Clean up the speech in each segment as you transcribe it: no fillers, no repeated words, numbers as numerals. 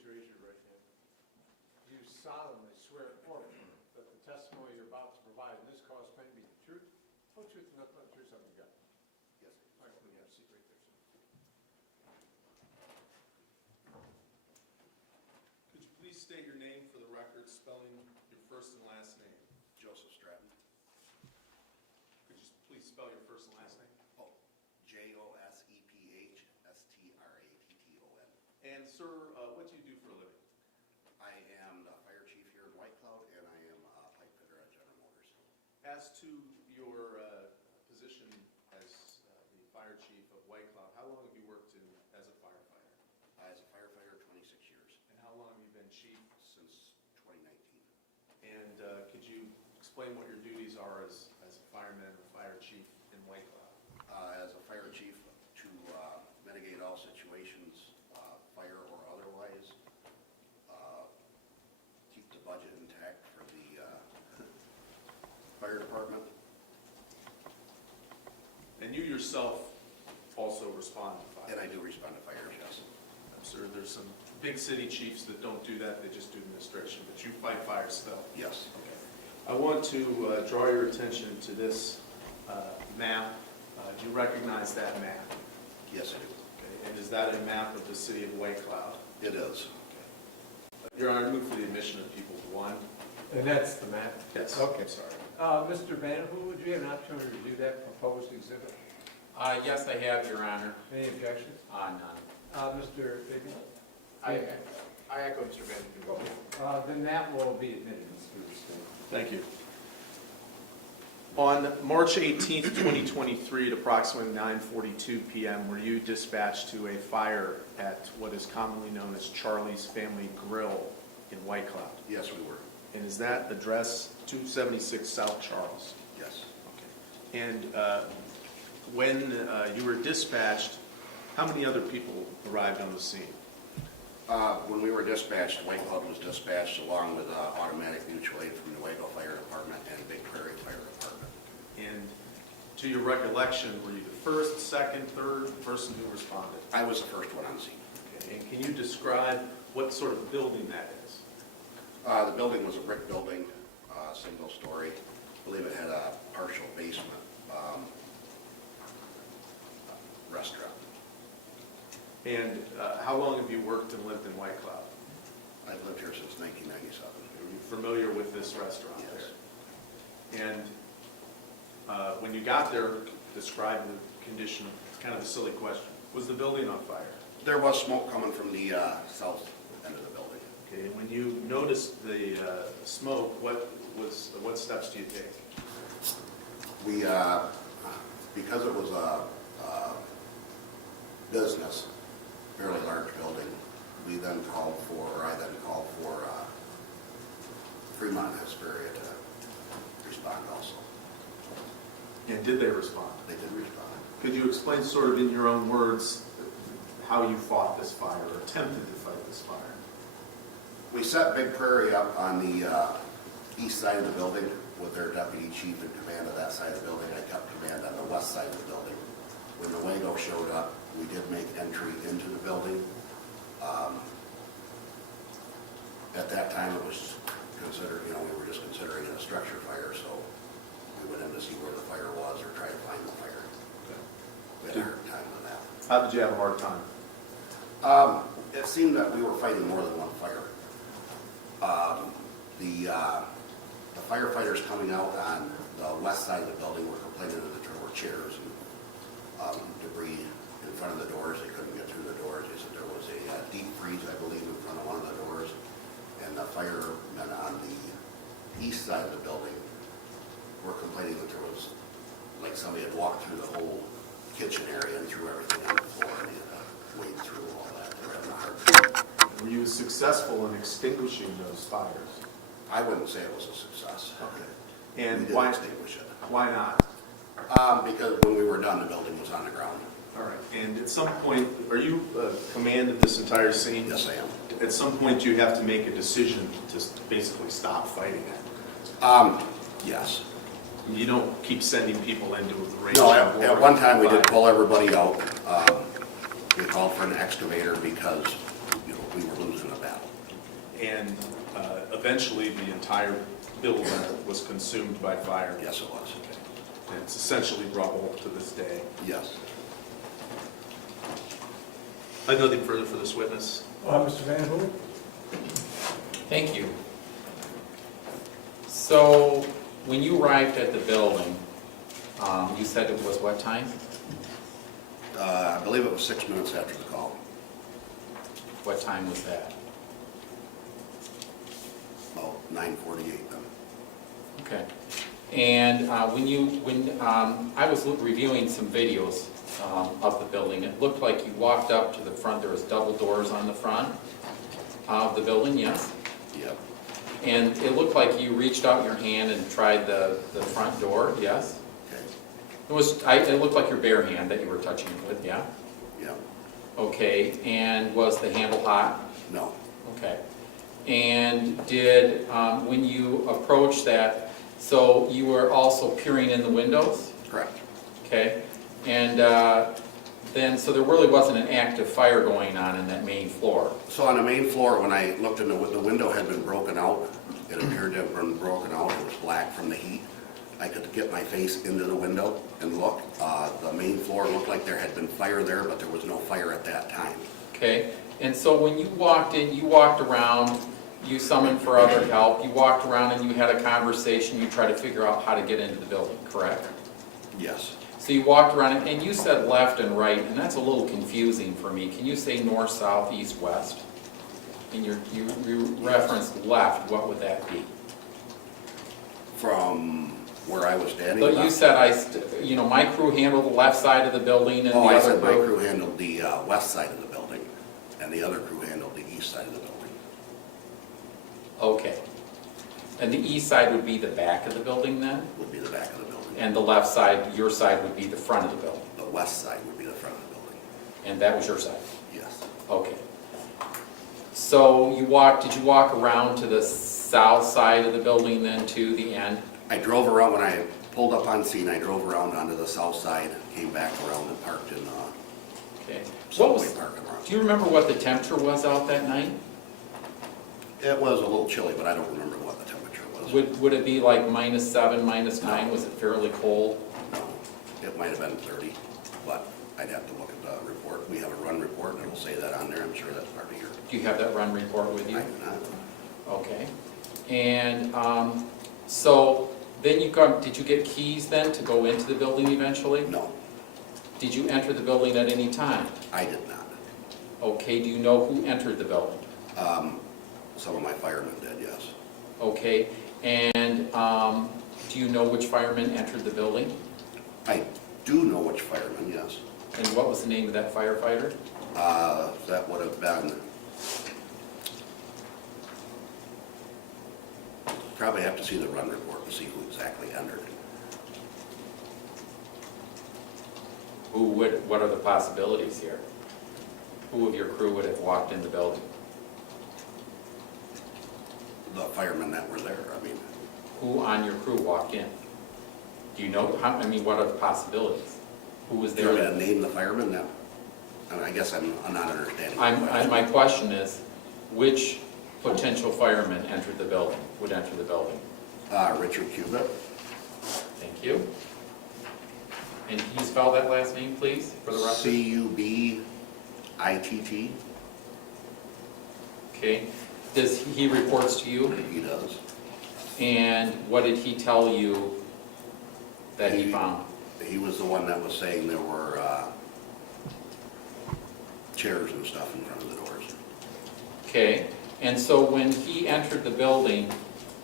please raise your right hand? Do you solemnly swear or affirm that the testimony you're about to provide in this cause may be the truth, whole truth, and nothing but the truth, so help you God? Yes. All right, we have a seat right there, sir. Could you please state your name for the record, spelling your first and last name? Joseph Stratton. Could you please spell your first and last name? Oh, JOSEPHSTRATTON. And sir, what do you do for a living? I am the fire chief here in White Cloud, and I am a pipe fitter at General Motors. As to your position as the fire chief of White Cloud, how long have you worked as a firefighter? As a firefighter, 26 years, And how long have you been chief? since 2019. And could you explain what your duties are as a fireman or fire chief in White Cloud? As a fire chief, to mitigate all situations, fire or otherwise, keep the budget intact for the fire department. And you yourself also respond to fire? And I do respond to fires, yes. I'm sure there's some big city chiefs that don't do that, they just do administration, but you fight fire still? Yes. Okay. I want to draw your attention to this map. Do you recognize that map? Yes, I do. Okay. And is that a map of the city of White Cloud? It is. Okay. Your Honor, I move for the admission of people one. And that's the map? Yes. Okay. I'm sorry. Mr. Vanderpool, would you have an opportunity to review that proposed exhibit? Yes, I have, Your Honor. Any objections? None. Mr. Bigby? I echo Mr. Vanderpool. Then that will be admitted, Mr. State. Thank you. On March 18th, 2023, at approximately 9:42 p.m., were you dispatched to a fire at what is commonly known as Charlie's Family Grill in White Cloud? Yes, we were. And is that address 276 South Charles? Yes. Okay. And when you were dispatched, how many other people arrived on the scene? When we were dispatched, White Cloud was dispatched along with automatic mutual aid from the Nuevo Fire Department and Big Prairie Fire Department. And to your recollection, were you the first, second, third person who responded? I was the first one on scene. Okay. And can you describe what sort of building that is? The building was a brick building, single story. I believe it had a partial basement restaurant. And how long have you worked and lived in White Cloud? I've lived here since 1997. Are you familiar with this restaurant Yes. there? And when you got there, describe the condition. It's kind of a silly question. Was the building on fire? There was smoke coming from the south end of the building. Okay. And when you noticed the smoke, what steps do you take? We, because it was a business, fairly large building, I then called for Fremont and Hesperia to respond also. And did they respond? They did respond. Could you explain sort of in your own words how you fought this fire or attempted to fight this fire? We set Big Prairie up on the east side of the building with their deputy chief in command of that side of the building. I kept command on the west side of the building. When the Wago showed up, we did make entry into the building. At that time, it was considered, we were just considering it a structure fire, so we went in to see where the fire was or try to find the fire. We had a hard time on that. How did you have a hard time? It seemed that we were fighting more than one fire. The firefighters coming out on the west side of the building were complaining that there were chairs and debris in front of the doors. They couldn't get through the doors. They said there was a deep freeze, I believe, in front of one of the doors. And the firemen on the east side of the building were complaining that there was, like somebody had walked through the whole kitchen area and threw everything on the floor, and they had to wade through all that. They were having a hard time. Were you successful in extinguishing those fires? I wouldn't say it was a success. Okay. We And did why, extinguish it. why not? Because when we were done, the building was on the ground. All right. And at some point, are you command of this entire scene? Yes, I am. At some point, you have to make a decision to basically stop fighting it. Yes. You don't keep sending people into the rage. No, at one time we did pull everybody out. We called for an excavator because, we we were losing a battle. And eventually, the entire building was consumed by fire. Yes, it was. And it's essentially rubble to this day. Yes. I have nothing further for this witness. Mr. Van Hoen? Thank you. So, when you arrived at the building, you said it was what time? I believe it was 6 minutes after the call. What time was that? About 9:48 then. Okay. And when I was reviewing some videos of the building, it looked like you walked up to the front, there was double doors on the front of the building, yes? Yep. And it looked like you reached out your hand and tried the front door, yes? Okay. It looked like your bare hand that you were touching it with, yeah? Yep. Okay, and was the handle hot? No. Okay. And when you approached that, so you were also peering in the windows? Correct. Okay, and then, so there really wasn't an active fire going on in that main floor? So on the main floor, when I looked in the window had been broken out. It appeared to have been broken out. It was black from the heat. I could get my face into the window and look. The main floor looked like there had been fire there, but there was no fire at that time. Okay, and so when you walked in, you walked around, you summoned for other help, you walked around and you had a conversation, you tried to figure out how to get into the building, correct? Yes. So you walked around, and you said left and right, and that's a little confusing for me. Can you say north, south, east, west? And you referenced left, what would that be? From where I was standing. So you said my crew handled the left side of the building and the Oh, I other said my crew. crew handled the west side of the building, and the other crew handled the east side of the building. Okay. And the east side would be the back of the building then? Would be the back of the building. And the left side, your side would be the front of the building? The west side would be the front of the building. And that was your side? Yes. Okay. So did you walk around to the south side of the building then to the end? I drove around, when I pulled up on scene, I drove around onto the south side, came back around and parked in Okay. subway parking lot. Do you remember what the temperature was out that night? It was a little chilly, but I don't remember what the temperature was. Would it be like -7, -9? Was it fairly cold? No, it might have been 30, but I'd have to look at the report. We have a run report, and it'll say that on there. I'm sure that's part of your. Do you have that run report with you? I do not. Okay. And so then did you get keys then to go into the building eventually? No, Did you enter the building at any time? I did not. Okay, do you know who entered the building? Some of my firemen did, yes. Okay, and do you know which fireman entered the building? I do know which fireman, yes. And what was the name of that firefighter? That would have been, probably have to see the run report to see who exactly entered. What are the possibilities here? Who of your crew would have walked in the building? The firemen that were there, I mean, Who on your crew walked in? Do you know, what are the possibilities? Who was they're there? going to name the firemen now? I guess I'm not understanding. the question. My question is, which potential fireman entered the building, would enter the building? Richard Cubitt. Thank you. And can you spell that last name, please, for the record? Cubitt. Okay. He reports to you? He does. And what did he tell you that he found? He was the one that was saying there were chairs and stuff in front of the doors. Okay. And so when he entered the building,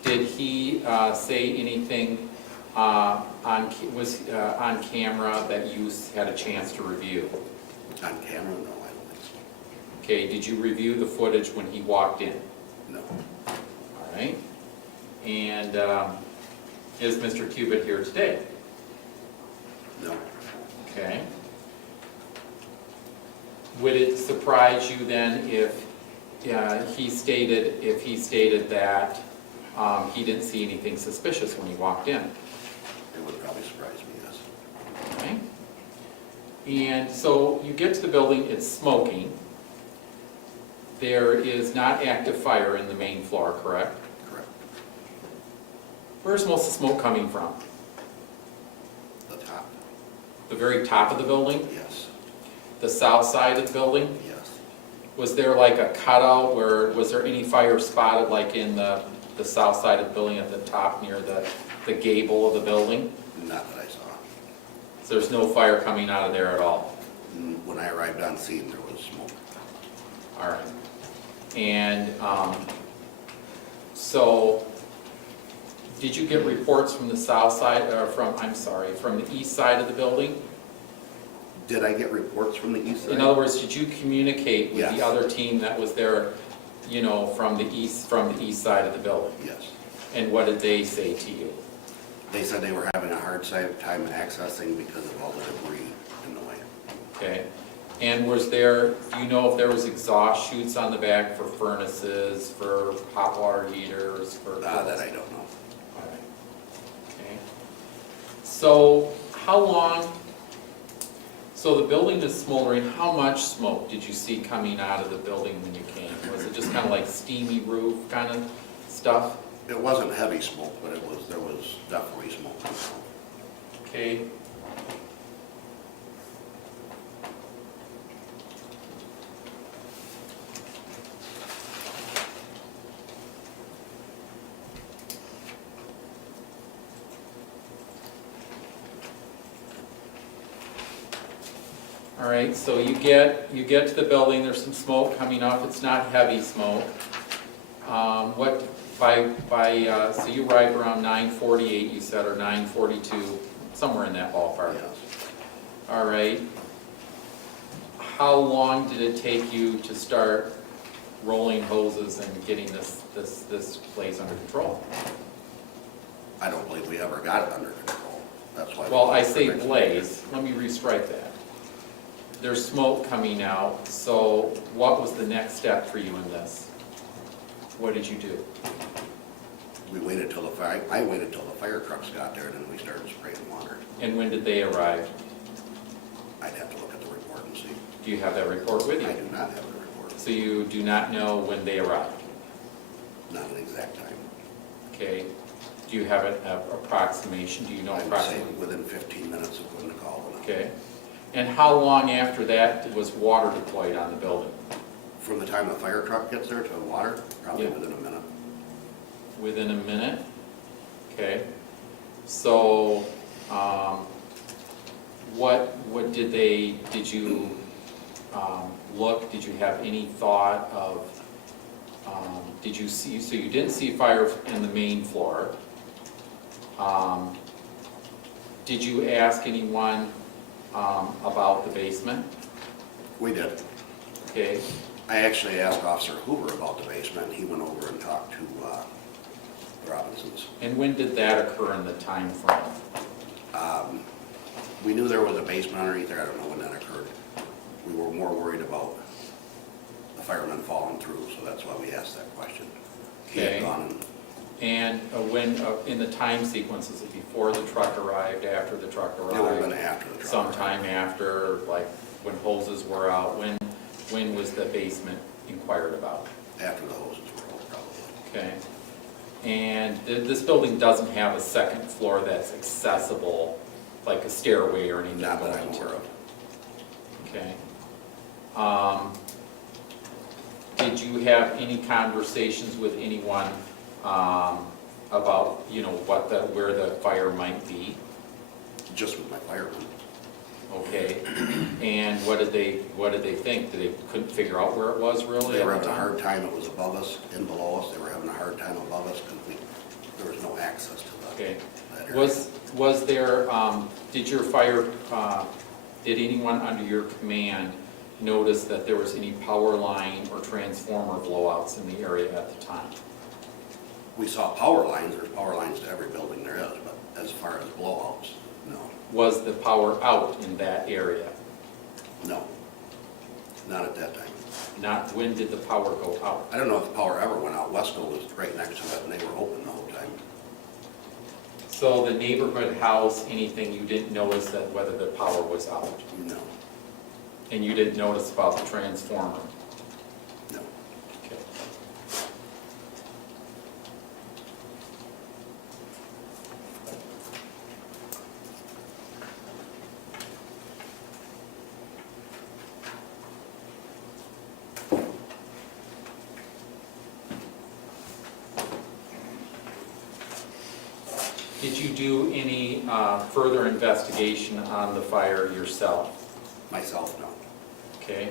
did he say anything on camera that you had a chance to review? On camera? No, I don't think so. Okay. Did you review the footage when he walked in? No. All right. And is Mr. Cubitt here today? No. Okay. Would it surprise you then if he stated that he didn't see anything suspicious when he walked in? It would probably surprise me, yes. Okay. And so you get to the building, it's smoking. there is not active fire in the main floor, correct? Correct. Where's most of the smoke coming from? The top, The very top of the building? yes, The south side of the building? yes. Was there like a cutout where, was there any fire spotted like in the south side of the building at the top near the gable of the building? Not that I saw. So there's no fire coming out of there at all? When I arrived on scene, there was smoke. All right. And so, did you get reports from the south side, or from the east side of the building? Did I get reports from the east side? In other words, did you communicate with the Yes. other team that was there, you know, from the east side of the building? Yes. And what did they say to you? They said they were having a hard time accessing because of all the debris in the way. Okay. And was there, do you know if there was exhaust chutes on the back for furnaces, for hot water heaters, for? That I don't know. All right. Okay. So how long, so the building is smoldering, how much smoke did you see coming out of the building when you came? Was it just kind of like steamy roof kind of stuff? It wasn't heavy smoke, but there was definitely smoke. Okay. All right, so you get to the building, there's some smoke coming off, it's not heavy smoke. So you arrived around 9:48, you said, or 9:42, somewhere in that ballpark. Yes. All right. How long did it take you to start rolling hoses and getting this place under control? I don't believe we ever got it under control. That's why. Well, I say blaze, let me restrike that. There's smoke coming out, so what was the next step for you in this? What did you do? We waited till I waited till the fire trucks got there, and then we started spraying water. And when did they arrive? I'd have to look at the report and see. Do you have that report with you? I do not have the report, So you do not know when they arrived? not an exact time. Okay. Do you have an approximation? Do you know I would say approximately? within 15 minutes of when the call went out. Okay. And how long after that was water deployed on the building? From the time the fire truck gets there to the water, probably Yeah. within a minute. Within a minute? Okay. So, did you look, did you have any thought of, did you see, so you didn't see fire in the main floor. Did you ask anyone about the basement? We did. Okay. I actually asked Officer Hoover about the basement, and he went over and talked to the Robinsons. And when did that occur in the time frame? We knew there was a basement underneath there, I don't know when that occurred. We were more worried about the firemen falling through, so that's why we asked that question. He had Okay. gone And when, in the time sequence, is it before the truck arrived, after the truck and, it would have been arrived? after the truck. Sometime after, like, when hoses were out, when was the basement inquired about? After the hoses were out, probably. Okay. And this building doesn't have a second floor that's accessible, like a stairway or anything Not that going I'm to aware it? of. Okay. Did you have any conversations with anyone about, you know, where the fire might be? Just with my firemen. Okay. And what did they think? They couldn't figure out where it was really? They were at the having a time? hard time, it was above us and below us, they were having a hard time above us because there was no access to Okay. that area. Was there, did anyone under your command notice that there was any power line or transformer blowouts in the area at the time? We saw power lines, there's power lines to every building there is, but as far as blowouts, no, Was the power out in that area? no, not at that time. Not, when did the power go out? I don't know if the power ever went out, Wesco was right next to it and they were open the whole time. So the neighborhood house, anything, you didn't notice that whether the power was out? No, And you didn't notice about the transformer? no. Did you do any further investigation on the fire yourself? Myself, no. Okay.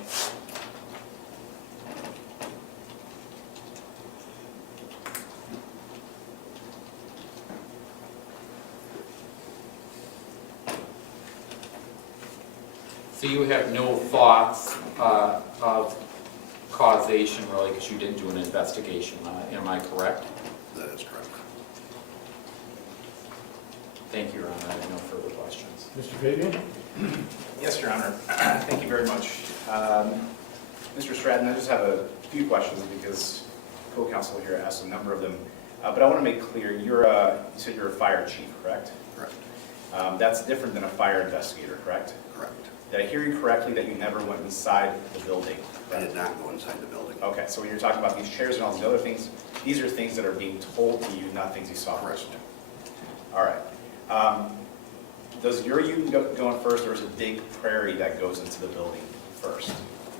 So you have no thoughts of causation really, because you didn't do an investigation on it, am I correct? That is correct. Thank you, Your Honor, I have no further questions. Mr. Fabian? Yes, Your Honor. Thank you very much. Mr. Stratton, I just have a few questions because co-counsel here asked a number of them. But I want to make clear, you said you're a fire chief, correct? Correct. That's different than a fire investigator, correct? Correct. Did I hear you correctly that you never went inside the building? I did not go inside the building. Okay, so when you're talking about these chairs and all these other things, these are things that are being told to you, not things you saw first. All right. Does your unit go in first, or is it big prairie that goes into the building first?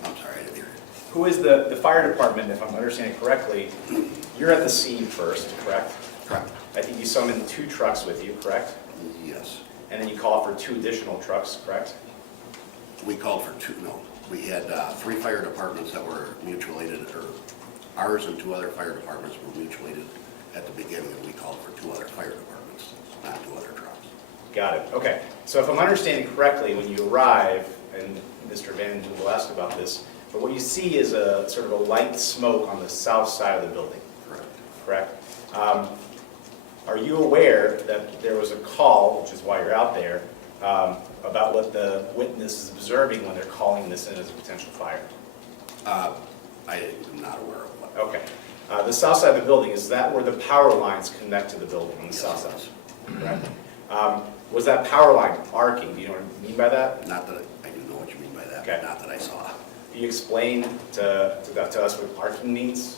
I'm sorry, I didn't hear you. Who is the fire department, if I'm understanding correctly, you're at the scene first, correct? Correct. I think you summoned 2 trucks with you, correct? Yes. And then you call for 2 additional trucks, correct? We called for 2, no. We had 3 fire departments that were mutual aided, or ours and 2 other fire departments were mutual aided at the beginning, and we called for 2 other fire departments, not 2 other trucks. Got it, okay. So if I'm understanding correctly, when you arrive, and Mr. Van Den will ask about this, but what you see is a sort of a light smoke on the south side of the building, Correct. correct? Are you aware that there was a call, which is why you're out there, about what the witness is observing when they're calling this in as a potential fire? I am not aware of what. Okay. The south side of the building, is that where the power lines connect to the building on the Yes, south it side? is. Correct. Was that power line arcing? Do you know what I mean by that? Not that, I do know what you mean by that, Okay. but not that I saw. Can you explain to us what arcing means?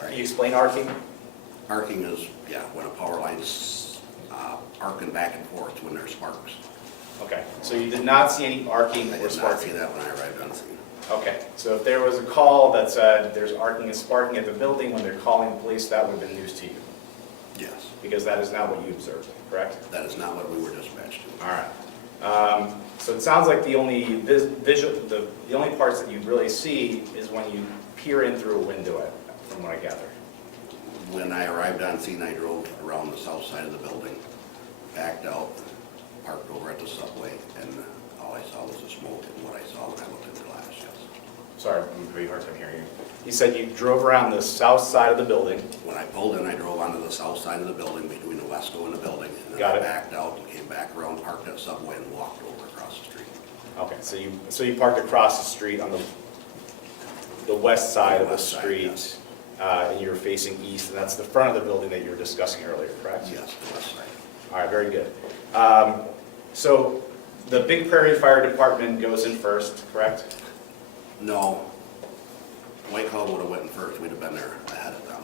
Can you explain arcing? Arcing is, yeah, when a power line's arcing back and forth when there's sparks. Okay, so you did not see any arcing I or did not see sparking? that when I arrived on scene. Okay, so if there was a call that said there's arcing and sparking at the building when they're calling the police, that would have been news to you? Yes, Because that is not what you observed, correct? that is not what we were dispatched to. All right. So it sounds like the only the only parts that you really see is when you peer in through a window, from what I gather. When I arrived on scene, I drove around the south side of the building, backed out, parked over at the subway, and all I saw was the smoke and what I saw when I looked in the glass, yes. Sorry, I'm very hard to hear you. You said you drove around the south side of the building. When I pulled in, I drove onto the south side of the building between the Wesco and the building, and then Got I it. backed out and came back around, parked at Subway, and walked over across the street. Okay, so you parked across the street on the west side of the West side, street, yes. and you were facing east, and that's the front of the building that you were discussing earlier, correct? Yes, the west side. All right, very good. So the Big Prairie Fire Department goes in first, correct? No, White Cloud would have went in first, we'd have been there ahead of them.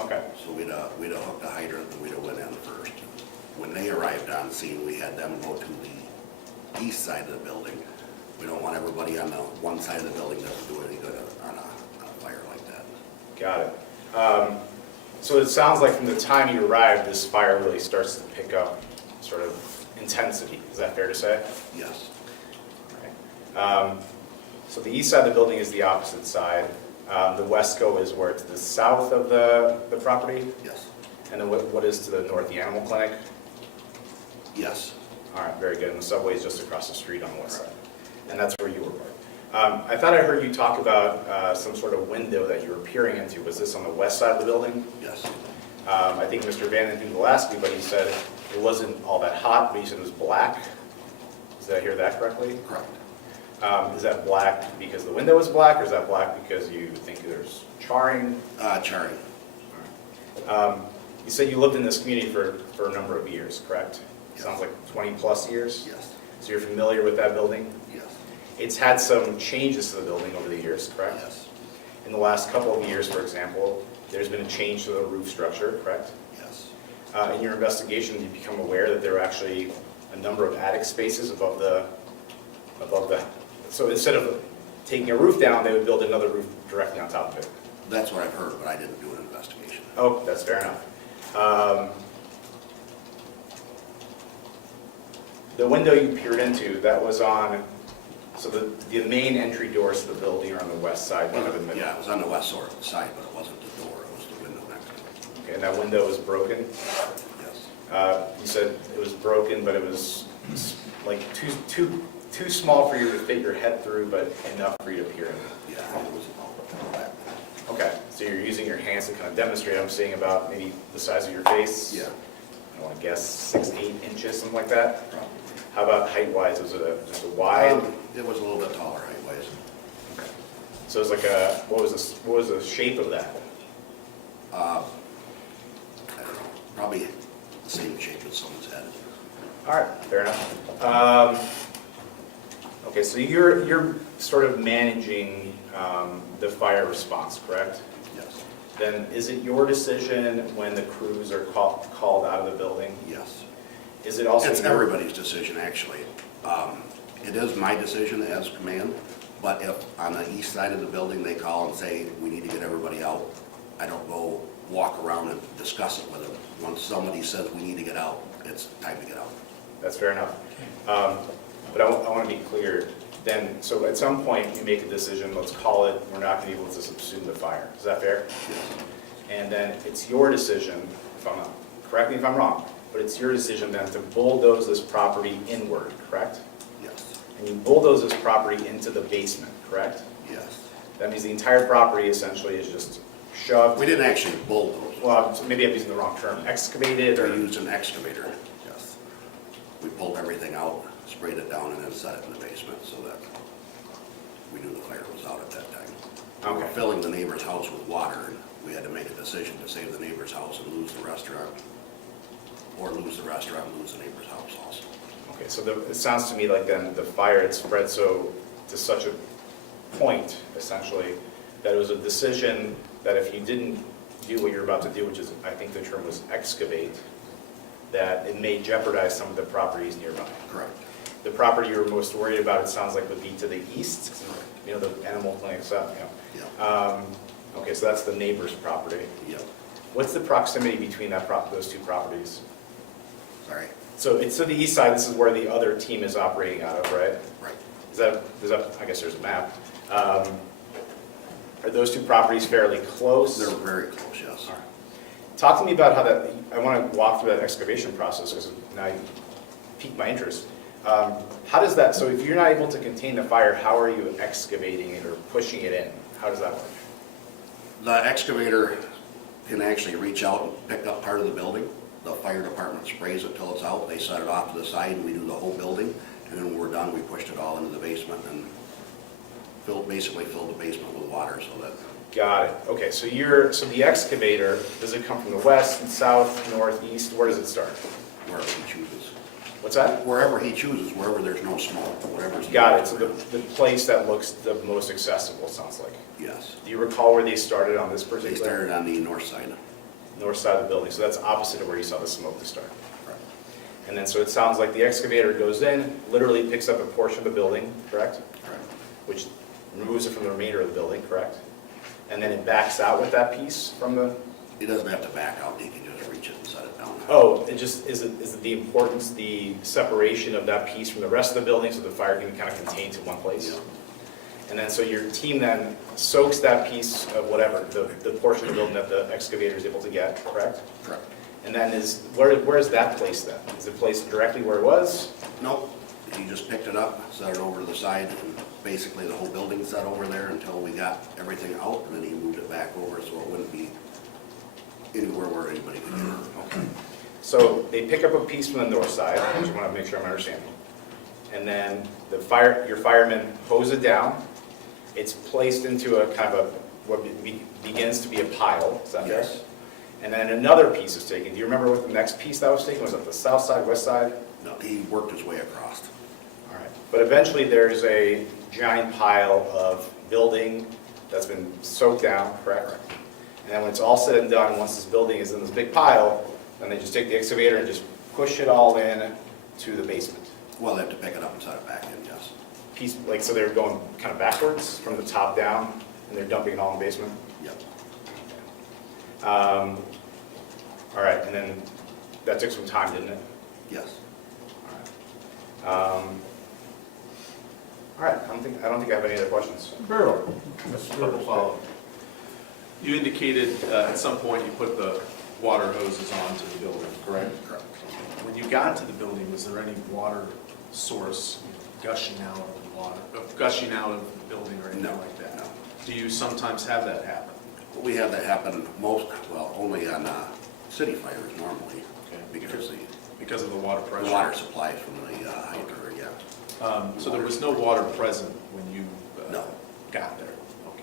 Okay, So we'd have hooked a hydrant and we'd have went in first. When they arrived on scene, we had them go to the east side of the building. We don't want everybody on the one side of the building to do any good on a fire like that. got it. So it sounds like from the time you arrived, this fire really starts to pick up sort of intensity. Is that fair to say? Yes, So the east side of the building is the opposite side. The Wesco is where it's the south of the property, yes, and then what is to the north, the animal clinic? yes, All right, very good. And the subway is just across the street on the west side. And that's where you were parked. I thought I heard you talk about some sort of window that you were peering into. Was this on the west side of the building? yes, I think Mr. Van Den will ask me, but he said it wasn't all that hot, but he said it was black. Did I hear that correctly? correct. Is that black because the window is black, or is that black because you think there's charring? Charlie, You said you lived in this community for a number of years, correct? Yes. Sounds like 20-plus years? yes, So you're familiar with that building? yes, It's had some changes to the building over the years, correct? yes, In the last couple of years, for example, there's been a change to the roof structure, correct? yes, In your investigation, did you become aware that there were actually a number of attic spaces above the, so instead of taking a roof down, they would build another roof directly on top of it? that's what I've heard, but I didn't do an investigation. Oh, that's fair enough. The window you peered into, that was on, so the main entry doors to the building are on the west side, one of the middle. Yeah, it was on the west side, but it wasn't the door, it was the window next to it. Okay, and that window was broken? Yes. You said it was broken, but it was like too small for you to fit your head through, but enough for you to peer in. Yeah, it was about that. Okay, so you're using your hands to kind of demonstrate. I'm seeing about maybe the size of your face? Yeah, I want to guess 6 to 8 inches, something like that? probably. How about height-wise? Was it just a wide? It was a little bit taller height-wise. Okay. So it's like what was the shape of that? I don't know, probably the same shape as someone's head. All right, fair enough. Okay, so you're sort of managing the fire response, correct? Yes, Then is it your decision when the crews are called out of the building? yes. Is it also? It's everybody's decision, actually. It is my decision as command, but if on the east side of the building, they call and say, we need to get everybody out, I don't go walk around and discuss it with them. Once somebody says we need to get out, it's time to get out. That's fair enough. But I want to be clear, then, so at some point, you make a decision, let's call it, we're not going to be able to subsume the fire. Is that fair? And then it's your decision, if I'm not, correct me if I'm wrong, but it's your decision then to bulldoze this property inward, correct? Yes, And you bulldoze this property into the basement, correct? yes. That means the entire property essentially is just shoved, We didn't actually bulldoze it. well, maybe I'm using the wrong term, excavated We or? used an excavator, yes. We pulled everything out, sprayed it down, and then set it in the basement so that we knew the fire was out at that time. We were Okay. filling the neighbor's house with water, and we had to make a decision to save the neighbor's house and lose the restaurant, or lose the restaurant and lose the neighbor's house also. Okay, so it sounds to me like then the fire had spread to such a point, essentially, that it was a decision that if you didn't do what you're about to do, which is, I think the term was excavate, that it may jeopardize some of the properties nearby. Correct. The property you were most worried about, it sounds like, would be to the east, you know, the animal clinics up, you know. Yeah, Okay, so that's the neighbor's property. yeah, What's the proximity between those two properties? sorry, So it's to the east side, this is where the other team is operating out of, right? right. Is that, I guess there's a map. Are those two properties fairly close? They're very close, yes. All right. Talk to me about how that, I want to walk through that excavation process, because now you piqued my interest. How does that, so if you're not able to contain the fire, how are you excavating it or pushing it in? How does that work? The excavator can actually reach out and pick up part of the building. The fire department sprays it till it's out, they set it off to the side, and we do the whole building. And then when we're done, we pushed it all into the basement and basically filled the basement with water so that, Got it. Okay, so the excavator, does it come from the west, south, north, east? Where does it start? wherever he chooses. What's that? Wherever he chooses, wherever there's no smoke, whatever's. Got it. So the place that looks the most accessible, sounds like. Yes. Do you recall where they started on this They particular? started on the north side. North side of the building, so that's opposite of where you saw the smoke to start. Correct. And then, so it sounds like the excavator goes in, literally picks up a portion of the building, correct? Correct. Which removes it from the remainder of the building, correct? And then it backs out with that piece from the, He doesn't have to back out, he can just reach it and set it down. oh, it just, is it the importance, the separation of that piece from the rest of the building so the fire can kind of contain to one place? Yeah. And then, so your team then soaks that piece of whatever, the portion of the building that the excavator is able to get, correct? Correct. And then where is that placed then? Is it placed directly where it was? Nope, he just picked it up, set it over to the side, and basically the whole building set over there until we got everything out, and then he moved it back over so it wouldn't be anywhere where anybody could get it. Okay. So they pick up a piece from the north side, I just want to make sure I'm understanding. And then your firemen hose it down. It's placed into a kind of what begins to be a pile, is that fair? Yes. And then another piece is taken. Do you remember what the next piece that was taken? Was it the south side, west side? No, he worked his way across. All right. But eventually there's a giant pile of building that's been soaked down, correct? And then when it's all said and done, once this building is in this big pile, then they just take the excavator and just push it all in to the basement. Well, they have to pick it up and set it back in, yes. So they're going kind of backwards from the top down, and they're dumping it all in the basement? Yep. All right, and then that took some time, didn't it? Yes. All All right, I don't think I have any other questions. Barrel. Couple follow-up. You indicated at some point you put the water hoses onto the building, correct? Correct. When you got to the building, was there any water source gushing out of the water, gushing out of the building or anything No, like that? no. Do you sometimes have that happen? We have that happen only on city fires normally, Okay. because of the water the pressure? water supply from the hydrant, yeah. So there was no water present when you No. got there? Okay.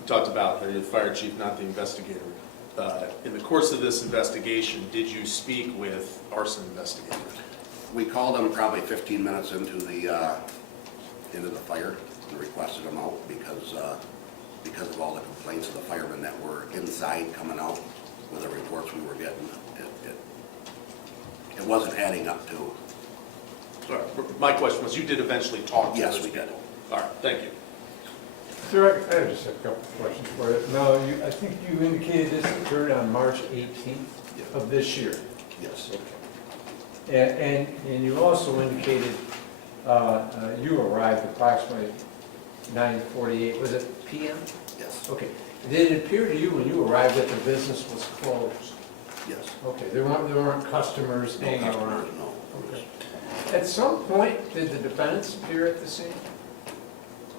We talked about the fire chief, not the investigator. In the course of this investigation, did you speak with arson investigators? We called them probably 15 minutes into the fire and requested them out because of all the complaints of the firemen that were inside coming out with the reports we were getting. It wasn't adding up to. All right. My question was, you did eventually talk to Yes, those we did. people? All right, thank you. Sir, I just have a couple of questions for you. Now, I think you indicated this occurred on March 18th of this year. Yes. And you also indicated you arrived approximately 9:48, was it PM? Yes. Okay. Did it appear to you when you arrived that the business was closed? Yes. Okay, there weren't customers No hanging customers, around? no. Okay. At some point, did the defendants appear at the scene?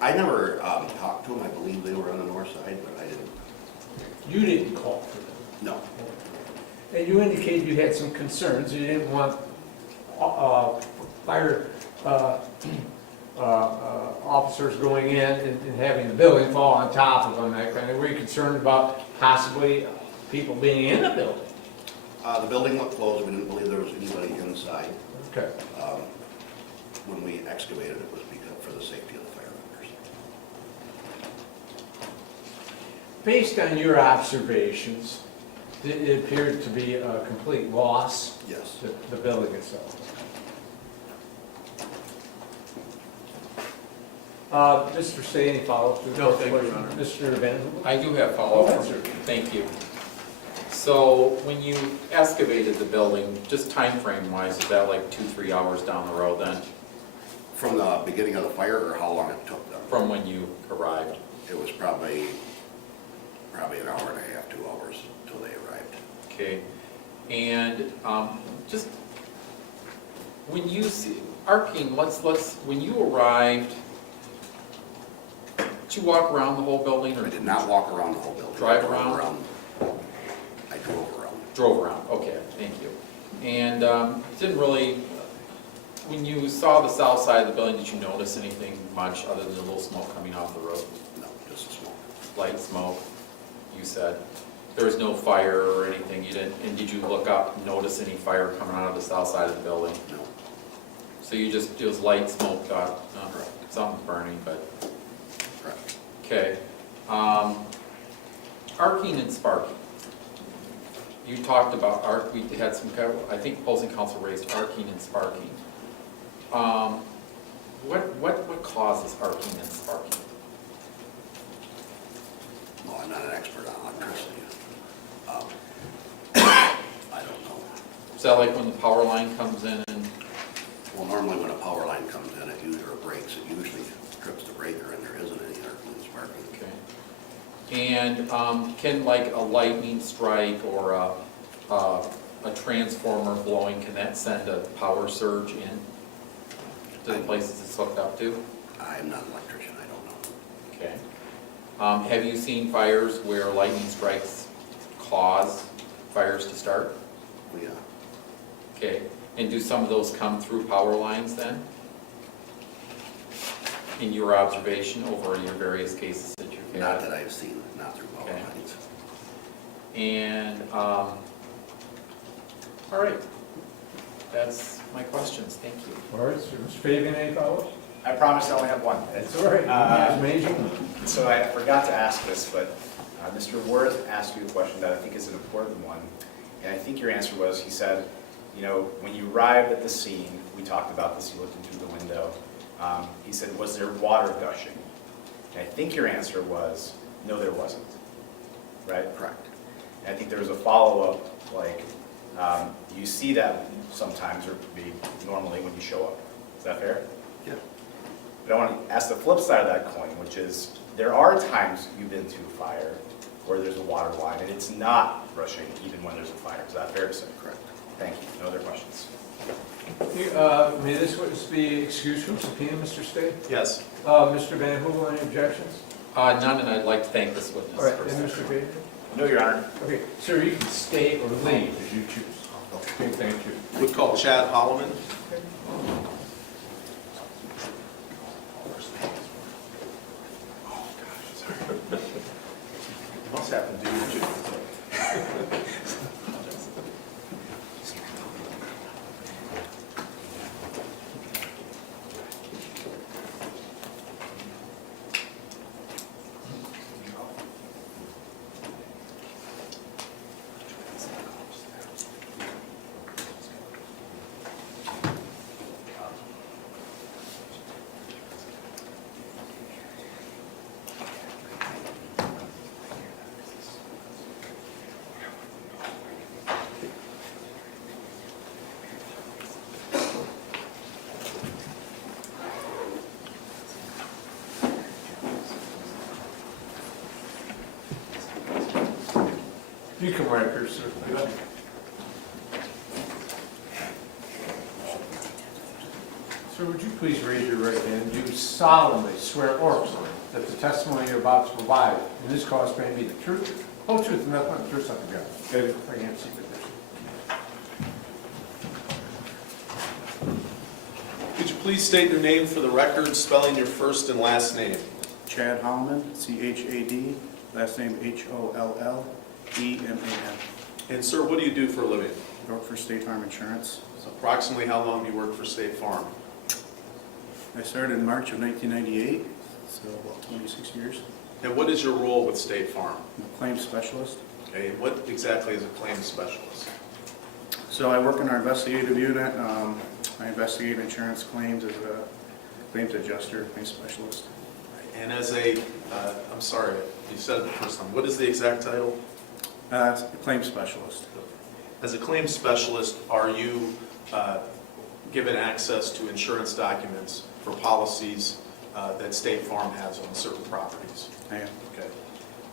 I never talked to them. I believe they were on the north side, but I didn't. You didn't call for them? No. And you indicated you had some concerns, you didn't want fire officers going in and having the building fall on top of them, that kind of, were you concerned about possibly people being in the building? The building looked closed. We didn't believe there was anybody inside. Okay. When we excavated it was because for the safety of the firefighters. Based on your observations, it appeared to be a complete loss, Yes. the building itself. Mr. Stay, any follow-up? No, thank you, Your Honor. Mr. Van? I do have Oh, follow-up. sure. Thank you. So when you excavated the building, just time frame wise, is that like 2-3 hours down the road then? From the beginning of the fire, or how long it took them? From when you arrived? It was probably an hour and a half, 2 hours till they arrived. Okay. And just, when you see, Arpine, when you arrived, did you walk around the whole building or? I did not walk around the whole building. Drive I drove around? I drove around. Drove around, okay, thank you. And didn't really, when you saw the south side of the building, did you notice anything much other than a little smoke coming off the road? No, just a small. Light smoke, you said. There was no fire or anything, you didn't, and did you look up and notice any fire coming out of the south side of the building? No. So you just, it was light smoke, something burning, but, Correct. okay. Arcing and sparking. You talked about we had some, I think opposing counsel raised arcing and sparking. What causes arcing and sparking? Well, I'm not an expert on electricity. I don't know. Is that like when the power line comes in and, Well, normally when a power line comes in, it usually breaks. It usually trips the breaker, and there isn't any arcing and sparking. okay. And can like a lightning strike or a transformer blowing, can that send a power surge in to the places it's hooked up to? I'm not an electrician. I don't know. Okay. Have you seen fires where lightning strikes cause fires to start? Oh, yeah. Okay. And do some of those come through power lines then? In your observation over your various cases that you've had? Not that I've seen, not through power Okay. lines. And, all right. That's my questions. Thank you. All right, so Mr. Fabian, any follow-ups? I promise I only have one. That's all right. As many as you want. So I forgot to ask this, but Mr. Worth asked you a question that I think is an important one. And I think your answer was, he said, you know, when you arrived at the scene, we talked about this, you looked into the window. He said, was there water gushing? And I think your answer was, no, there wasn't. Right? Correct. And I think there was a follow-up, like, You see that sometimes, or maybe normally when you show up. Is that fair? Yeah. But I want to ask the flip side of that coin, which is, there are times you've been to a fire where there's a water line, and it's not rushing even when there's a fire. Is that fair to say? Correct. Thank you. No other questions? May this witness be excused from subpoena, Mr. State? Yes. Mr. Van Hool, any objections? None, and I'd like to thank this witness. All right, and personally. Mr. Bader? No, Your Honor. Okay, sir, you can stay or leave as you choose. Okay, thank you. Would call Chad Holloman. Must happen to you. You can right here, sir. Sir, would you please raise your right hand? Do you solemnly swear or affirm that the testimony you're about to provide in this cause may be the truth, whole truth, and nothing but the truth, so help you God? Good. If I can have a seat with this. Could you please state your name for the record, spelling your first and last name? Chad Holloman, C-H-A-D, last name H-O-L-L-E-M-A-N. And sir, what do you do for a living? I work for State Farm Insurance. So approximately how long do you work for State Farm? I started in March of 1998, so about 26 years. And what is your role with State Farm? I'm a claims specialist. Okay, and what exactly is a claims specialist? So I work in our investigative unit. I investigate insurance claims as a claims adjuster, claims specialist. And as a, I'm sorry, you said it the first time, what is the exact title? It's a claims specialist. As a claims specialist, are you given access to insurance documents for policies that State Farm has on certain properties? I am. Okay.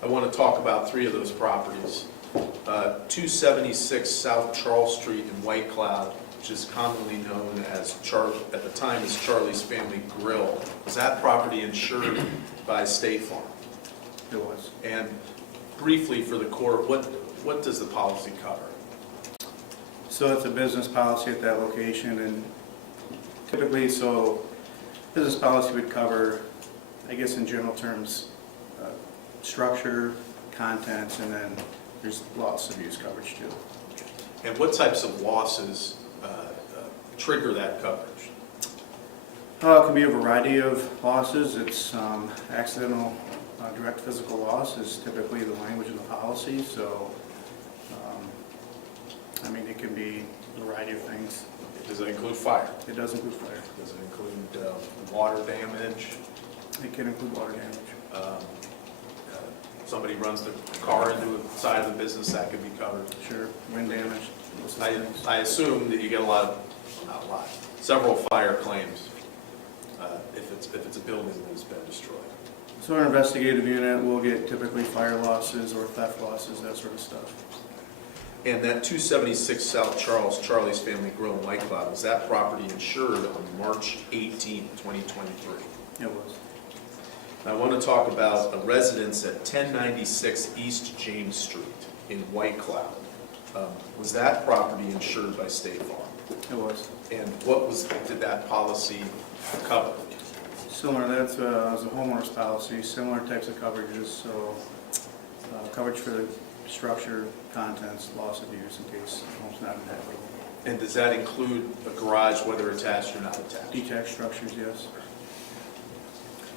I want to talk about three of those properties. 276 South Charles Street in White Cloud, which is commonly known as, at the time, as Charlie's Family Grill. Was that property insured by State Farm? It was. And briefly for the court, what does the policy cover? So it's a business policy at that location, and typically, so business policy would cover, I guess in general terms, structure, contents, and then there's loss of use coverage too. And what types of losses trigger that coverage? It can be a variety of losses. It's accidental direct physical loss is typically the language in the policy, so I mean, it can be a variety of things. Does it include fire? It does include fire. Does it include water damage? It can include water damage. Somebody runs the car into the side of the business, that could be covered. Sure, wind damage, those things. I assume that you get several fire claims if it's a building that's been destroyed. So our investigative unit will get typically fire losses or theft losses, that sort of stuff. And that 276 South Charles, Charlie's Family Grill in White Cloud, was that property insured on March 18, 2023? It was. I want to talk about a residence at 1096 East James Street in White Cloud. Was that property insured by State Farm? It was. And did that policy cover? Similar, that's a homeowner's policy, similar types of coverages, so coverage for the structure, contents, loss of use in case the home's not inhabitable. And does that include a garage, whether attached or not attached? Detached structures, yes.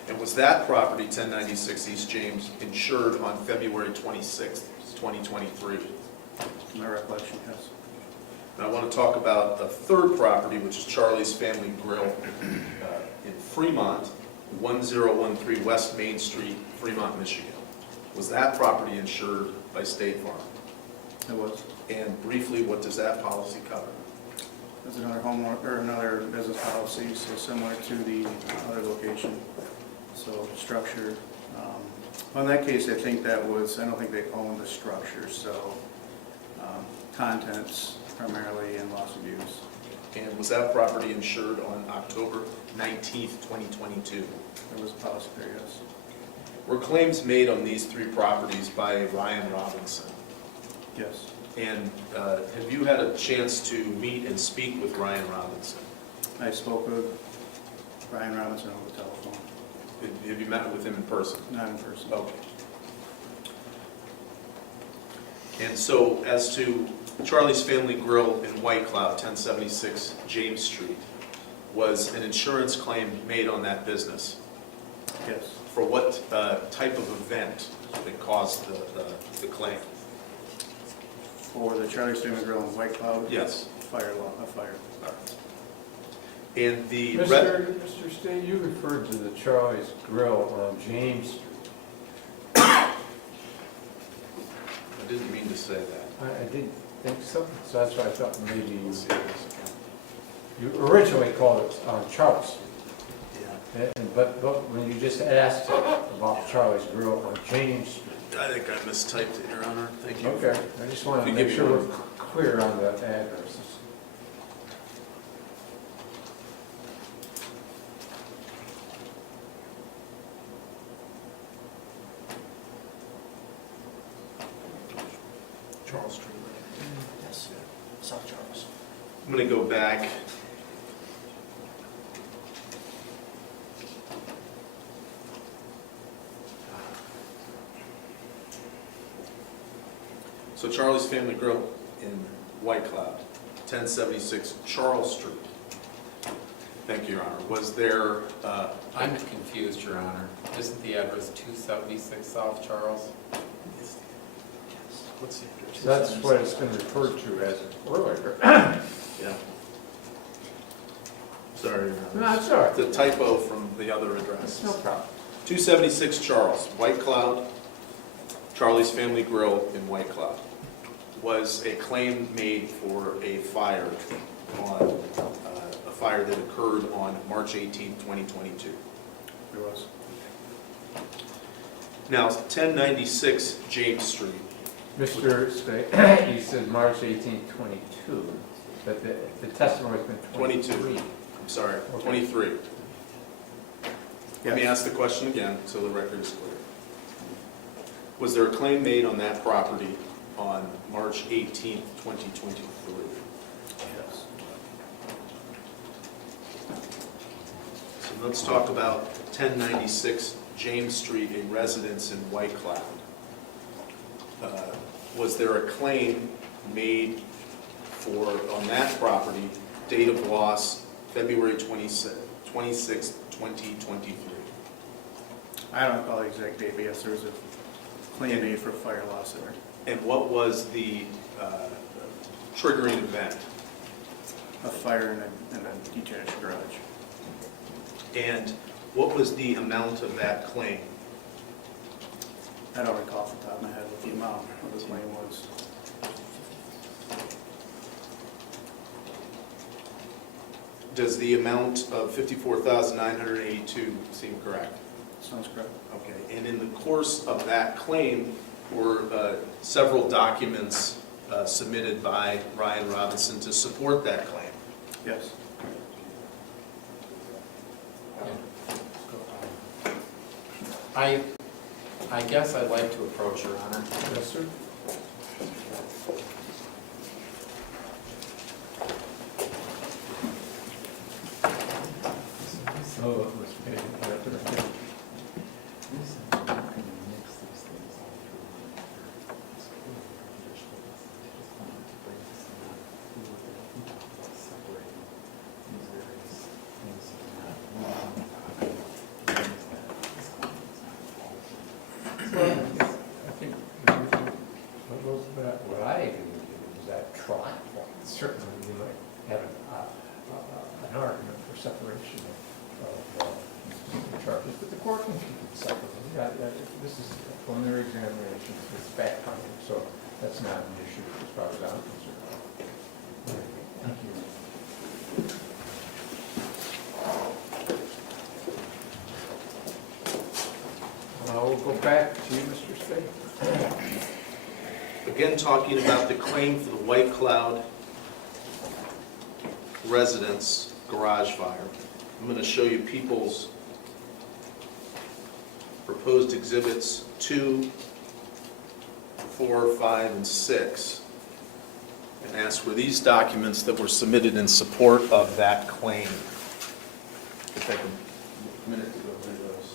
And was that property, 1096 East James, insured on February 26, 2023? My recollection, yes. And I want to talk about a third property, which is Charlie's Family Grill in Fremont, 1013 West Main Street, Fremont, Michigan. Was that property insured by State Farm? It was. And briefly, what does that policy cover? There's another or another business policy, so similar to the other location. So structure. Well, in that case, I think I don't think they own the structure, so contents primarily and loss of use. And was that property insured on October 19th, 2022? There was a policy there, yes. Were claims made on these three properties by Ryan Robinson? Yes. And have you had a chance to meet and speak with Ryan Robinson? I spoke with Ryan Robinson over the telephone, Have you met with him in person? not in person. Okay. And so as to Charlie's Family Grill in White Cloud, 1076 James Street, was an insurance claim made on that business? Yes. For what type of event that caused the claim? For the Charlie's Family Grill in White Cloud? Yes. A fire. And the... Mr. State, you referred to the Charlie's Grill on James Street. I didn't mean to say that. I didn't think so, so that's why I thought maybe Let's see this again. you originally called it on Charles Street. Yeah. But when you just asked about Charlie's Grill on James Street. I think I mistyped it, Your Honor. Thank you. Okay, I just wanted to If you make give sure me we're clear on the addresses. Charles Street. Yes, South Charles. I'm going to go back. So Charlie's Family Grill in White Cloud, 1076 Charles Street. Thank you, Your Honor. Was there, I'm confused, Your Honor. Isn't the address 276 South Charles? what's the address? That's what it's been referred to as earlier. Yeah. Sorry, Your Honor. No, it's all right. The typo from the other address. No problem. 276 Charles, White Cloud, Charlie's Family Grill in White Cloud. Was a claim made for a fire that occurred on March 18, 2022. There was. Now, 1096 James Street. Mr. State, you said March 18, 22, but the testimony's been 22. 23. I'm sorry, Okay. 23. Let me Yes. ask the question again so the record is clear. Was there a claim made on that property on March 18, 2023? Yes. So let's talk about 1096 James Street, a residence in White Cloud. Was there a claim made on that property, date of loss, February 26, 2023? I don't recall the exact date, but yes, there was a claim made for fire loss there. And what was the triggering event? A fire in a detached garage. And what was the amount of that claim? I don't recall off the top of my head what the amount of the claim was. Does the amount of $54,982 seem correct? Sounds correct. Okay, and in the course of that claim were several documents submitted by Ryan Robinson to support that claim. Yes. I guess I'd like to approach, Your Honor. Yes, sir. So it was paid. I think what I even did was that trial. Certainly, you might have an argument for separation of charges. preliminary examination, it's fact finding, so that's not an issue as far as I'm concerned. Thank you. We'll go back to you, Mr. State. Again, talking about the claim for the White Cloud residence garage fire. I'm going to show you people's proposed exhibits 2, 4, 5, and 6, and ask for these documents that were submitted in support of that claim. It'll take a minute to go through those.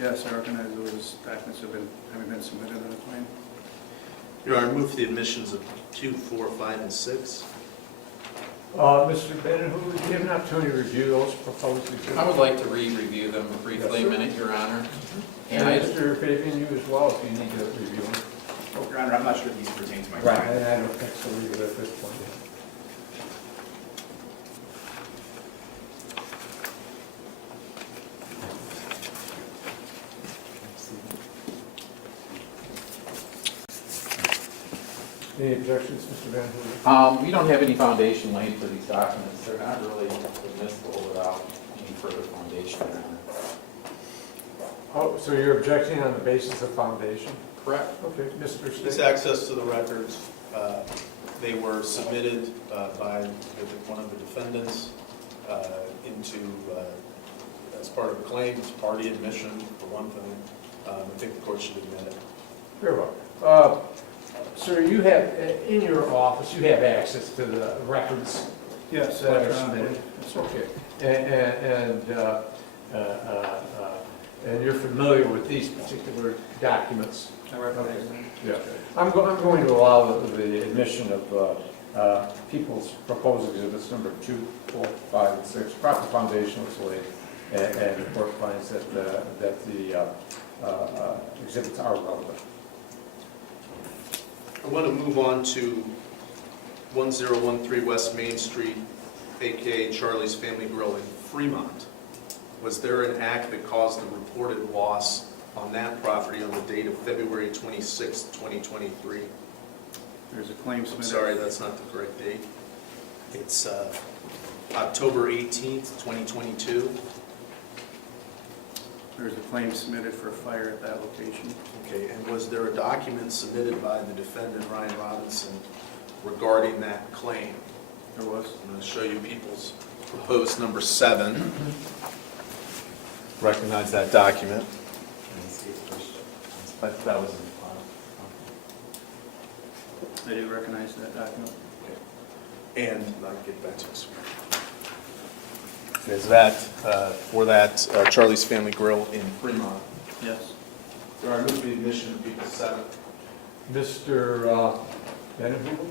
Yes, I recognize those documents having been submitted on the claim. Your Honor, move for the admissions of 2, 4, 5, and 6. Mr. Bennett, who would give an opportunity to review those proposed exhibits? I would like to re-review them briefly a Yes, sir. minute, Your Honor. And And I, Mr. Fabian, you as well, if you need to review them. Your Honor, I'm not sure these pertain to my Right, client. and I don't think so either at this point. Any objections, Mr. Van Hoover? we don't have any foundation laid for these documents. They're not really admissible without any further foundation, Your Honor. Oh, so you're objecting on the basis of foundation? Correct. Okay, Mr. This State? access to the records, they were submitted by one of the defendants as part of the claim, it's party admission, for one thing. I think the court should admit it. Very well. Sir, you have, in your office, you have access to the records Yes, that are electronically. submitted? Okay. And you're familiar with these particular documents? I recognize them. Yeah. I'm going to allow the admission of people's proposed exhibits number 2, 4, 5, and 6. Proper foundation was laid, and the court finds that the exhibits are relevant. I want to move on to 1013 West Main Street, AKA Charlie's Family Grill in Fremont. Was there an act that caused the reported loss on that property on the date of February 26, 2023? There's a claim I'm submitted. sorry, that's not the correct date. It's October 18th, 2022. There's a claim submitted for a fire at that location. Okay, and was there a document submitted by the defendant, Ryan Robinson, regarding that claim? There was. I'm going to show you people's proposed number 7. Recognize that document. That was in the file. I do recognize that document. And I'll get back to this. Is that for that Charlie's Family Grill in Fremont? Yes. There are move the admission of people 7. Mr. Van Hoover?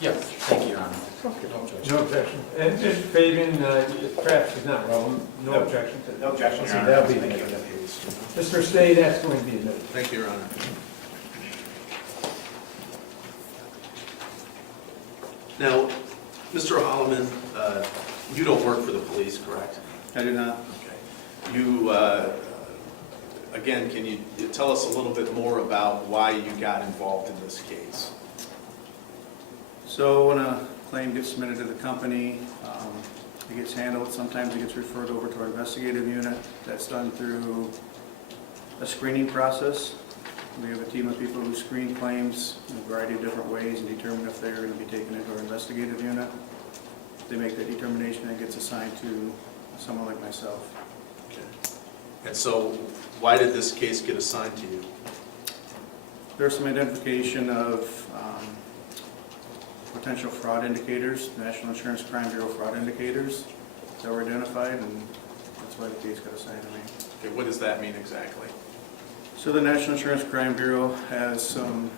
Yes, thank you, Your Honor. Okay. No objection. No objection. And Mr. Fabian, perhaps is not relevant, no No. objection to No objection, Your So Honor. that'll be Thank you. admitted. Mr. Stay, that's going to be admitted. Thank you, Your Honor. Now, Mr. Holloman, you don't work for the police, correct? I do not. Okay. You, again, can you tell us a little bit more about why you got involved in this case? So when a claim gets submitted to the company, it gets handled. Sometimes it gets referred over to our investigative unit. That's done through a screening process. We have a team of people who screen claims in a variety of different ways and determine if they're going to be taken into our investigative unit. They make that determination and it gets assigned to someone like myself. Okay. And so, why did this case get assigned to you? There's some identification of potential fraud indicators, National Insurance Crime Bureau fraud indicators that were identified, and that's why the case got assigned to me. Okay, what does that mean exactly? So the National Insurance Crime Bureau has some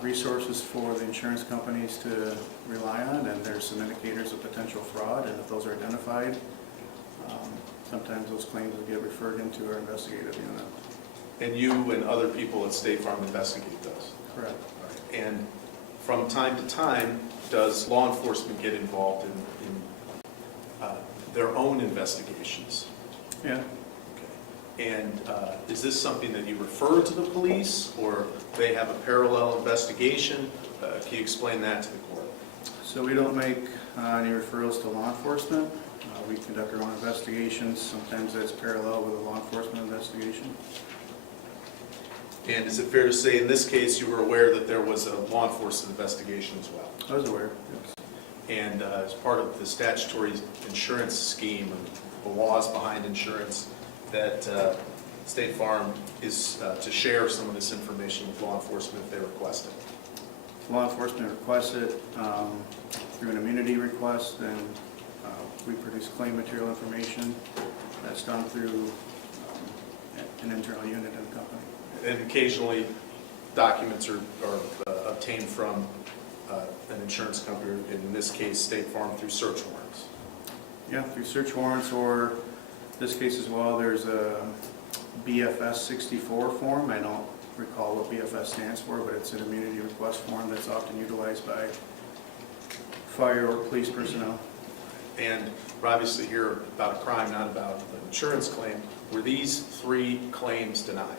resources for the insurance companies to rely on, and there's some indicators of potential fraud, and if those are identified, sometimes those claims will get referred into our investigative unit. And you and other people at State Farm investigate those? Correct. And from time to time, does law enforcement get involved in their own investigations? Yeah. Okay. And is this something that you refer to the police, or they have a parallel investigation? Can you explain that to the court? So we don't make any referrals to law enforcement. We conduct our own investigations. Sometimes that's parallel with a law enforcement investigation. And is it fair to say, in this case, you were aware that there was a law enforcement investigation as well? I was aware, yes. And as part of the statutory insurance scheme, the laws behind insurance, that State Farm is to share some of this information with law enforcement if they request it. Law enforcement requests it through an immunity request, and we produce claim material information. That's done through an internal unit in the company. And occasionally, documents are obtained from an insurance company, in this case, State Farm, through search warrants. Yeah, through search warrants, or this case as well, there's a BFS 64 form. I don't recall what BFS stands for, but it's an immunity request form that's often utilized by fire or police personnel. And we're obviously here about a crime, not about an insurance claim. Were these 3 claims denied?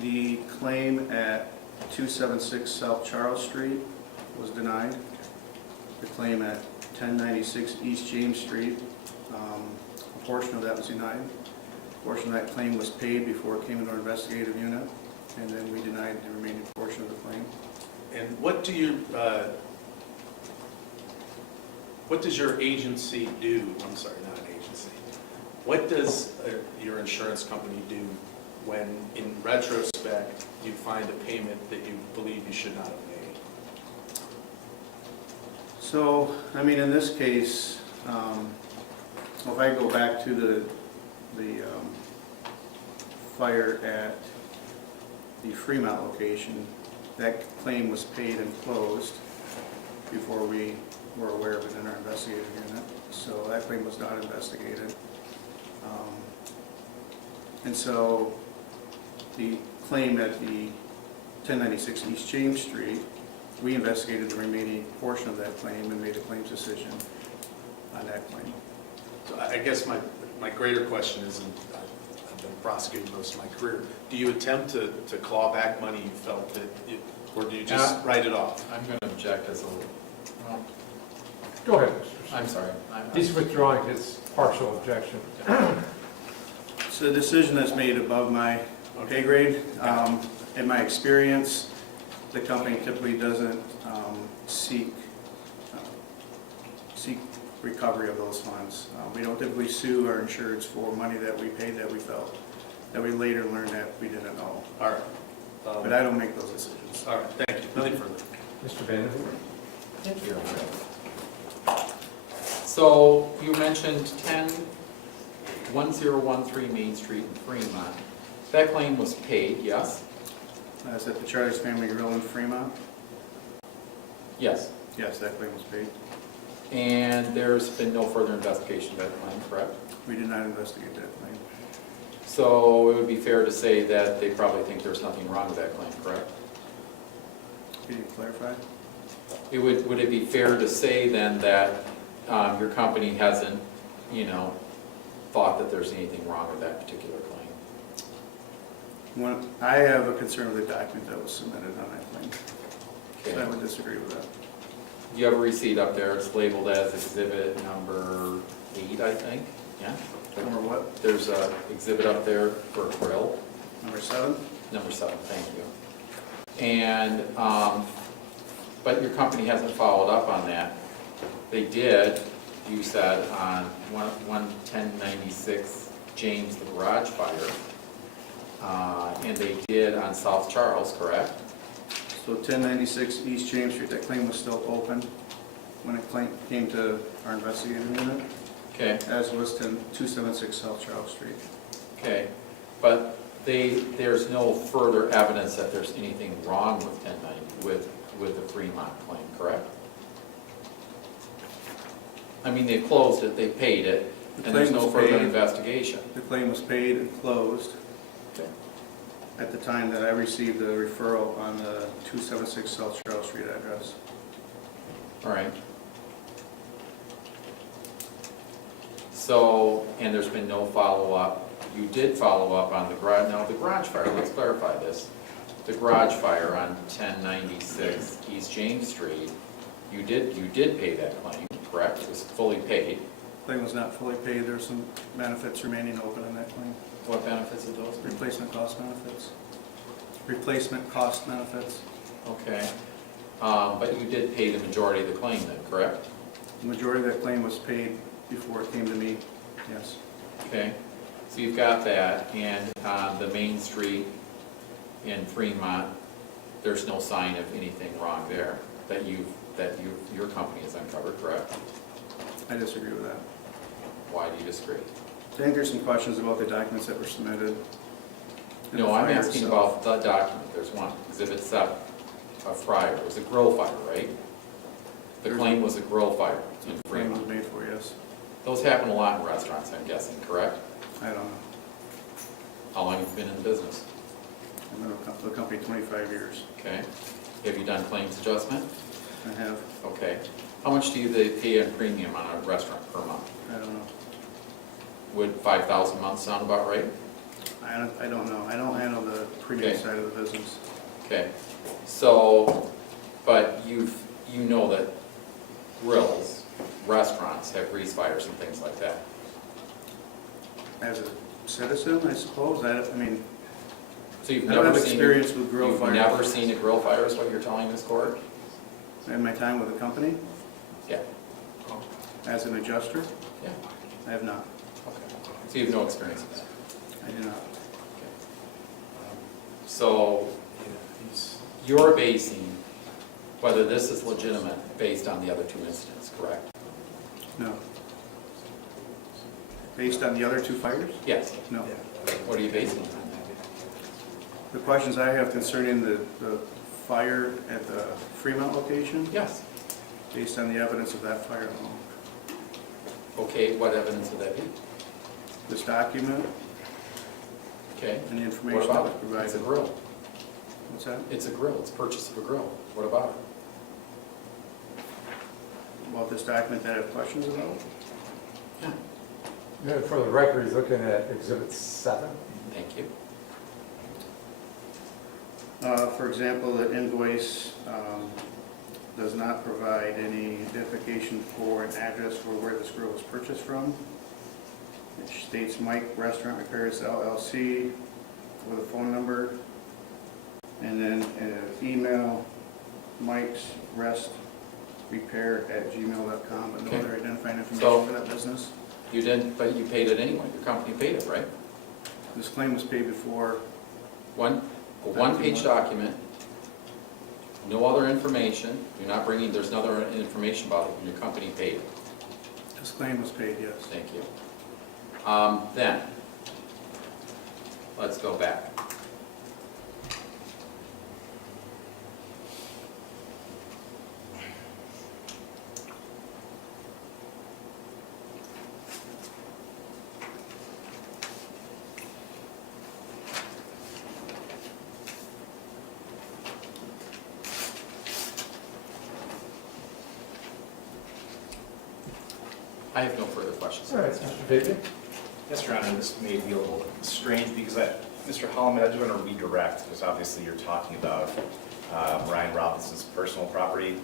The claim at 276 South Charles Street was denied. The claim at 1096 East James Street, a portion of that was denied. A portion of that claim was paid before it came into our investigative unit, and then we denied the remaining portion of the claim. And what does your agency do? I'm sorry, not an agency. What does your insurance company do when, in retrospect, you find a payment that you believe you should not have made? So, I mean, in this case, if I go back to the fire at the Fremont location, that claim was paid and closed before we were aware of it in our investigative unit. So that claim was not investigated. And so the claim at the 1096 East James Street, we investigated the remaining portion of that claim and made a claims decision on that claim. So I guess my greater question is, and I've been prosecuting most of my career, do you attempt to claw back money you felt that, or do you just write it off? I'm going to object as a, well, Go ahead, Mr. I'm sorry. He's withdrawing his partial objection. It's a decision that's made above my pay grade. In my experience, the company typically doesn't seek recovery of those funds. We don't typically sue our insureds for money that we paid that we felt, that we later learned that we didn't know. All right. But I don't make those decisions. All right, thank you. Nothing further. Mr. Vandenberg? Thank you. So you mentioned 1013 Main Street in Fremont. That claim was paid, yes? Is that the Charters Family Grill in Fremont? Yes. Yes, that claim was paid. And there's been no further investigation of that claim, correct? We did not investigate that claim. So it would be fair to say that they probably think there's nothing wrong with that claim, correct? Can you clarify? Would it be fair to say then that your company hasn't, thought that there's anything wrong with that particular claim? I have a concern with the document that was submitted on that claim. So I Okay. would disagree with that. You have a receipt up there, it's labeled as exhibit number 8, I think, yeah? Number what? There's a exhibit up there for a grill, Number 7? number 7, thank you. And, but your company hasn't followed up on that. They did, you said, on 1096 James, the garage fire. And they did on South Charles, correct? So 1096 East James Street, that claim was still open when it came to our investigative unit, Okay, as was 276 South Charles Street. okay. But there's no further evidence that there's anything wrong with 1090, with the Fremont claim, correct? I mean, they've closed it, they paid it, The and there's claim no was further paid. investigation. The claim was paid and closed Okay. at the time that I received the referral on the 276 South Charles Street address. All right. So, and there's been no follow-up. You did follow up on the garage, now the garage fire, let's clarify this. The garage fire on 1096 East James Street, you did pay that claim, correct? It was fully paid. Claim was not fully paid. There's some benefits remaining open on that claim. What benefits of those? Replacement cost benefits. Replacement cost benefits. Okay. But you did pay the majority of the claim then, correct? The majority of that claim was paid before it came to me, yes. Okay. So you've got that, and on the main street in Fremont, there's no sign of anything wrong there that your company has uncovered, correct? I disagree with that. Why do you disagree? I think there's some questions about the documents that were submitted. And No, the I'm fire asking itself. about the document. There's one, Exhibit 7, a fryer. It was a grill fire, right? The claim was a grill fire in The claim was Fremont. made for, yes. Those happen a lot in restaurants, I'm guessing, correct? I don't know. How long have you been in the business? I've been with the company 25 years. Okay. Have you done claims adjustment? I have, Okay. How much do you pay in premium on a restaurant per month? I don't know. Would 5,000 a month sound about right? I don't know. I don't handle the premium Okay. side of the business. Okay. So, but you know that grills, restaurants have grease fires and things like that. As a citizen, I suppose, I mean, So you've I don't never have seen. experience with grill You've fires. never seen a grill fire is what you're telling this court? In my time with the company, Yeah. as an adjuster, Yeah. I have not. Okay. So you have no experience with that? I do not. So you're basing whether this is legitimate based on the other two incidents, correct? No. Based on the other two fires? Yes. No. What are you basing it on? The questions I have concerning the fire at the Fremont location, Yes. based on the evidence of that fire alone. Okay, what evidence would that be? This document Okay. and the What information that about was it? provided. It's a grill. What's that? It's a grill. It's purchase of a grill. What about it? About this document that I have questions about? Yeah. Yeah, for the record, he's looking at Exhibit 7. Thank you. For example, the invoice does not provide any identification for an address for where this grill was purchased from. It states Mike Restaurant Repairs LLC with a phone number, and then email Mike's Rest Repair at gmail.com, but no Okay. other identifying So- information for that business. You didn't, but you paid it anyway. Your company paid it, right? This claim was paid before. A one-page document, no other information. You're not bringing, there's no other information about it. Your company paid it. This claim was paid, yes. Thank you. Then, let's go back. I have no further questions. All right, Mr. Bailey? Yes, Your Honor, this may be a little strange because Mr. Holloman, I do want to redirect, because obviously you're talking about Ryan Robinson's personal property.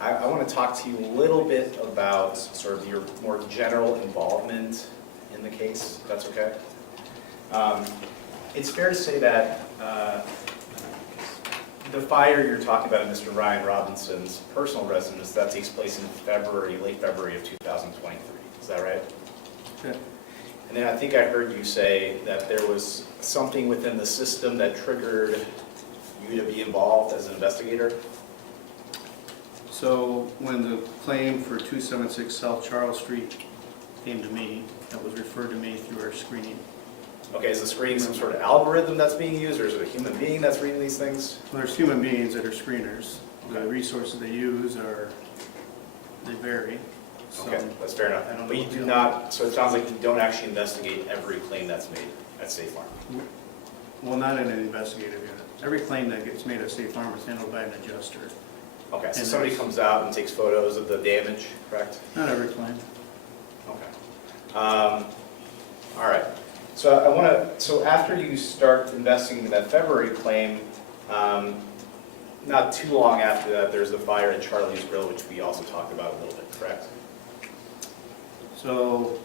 I want to talk to you a little bit about sort of your more general involvement in the case, if that's okay. It's fair to say that the fire you're talking about in Mr. Ryan Robinson's personal residence, that takes place in February, late February of 2023. Is that right? Okay. And then I think I heard you say that there was something within the system that triggered you to be involved as an investigator? So when the claim for 276 South Charles Street came to me, that was referred to me through our screening Okay, is the screening some sort of algorithm that's being used, or is it a human being that's reading these things? Well, there's human beings that are screeners. The Okay. resources they use they vary. So Okay, that's fair enough. I don't But you know. do not, so it sounds like you don't actually investigate every claim that's made at State Farm. Well, not in an investigative unit. Every claim that gets made at State Farm is handled by an adjuster. Okay, so And somebody there's- comes out and takes photos of the damage, correct? Not every claim. Okay. All right. So I want to, so after you start investigating that February claim, not too long after that, there's the fire at Charlie's Grill, which we also talked about a little bit, correct? So,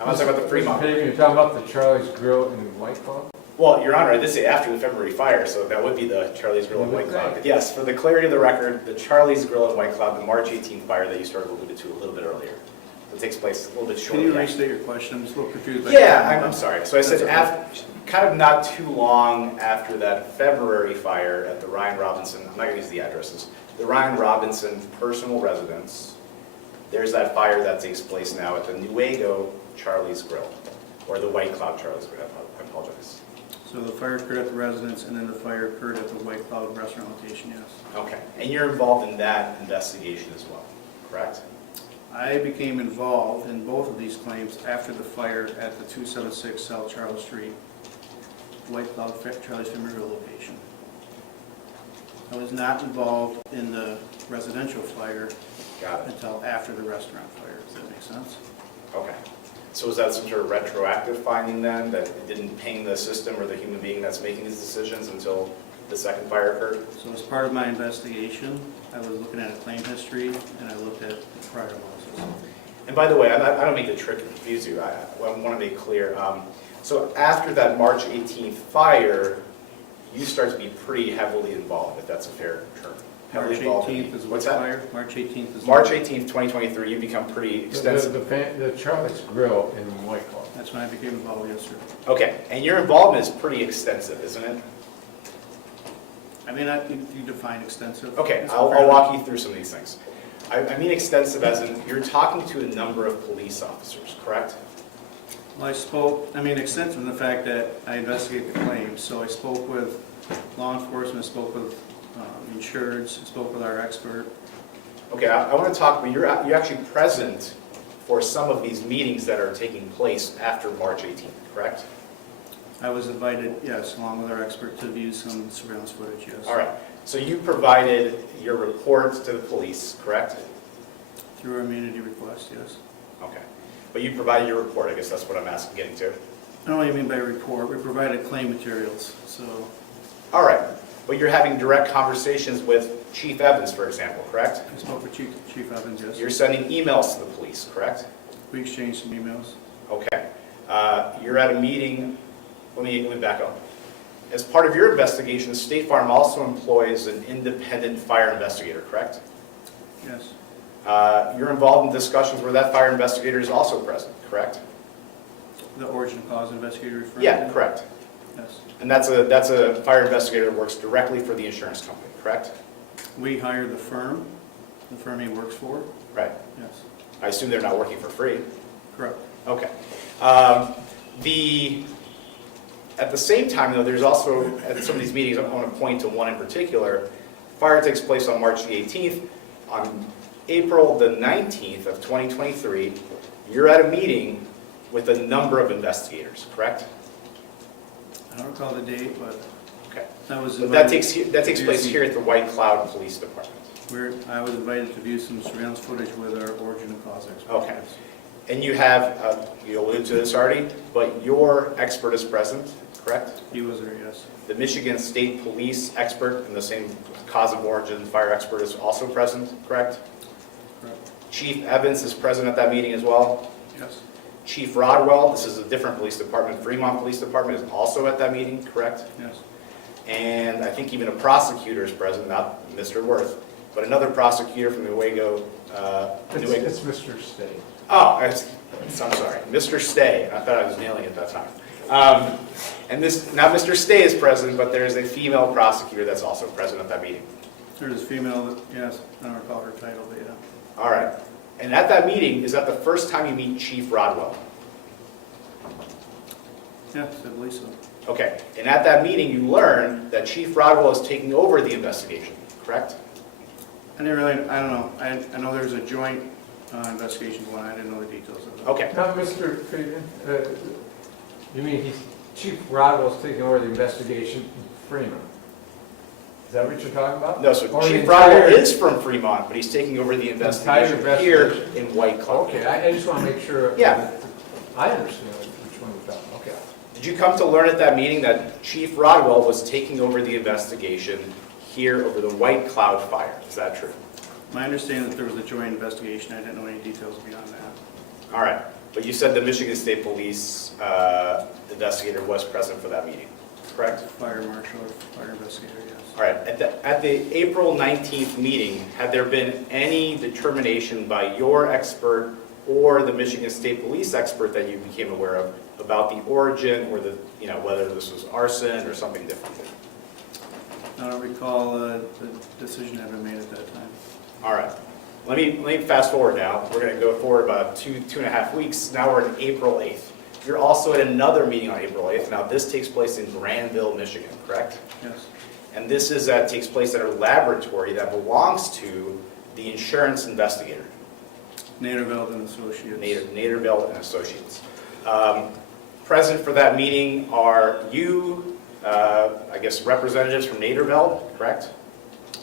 I'm not talking about the Mr. Fremont. Pavey, you're talking about the Charlie's Grill in White Cloud? Well, Your Honor, I did say after the February fire, so that would be the Charlie's Grill and White Cloud. But yes, for the clarity of the record, the Charlie's Grill and White Cloud, the March 18th fire that you started alluded to a little bit earlier. It takes place a little bit can shortly. you after. restate your question? I'm just a little confused. by Yeah, that. I'm sorry. So I said That's okay. after, kind of not too long after that February fire at the Ryan Robinson, I'm not going to use the addresses, the Ryan Robinson personal residence, there's that fire that takes place now at the Nuevo Charlie's Grill, or the White Cloud Charlie's Grill, I apologize. So the fire occurred at the residence, and then the fire occurred at the White Cloud restaurant location, yes. Okay, and you're involved in that investigation as well, correct? I became involved in both of these claims after the fire at the 276 South Charles Street, White Cloud Charlie's Family Grill location. I was not involved in the residential fire Got it. until after the restaurant fire. Does that make sense? Okay. So is that some sort of retroactive finding then, that it didn't ping the system or the human being that's making these decisions until the second fire occurred? So as part of my investigation, I was looking at a claim history, and I looked at the prior losses. And by the way, I don't mean to trick and confuse you, I want to make clear. So after that March 18th fire, you start to be pretty heavily involved, if that's a fair term. Heavily March involved in- 18th is What's what that? fire? March 18th is... March 18th, 2023, you become pretty extensive. The Charlie's Grill in White Cloud. That's when I became involved, yes, sir. Okay, and your involvement is pretty extensive, isn't it? I mean, you define extensive. Okay, It's I'll fairly- walk you through some of these things. I mean extensive as in, you're talking to a number of police officers, correct? Well, extensive in the fact that I investigate the claims, so I spoke with law enforcement, spoke with insureds, spoke with our expert. Okay, I want to talk, but you're actually present for some of these meetings that are taking place after March 18th, correct? I was invited, yes, along with our expert, to view some surveillance footage, yes. All right, so you provided your report to the police, correct? Through our immunity request, yes. Okay, but you provided your report, I guess that's what I'm asking, getting to. I don't know what you mean by report. We provided claim materials, so, All right, but you're having direct conversations with Chief Evans, for example, correct? I spoke with Chief Evans, yes. You're sending emails to the police, correct? We exchanged some emails. Okay. You're at a meeting, let me back up. As part of your investigation, State Farm also employs an independent fire investigator, correct? Yes, You're involved in discussions where that fire investigator is also present, correct? the origin and cause investigator referred to. Yeah, correct. Yes. And that's a fire investigator that works directly for the insurance company, correct? We hired the firm he works for, Right. yes, I assume they're not working for free. correct. Okay. At the same time, though, there's also, at some of these meetings, I want to point to one in particular. Fire takes place on March the 18th. On April the 19th of 2023, you're at a meeting with a number of investigators, correct? I don't recall the date, but Okay. I was But that invited. takes place here at the White Cloud Police Department. I was invited to view some surveillance footage with our origin and cause expert. Okay. And you have, you alluded to this already, but your expert is present, correct? He was there, yes. The Michigan State Police expert and the same cause of origin fire expert is also present, correct? Correct. Chief Evans is present at that meeting as well. Yes, Chief Rodwell, this is a different police department, Fremont Police Department is also at that meeting, correct? yes. And I think even a prosecutor is present, not Mr. Worth, but another prosecutor from Nuevo. It's Mr. Stay. Oh, I'm sorry, Mr. Stay. I thought I was nailing it that time. And this, now Mr. Stay is present, but there is a female prosecutor that's also present at that meeting. There's a female, that yes, I don't recall her title, but yeah. All right. And at that meeting, is that the first time you meet Chief Rodwell? Yes, I believe so. Okay, and at that meeting, you learned that Chief Rodwell is taking over the investigation, correct? I didn't really, I don't know. I know there was a joint investigation going on. I didn't know the details of it. Okay, Now, Mr. Friedman, you mean Chief Rodwell's taking over the investigation in Fremont? Is that what you're talking about? no, so Or the Chief Rodwell entire- is from Fremont, but he's taking over the investigation here investigation. in White Cloud. Okay, I just want to make sure. Yeah. I understand which one we're talking, okay. Did you come to learn at that meeting that Chief Rodwell was taking over the investigation here over the White Cloud fire? Is that true? My understanding that there was a joint investigation. I didn't know any details beyond that. All right, but you said the Michigan State Police investigator was present for that meeting, correct? Fire marshal or fire investigator, yes. All right, at the April 19th meeting, had there been any determination by your expert or the Michigan State Police expert that you became aware of about the origin or the, whether this was arson or something different? I don't recall the decision having been made at that time. All right, let me fast forward now. We're going to go forward about two and a half weeks. Now we're in April 8th. You're also at another meeting on April 8th. Now this takes place in Granville, Michigan, correct? Yes. And this takes place at a laboratory that belongs to the insurance investigator, Naderveld and Associates. Naderveld and Associates. Present for that meeting are you, I guess representatives from Naderveld, correct?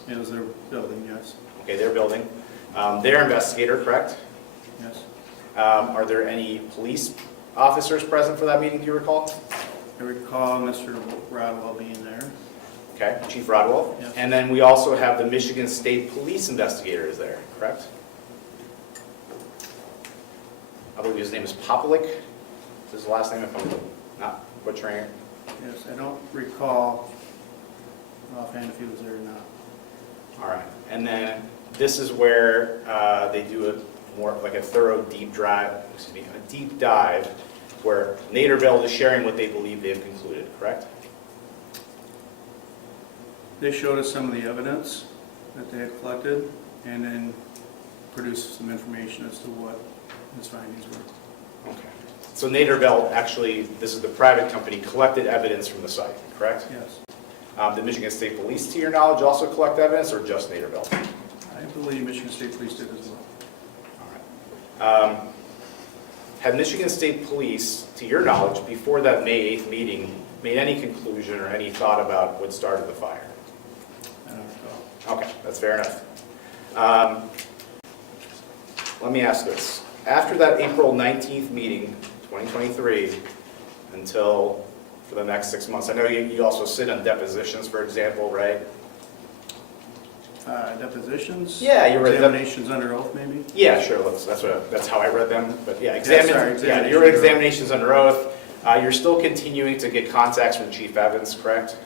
It was their building, yes. Okay, their building. Their investigator, correct? Yes. Are there any police officers present for that meeting, do you recall? I recall Mr. Rodwell being there. Okay, Chief Rodwell. Yes. And then we also have the Michigan State Police investigator is there, correct? I believe his name is Poplik. Is his last name, if I'm not butchering it? Yes, I don't recall offhand if he was there or not. All right, and then this is where they do a more like a thorough deep dive, where Naderveld is sharing what they believe they've concluded, correct? They showed us some of the evidence that they had collected and then produced some information as to what his findings were. Okay. So Naderveld actually, this is the private company, collected evidence from the site, correct? Yes. Did Michigan State Police, to your knowledge, also collect evidence, or just Naderveld? I believe Michigan State Police did as well. All right. Had Michigan State Police, to your knowledge, before that May 8th meeting, made any conclusion or any thought about what started the fire? I don't recall. Okay, that's fair enough. Let me ask this. After that April 19th meeting, 2023, until for the next 6 months, I know you also sit on depositions, for example, right? Depositions? Yeah, you were Examinations under oath, maybe? Yeah, sure, that's how I read them, but yeah, Examinations your under oath. examinations under oath. You're still continuing to get contacts from Chief Evans, correct?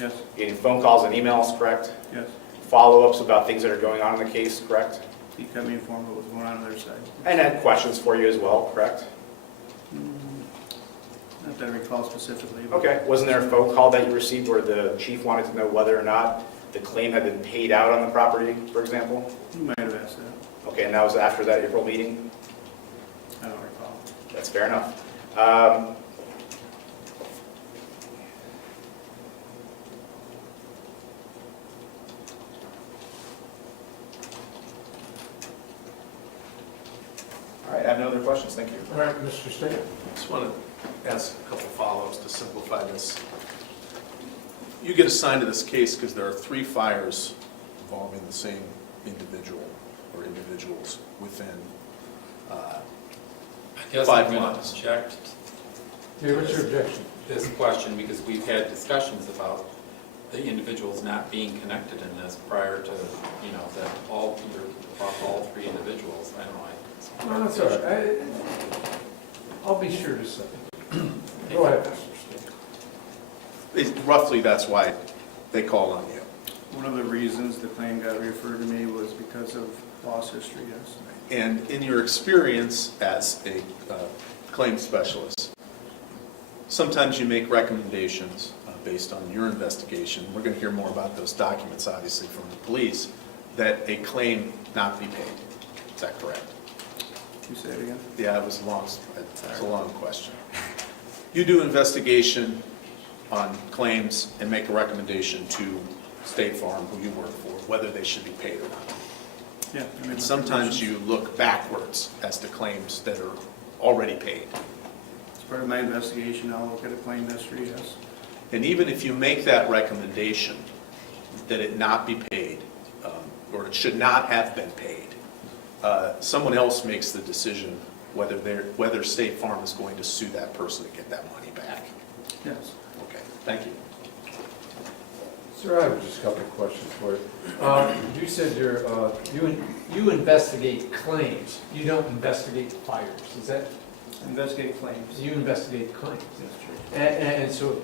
Yes, Getting phone calls and emails, correct? yes. Follow-ups about things that are going on in the case, correct? He kept me informed of what was going on their side. And had questions for you as well, correct? Not that I recall specifically. But Okay, wasn't there a phone call that you received where the chief wanted to know whether or not the claim had been paid out on the property, for example? You might have asked that. Okay, and that was after that April meeting? I don't recall. That's fair enough. All right, I have no other questions, thank you. All right, Mr. State. Just want to ask a couple follow-ups to simplify this. You get assigned to this case because there are 3 fires involving the same individual or individuals within I guess 5 I'm going to months. object Yeah, what's your objection? this question because we've had discussions about the individuals not being connected in this prior to, that all 3 individuals. I don't know. No, that's all right. I'll be sure to say. Go ahead, Mr. State. Roughly, that's why they call on you. One of the reasons the claim got referred to me was because of loss history, yes. And in your experience as a claim specialist, sometimes you make recommendations based on your investigation. We're going to hear more about those documents, obviously, from the police, that a claim not be paid. Is that correct? You say it again? Yeah, it was a long question. You do investigation on claims and make a recommendation to State Farm, who you work for, whether they should be paid or not. Yeah. I mean, And sometimes you look backwards as to claims that are already paid. As part of my investigation, I'll look at a claim history, yes. And even if you make that recommendation that it not be paid, or it should not have been paid, someone else makes the decision whether State Farm is going to sue that person to get that money back. Yes. Okay, thank you. Sir, I have just a couple of questions for you. You said you investigate claims, you don't investigate fires, is that, Investigate claims. you investigate claims? That's true. And so,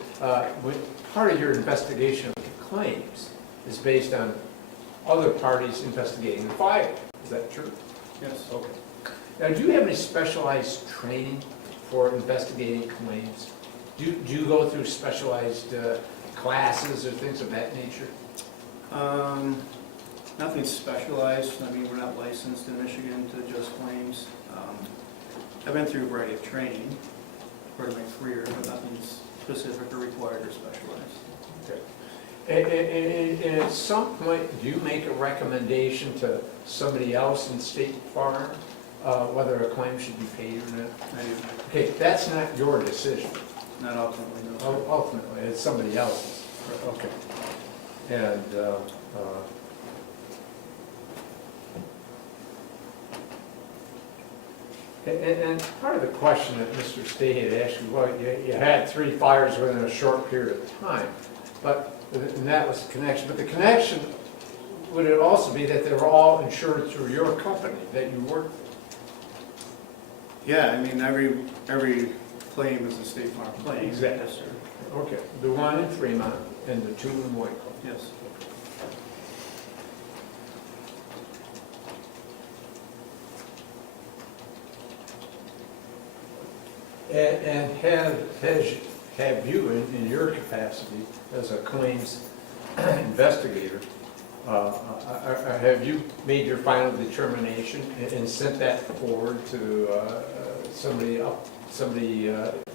part of your investigation of the claims is based on other parties investigating the fire, is that true? Yes. Okay. Now, do you have any specialized training for investigating claims? Do you go through specialized classes or things of that nature? Nothing specialized. I mean, we're not licensed in Michigan to adjust claims. I've been through a variety of training, part of my career, but nothing specific or required or specialized. Okay. And at some point, do you make a recommendation to somebody else in State Farm whether a claim should be paid or not? I do. Okay, that's not your decision. Not ultimately, no. sir. Ultimately, it's somebody else's. Okay. And and part of the question that Mr. Stay had asked you, well, you had 3 fires within a short period of time, and that was the connection. But the connection, would it also be that they were all insured through your company that you worked for? Yeah, I mean, every claim is a State Farm claim. Exactly. Yes, sir. Okay, the one in Fremont and the 2 in Whitehall. Yes. And have you, in your capacity as a claims investigator, have you made your final determination and sent that forward to somebody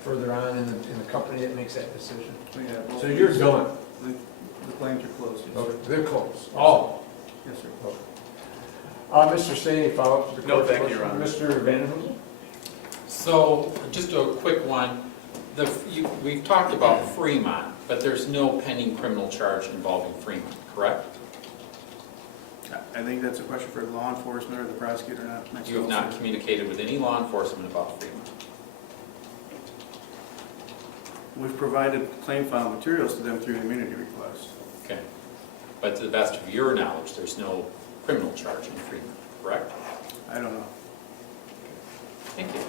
further on in the company that makes that decision? Yeah, well, So you're done? The claims are closed. Yes, Okay, sir. they're closed, all? Yes, sir. Mr. Stay, any follow-up to the No, court's thank you, Your question? Honor. Mr. Van Hoen? So, just a quick one. We've talked about Fremont, but there's no pending criminal charge involving Fremont, correct? I think that's a question for law enforcement or the prosecutor, not myself. You have not sir. communicated with any law enforcement about Fremont? We've provided claim file materials to them through the immunity request. Okay. But to the best of your knowledge, there's no criminal charge in Fremont, correct? I don't know. Thank you.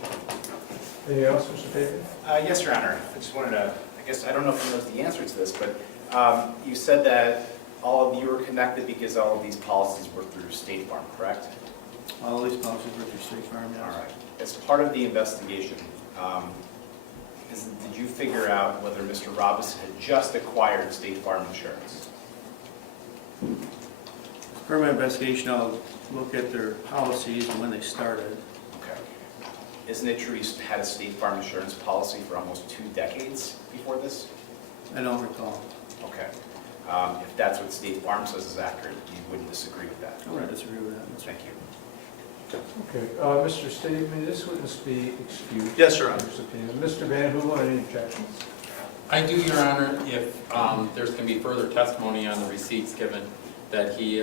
Anything else, Mr. Pavey? Yes, Your Honor. I just wanted to, I guess, I don't know if you know the answer to this, but you said that all of you were connected because all of these policies were through State Farm, correct? All these policies were through State Farm, yes. All right. As part of the investigation, did you figure out whether Mr. Robinson had just acquired State Farm insurance? For my investigation, I'll look at their policies and when they started. Okay. Isn't it true he's had a State Farm insurance policy for almost 2 decades before this? I don't recall. Okay. If that's what State Farm says is accurate, you wouldn't disagree with that? I wouldn't disagree with that. That's right. Thank you. Okay, Mr. Stave, may this witness be excused? Yes, Your Honor. Your opinion. Mr. Van Hoen, any objections? I do, Your Honor, if there's going to be further testimony on the receipts given that he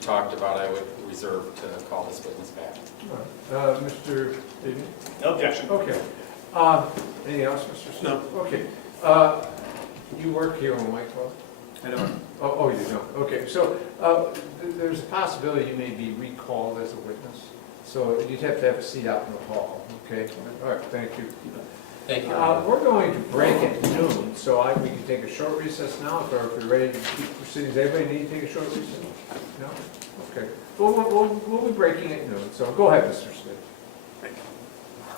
talked about, I would reserve to call this witness back. All right. Mr. Stave? No objection. Okay. Anything else, Mr. Stave? No. Okay. You work here on White Claw? I don't. Oh, you don't? Okay, so there's a possibility you may be recalled as a witness. So you'd have to have a seat out in the hall, okay? All right, thank you. Thank you. We're going to break at noon, so we can take a short recess now, or if you're ready to keep proceedings. Anybody need to take a short recess? No? Okay. We'll be breaking at noon, so go ahead, Mr. Stave.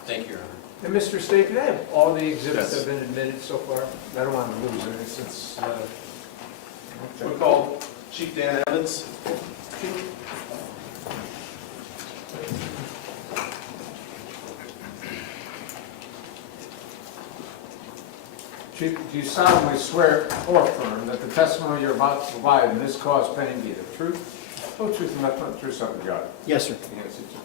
Thank you, Your Honor. And Mr. Stave, can I have all the exhibits Yes. that have been admitted so far? I don't want to lose any since... We'll call Chief Dan Evans. Do you solemnly swear or affirm that the testimony you're about to provide in this cause may be the truth, whole truth, and nothing but the truth, so help you God? Yes, sir. Yes, it's-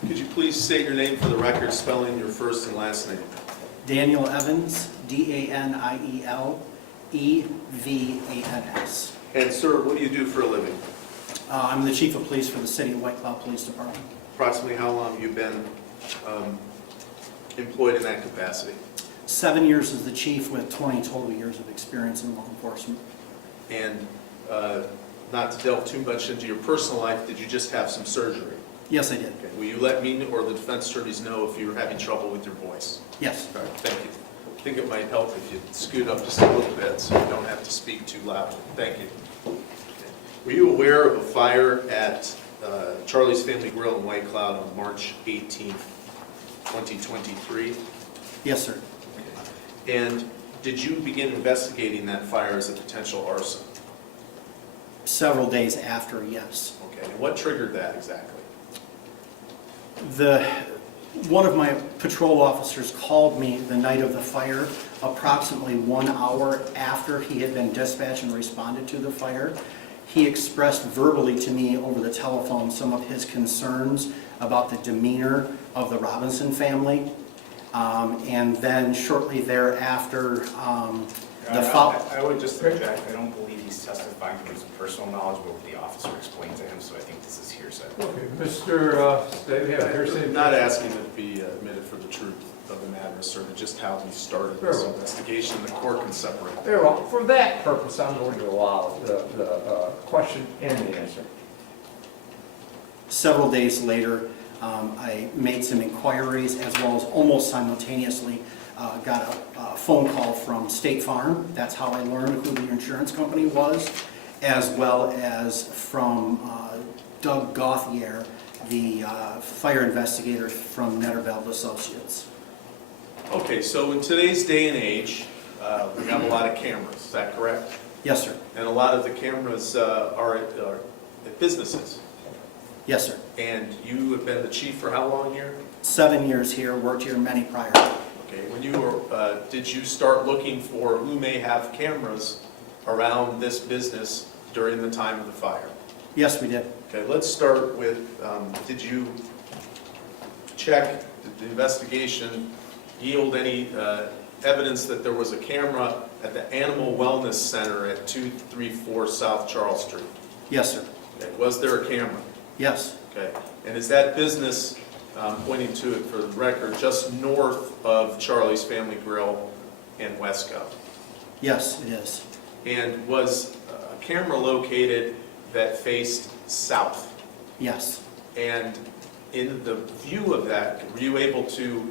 Could you please state your name for the record, spelling your first and last name? Daniel Evans, Danielevans. And sir, what do you do for a living? I'm the chief of police for the city of White Cloud Police Department. Approximately how long have you been employed in that capacity? 7 years as the chief with 20 total years of experience in law enforcement. And not to delve too much into your personal life, did you just have some surgery? Yes, I did. Okay. Will you let me or the defense attorneys know if you're having trouble with your voice? Yes. All right, thank you. I think it might help if you scoot up just a little bit so you don't have to speak too loudly. Thank you. Were you aware of a fire at Charlie's Family Grill in White Cloud on March 18th, 2023? Yes, sir. And did you begin investigating that fire as a potential arson? Several days after, yes. Okay, and what triggered that exactly? One of my patrol officers called me the night of the fire, approximately 1 hour after he had been dispatched and responded to the fire. He expressed verbally to me over the telephone some of his concerns about the demeanor of the Robinson family. And then shortly thereafter, I would just object, I don't believe he's testifying from his personal knowledge, but what the officer explained to him, so I think this is hearsay. Okay, Mr. Staley, have hearsay. I'm not asking it to be admitted for the truth of the matter, sir, but just how we started this investigation. The court can separate. Very well, for that purpose, I'm going to allow the question and the answer. several days later, I made some inquiries as well as almost simultaneously got a phone call from State Farm. That's how I learned who the insurance company was, as well as from Doug Gauthier, the fire investigator from Netterveld Associates. Okay, so in today's day and age, we have a lot of cameras, is that correct? Yes, sir. And a lot of the cameras are at businesses. Yes, sir. And you have been the chief for how long here? 7 years here, worked here many prior. Okay, when you were, did you start looking for who may have cameras around this business during the time of the fire? Yes, we did. Okay, let's start with, did you check, did the investigation yield any evidence that there was a camera at the Animal Wellness Center at 234 South Charles Street? Yes, sir. Okay, was there a camera? Yes. Okay, and is that business, pointing to it for the record, just north of Charlie's Family Grill in Wesco? Yes, it is. And was a camera located that faced south? Yes. And in the view of that, were you able to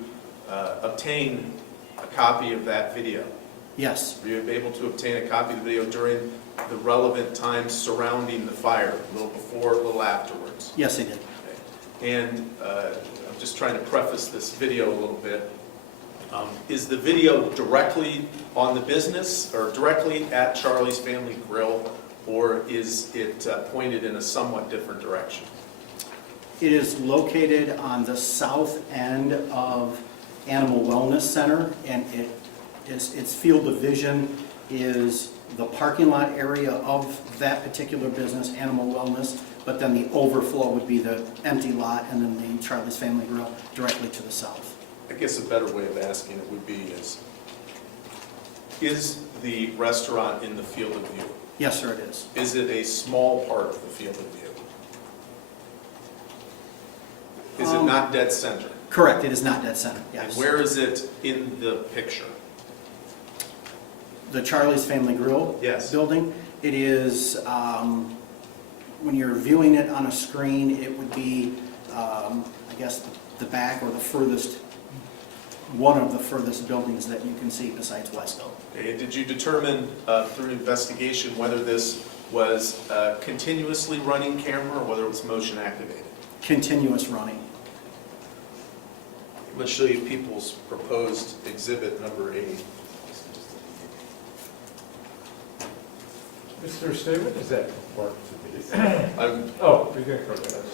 obtain a copy of that video? Yes. Were you able to obtain a copy of the video during the relevant times surrounding the fire, a little before, a little afterwards? Yes, I did. Okay. And I'm just trying to preface this video a little bit. Is the video directly on the business or directly at Charlie's Family Grill, or is it pointed in a somewhat different direction? It is located on the south end of Animal Wellness Center, and its field of vision is the parking lot area of that particular business, Animal Wellness, but then the overflow would be the empty lot and then the Charlie's Family Grill directly to the south. I guess a better way of asking it would be is the restaurant in the field of view? Yes, sir, it is. Is it a small part of the field of view? Is it not dead center? Correct, it is not dead center, yes. And where is it in the picture? The Charlie's Family Grill Yes. building, it is, when you're viewing it on a screen, it would be, I guess, the back or the furthest, one of the furthest buildings that you can see besides Wesco. Okay, did you determine through an investigation whether this was a continuously running camera or whether it was motion activated? Continuous running. I'm going to show you people's proposed exhibit number 8. Mr. Staley, what does that work to be? I'm Oh, you're going to correct that.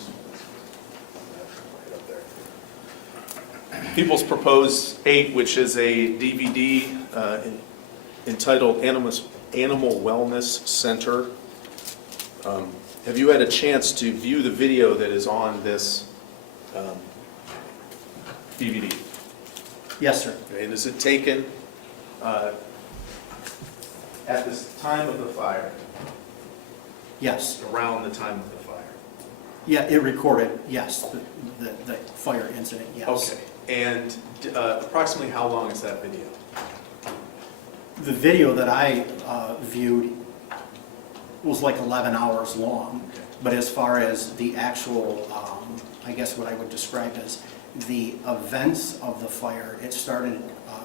People's Proposed 8, which is a DVD entitled Animal Wellness Center. Have you had a chance to view the video that is on this DVD? Yes, sir. And is it taken at this time of the fire, Yes. around the time of the fire? Yeah, it recorded, yes, the fire incident, yes. Okay, and approximately how long is that video? The video that I viewed was like 11 hours long, Okay. but as far as the actual, I guess what I would describe as the events of the fire, it started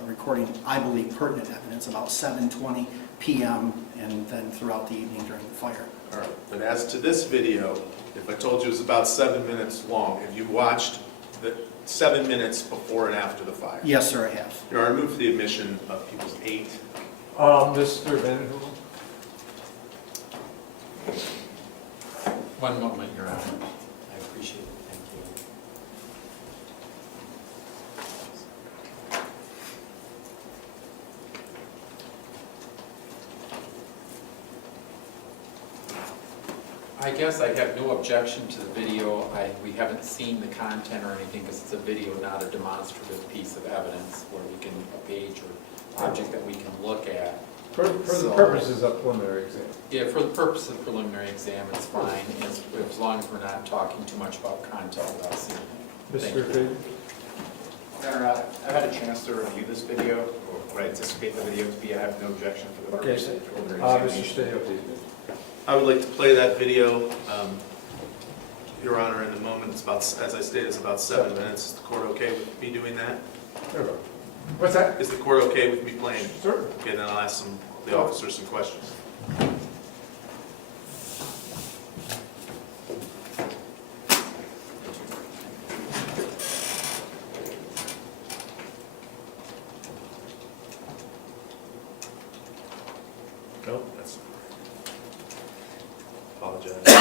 recording, I believe, pertinent evidence about 7:20 p.m. and then throughout the evening during the fire. All right, but as to this video, if I told you it was about 7 minutes long, have you watched the 7 minutes before and after the fire? Yes, sir, I have. You know, I removed the admission of People's 8. Mr. Van Hool? One moment, Your Honor. I appreciate it, thank you. I guess I have no objection to the video. We haven't seen the content or anything because it's a video, not a demonstrative piece of evidence where we can, a page or object that we can look at. For the So- purposes of preliminary exam. Yeah, for the purpose of preliminary exam, it's fine, as long as we're not talking too much about content without seeing it. Thank Mr. you. Fig? Your Honor, I've had a chance to review this video, or what I anticipate the video to be. I have no objection for the Okay. purpose of preliminary Mr. examination. Stady, please. I would like to play that video, Your Honor, in a moment. It's about, as I stated, it's about 7 minutes. Is the court okay with me doing that? There we go. What's that? Is the court okay with me playing it? Sir? Okay, then I'll ask the officers some questions. Nope, that's, apologize.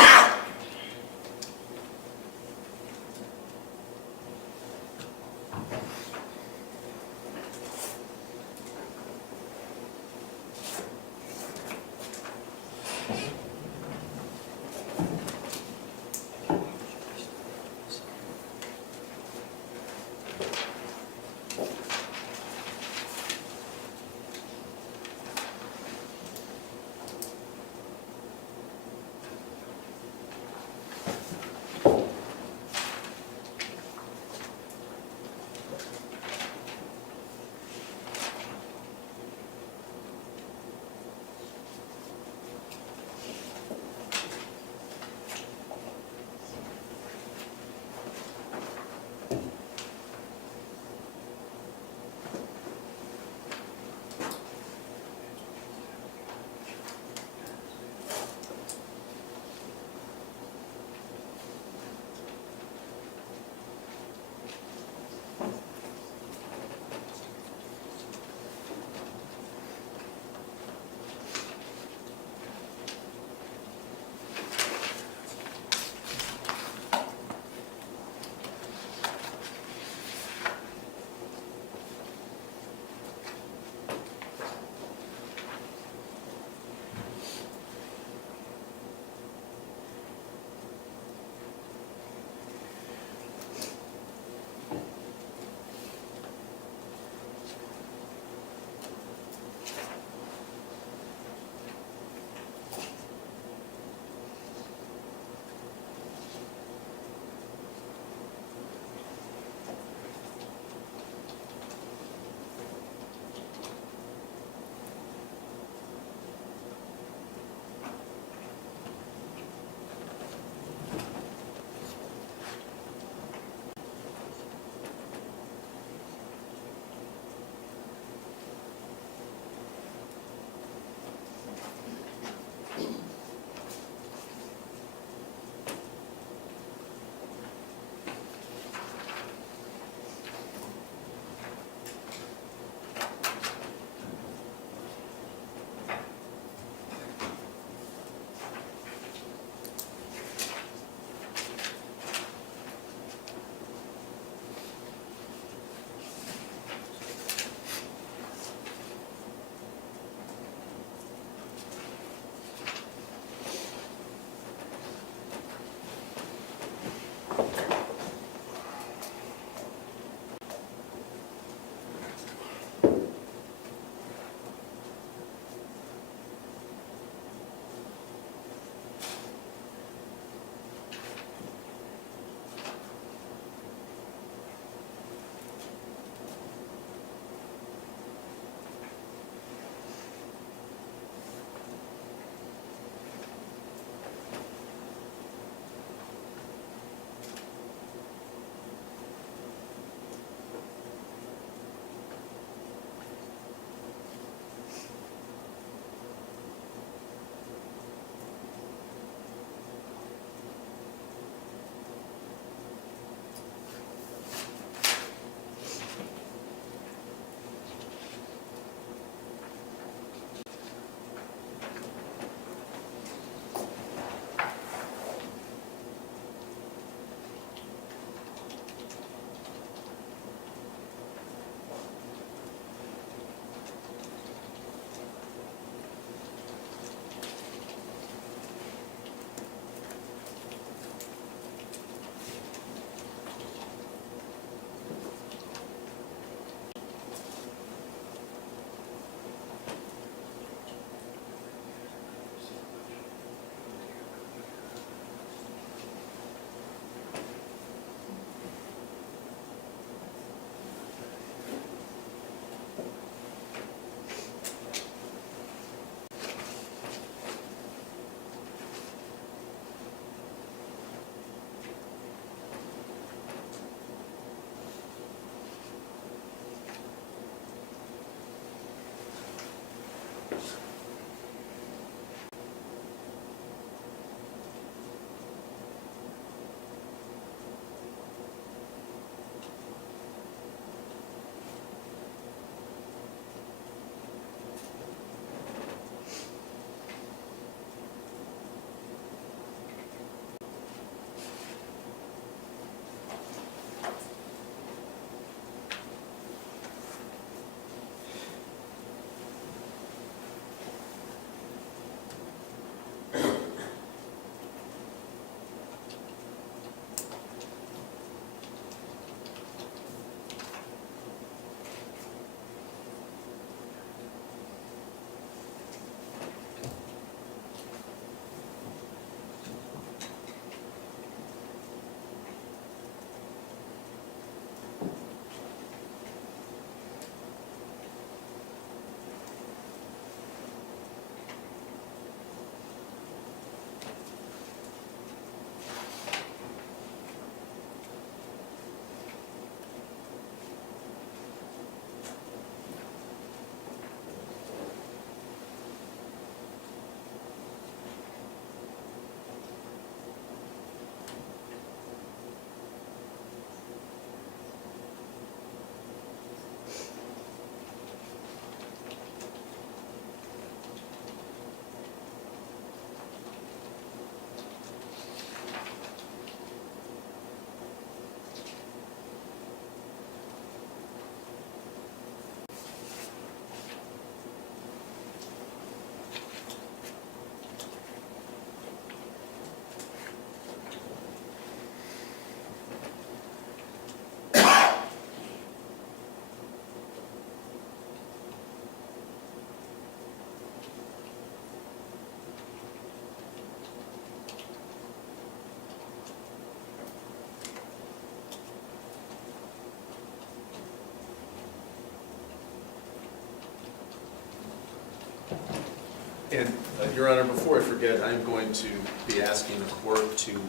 And, Your Honor, before I forget, I'm going to be asking the court to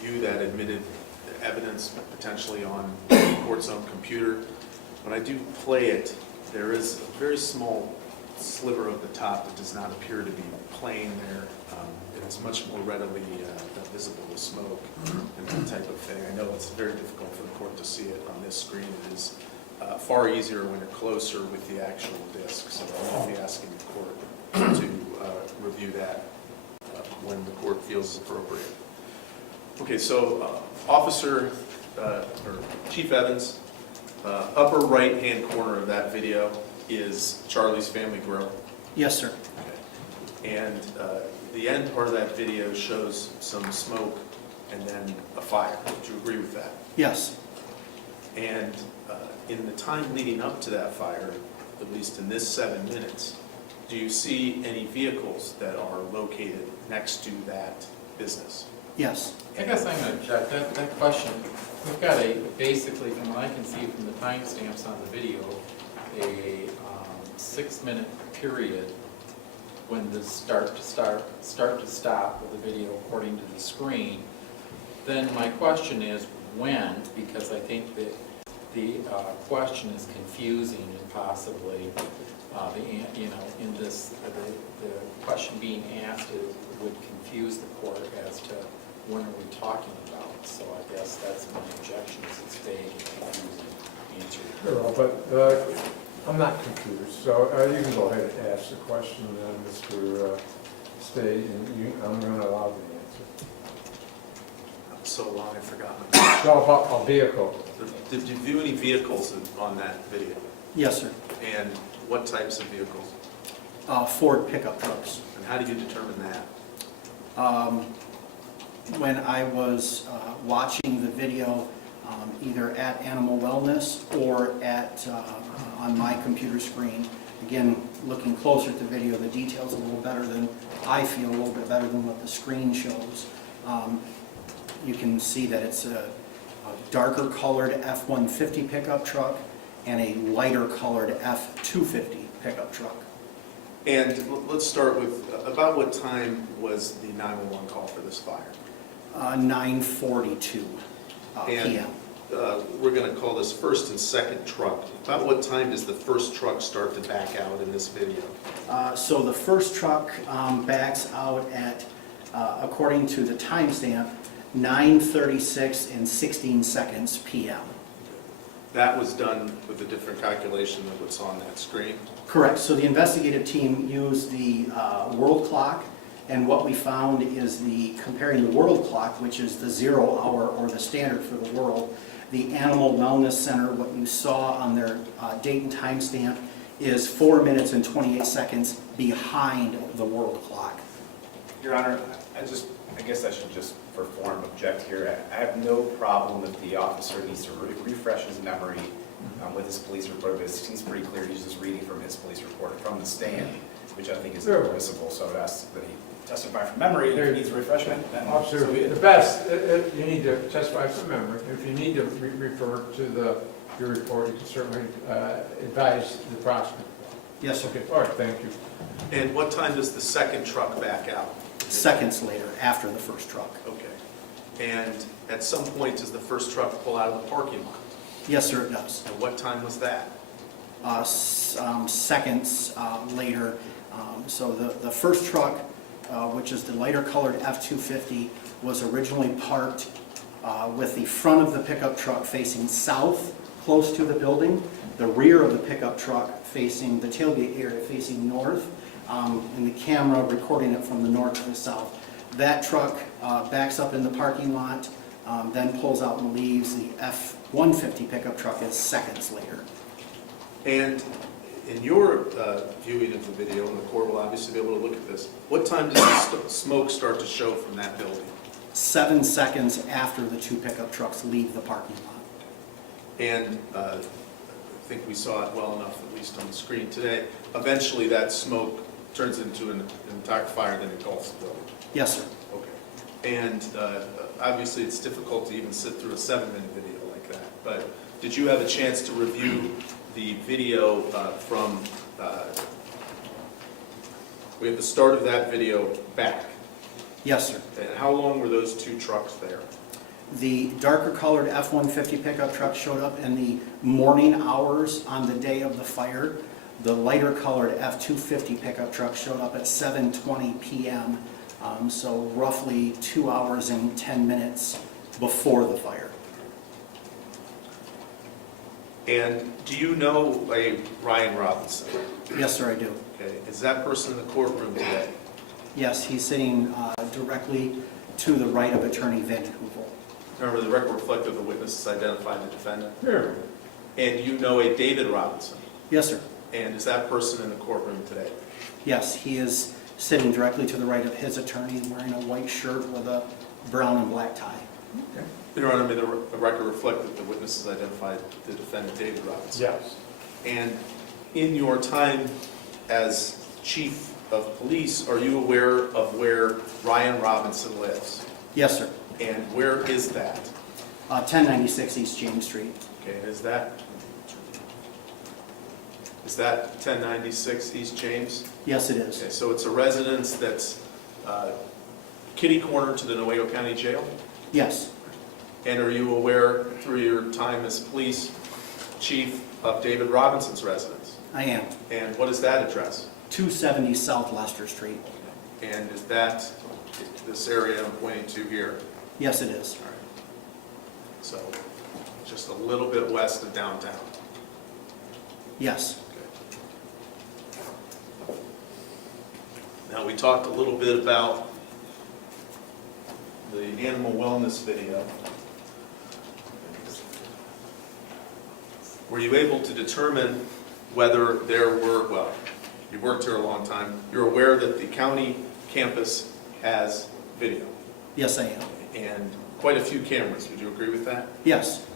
view that admitted evidence potentially on the court's own computer. When I do play it, there is a very small sliver of the top that does not appear to be playing there. It's much more readily visible as smoke and that type of thing. I know it's very difficult for the court to see it on this screen. It is far easier when you're closer with the actual disc. So I'll be asking the court to review that when the court feels is appropriate. Okay, so Officer or Chief Evans, upper right-hand corner of that video is Charlie's Family Grill. Yes, sir. Okay. And the end part of that video shows some smoke and then a fire. Would you agree with that? Yes. And in the time leading up to that fire, at least in this 7 minutes, do you see any vehicles that are located next to that business? Yes. I guess I'm going to object. That question, we've got basically, from what I can see from the timestamps on the video, a 6-minute period when the start to stop of the video according to the screen. Then my question is when, because I think that the question is confusing and possibly in this, the question being asked would confuse the court as to when are we talking about. So I guess that's my objection, is it's vague and confusing answer. Sure, but I'm not confused, so you can go ahead and ask the question, Mr. Stay, and I'm going to allow the answer. So long, I've forgotten. So about a vehicle. Did you view any vehicles on that video? Yes, sir. And what types of vehicles? Ford pickup trucks. And how do you determine that? When I was watching the video, either at Animal Wellness or at on my computer screen, again, looking closer at the video, the details a little better than, I feel a little bit better than what the screen shows. You can see that it's a darker colored F-150 pickup truck and a lighter colored F-250 pickup truck. And let's start with, about what time was the 911 call for this fire? 9:42 p.m. we're going to call this first and second truck. About what time does the first truck start to back out in this video? So the first truck backs out at, according to the timestamp, 9:36 and 16 seconds PM. That was done with a different calculation than what's on that screen? Correct. So the investigative team used the world clock, and what we found is comparing the world clock, which is the 0 hour or the standard for the world, the Animal Wellness Center, what you saw on their date and timestamp, is 4 minutes and 28 seconds behind the world clock. Your Honor, I guess I should just, for form, object here. I have no problem if the officer needs to refresh his memory with his police report, but it seems pretty clear he's just reading from his police report from the stand, which I think is Sure. permissible, so I'd ask that he testify from memory. If he needs refreshment, then Officer, so be the it. best, you need to testify from memory. If you need to refer to your report, you can certainly advise the prosecutor. Yes, sir. Okay, all right, thank you. And what time does the second truck back out? Seconds later, after the first truck. Okay. And at some point, does the first truck pull out of the parking lot? Yes, sir, it does. And what time was that? Seconds later. So the first truck, which is the lighter colored F-250, was originally parked with the front of the pickup truck facing south, close to the building, the rear of the pickup truck facing the tailgate area facing north, and the camera recording it from the north to the south. That truck backs up in the parking lot, then pulls out and leaves. The F-150 pickup truck is seconds later. And in your viewing of the video, and the court will obviously be able to look at this, what time does the smoke start to show from that building? 7 seconds after the two pickup trucks leave the parking lot. And I think we saw it well enough, at least on the screen today. Eventually, that smoke turns into an entire fire that engulfs the building. Yes, sir. Okay. And obviously, it's difficult to even sit through a 7-minute video like that. But did you have a chance to review the video from, we have the start of that video back? Yes, sir. And how long were those two trucks there? The darker colored F-150 pickup truck showed up in the morning hours on the day of the fire. The lighter colored F-250 pickup truck showed up at 7:20 p.m., so roughly 2 hours and 10 minutes before the fire. And do you know a Ryan Robinson? Yes, sir, I do. Okay. Is that person in the courtroom today? Yes, he's sitting directly to the right of Attorney Vanden Heuvel. Remember, the record reflected the witnesses identified the defendant. Here. And you know a David Robinson. Yes, sir. And is that person in the courtroom today? Yes, he is sitting directly to the right of his attorney, wearing a white shirt with a brown and black tie. Okay. Your Honor, may the record reflect that the witnesses identified the defendant, David Robinson? Yes. And in your time as chief of police, are you aware of where Ryan Robinson lives? Yes, sir. And where is that? 1096 East James Street. Okay, and is that 1096 East James? Yes, it is. Okay, so it's a residence that's kitty corner to the Nuevo County Jail? Yes. And are you aware, through your time as police chief, of David Robinson's residence? I am. And what is that address? 270 South Leicester Street. And is that this area I'm pointing to here? Yes, it is. All right. So just a little bit west of downtown. Yes. Okay. Now, we talked a little bit about the animal wellness video. Were you able to determine whether there were, well, you've worked here a long time, you're aware that the county campus has video Yes, I am. and quite a few cameras, would you agree with that? Yes.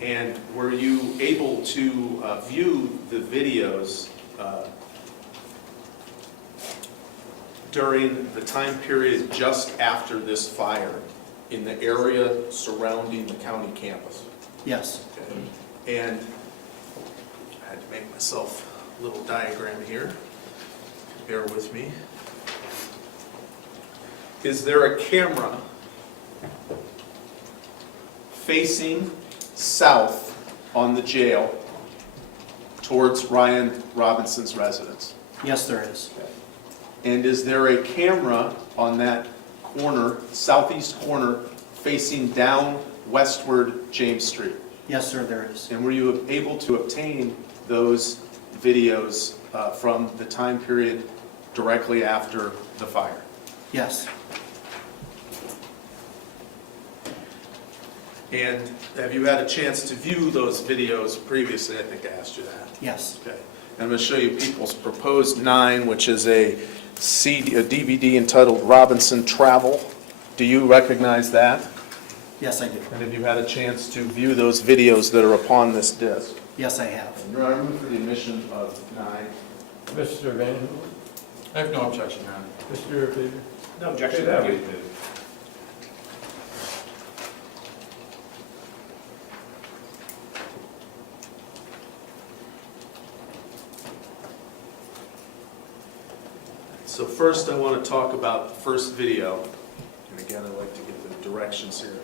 And were you able to view the videos during the time period just after this fire in the area surrounding the county campus? Yes. Okay. And I had to make myself a little diagram here. Bear with me. Is there a camera facing south on the jail towards Ryan Robinson's residence? Yes, there is. And is there a camera on that corner, southeast corner, facing down westward James Street? Yes, sir, there is. And were you able to obtain those videos from the time period directly after the fire? Yes. And have you had a chance to view those videos previously? I think I asked you that. Yes. Okay. And I'm going to show you People's Proposed 9, which is a DVD entitled Robinson Travel. Do you recognize that? Yes, I do. And have you had a chance to view those videos that are upon this disc? Yes, I have. Your argument for the omission of 9? Mr. Van Hoen? I have no objection, Your Honor. Mr. Peter? No objection. Okay, that Thank was you. good. So first, I want to talk about the first video. And again, I'd like to get the directions here.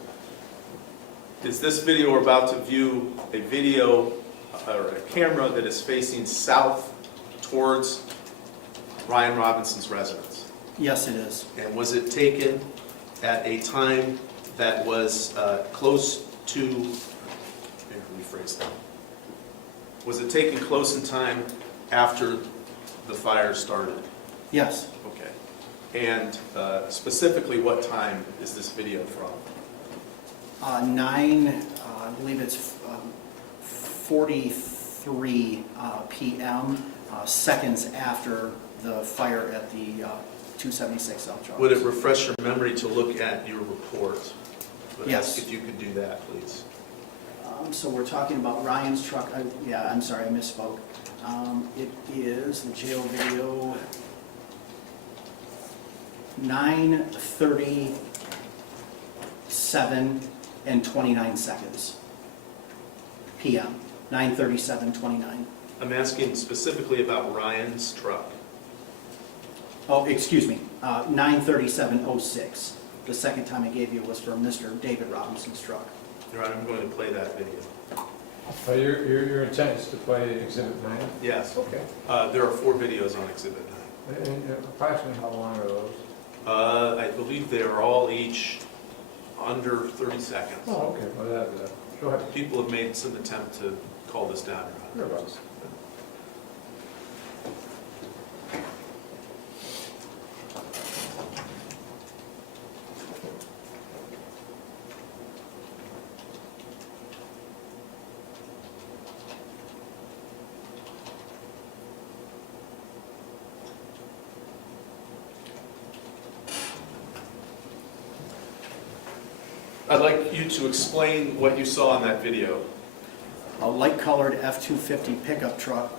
Is this video we're about to view a video or a camera that is facing south towards Ryan Robinson's residence? Yes, it is. And was it taken at a time that was close to, let me rephrase that. Was it taken close in time after the fire started? Yes. Okay. And specifically, what time is this video from? 9, I believe it's 43 p.m., seconds after the fire at the 276 South Charles. Would it refresh your memory to look at your report? Would Yes. ask if you could do that, please. So we're talking about Ryan's truck. Yeah, I'm sorry, I misspoke. It is the jail video, 9:37 and 29 seconds p.m. 9:37:29. I'm asking specifically about Ryan's truck. Oh, excuse me, 9:37:06. The second time I gave you was for Mr. David Robinson's truck. Your Honor, I'm going to play that video. Your intent is to play Exhibit 9? Yes. Okay. There are 4 videos on Exhibit And approximately how long are those? 9. I believe they are all each under 30 seconds. Oh, okay, well, go ahead. People have made some attempt to call this down, Your Honor. Hereabouts. I'd like you to explain what you saw in that video. A light-colored F-250 pickup truck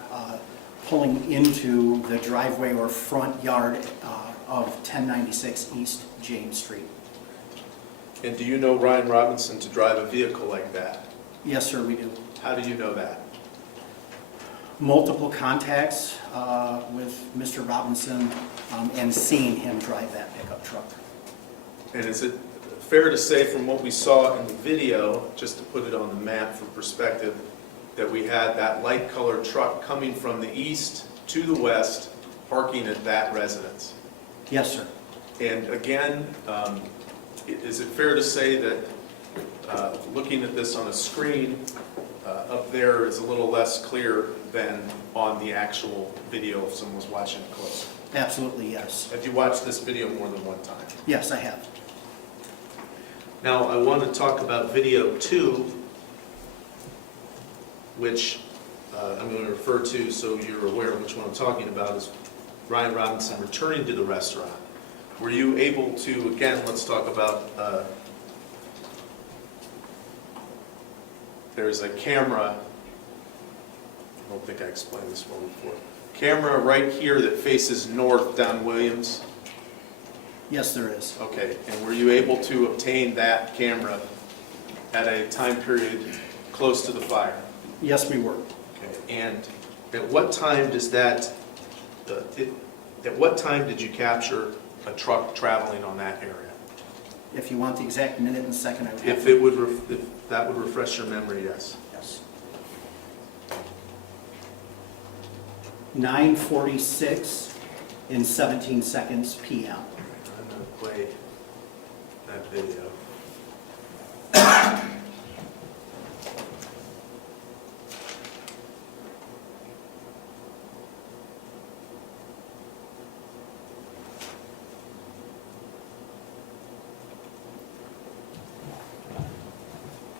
pulling into the driveway or front yard of 1096 East James Street. And do you know Ryan Robinson to drive a vehicle like that? Yes, sir, we do. How do you know that? Multiple contacts with Mr. Robinson and seeing him drive that pickup truck. And is it fair to say from what we saw in the video, just to put it on the map for perspective, that we had that light-colored truck coming from the east to the west, parking at that residence? Yes, sir. And again, is it fair to say that looking at this on a screen up there is a little less clear than on the actual video if someone was watching it closer? Absolutely, yes. Have you watched this video more than one time? Yes, I have. Now, I want to talk about video 2, which I'm going to refer to so you're aware of which one I'm talking about, is Ryan Robinson returning to the restaurant. Were you able to, again, let's talk about, there's a camera, I don't think I explained this one before, camera right here that faces north down Williams. Yes, there is. Okay, and were you able to obtain that camera at a time period close to the fire? Yes, we were. Okay, and at what time does that, at what time did you capture a truck traveling on that area? If you want the exact minute and second, I would have If to. it would, if that would refresh your memory, yes. Yes. 9:46 and 17 seconds PM. I'm going to play that video.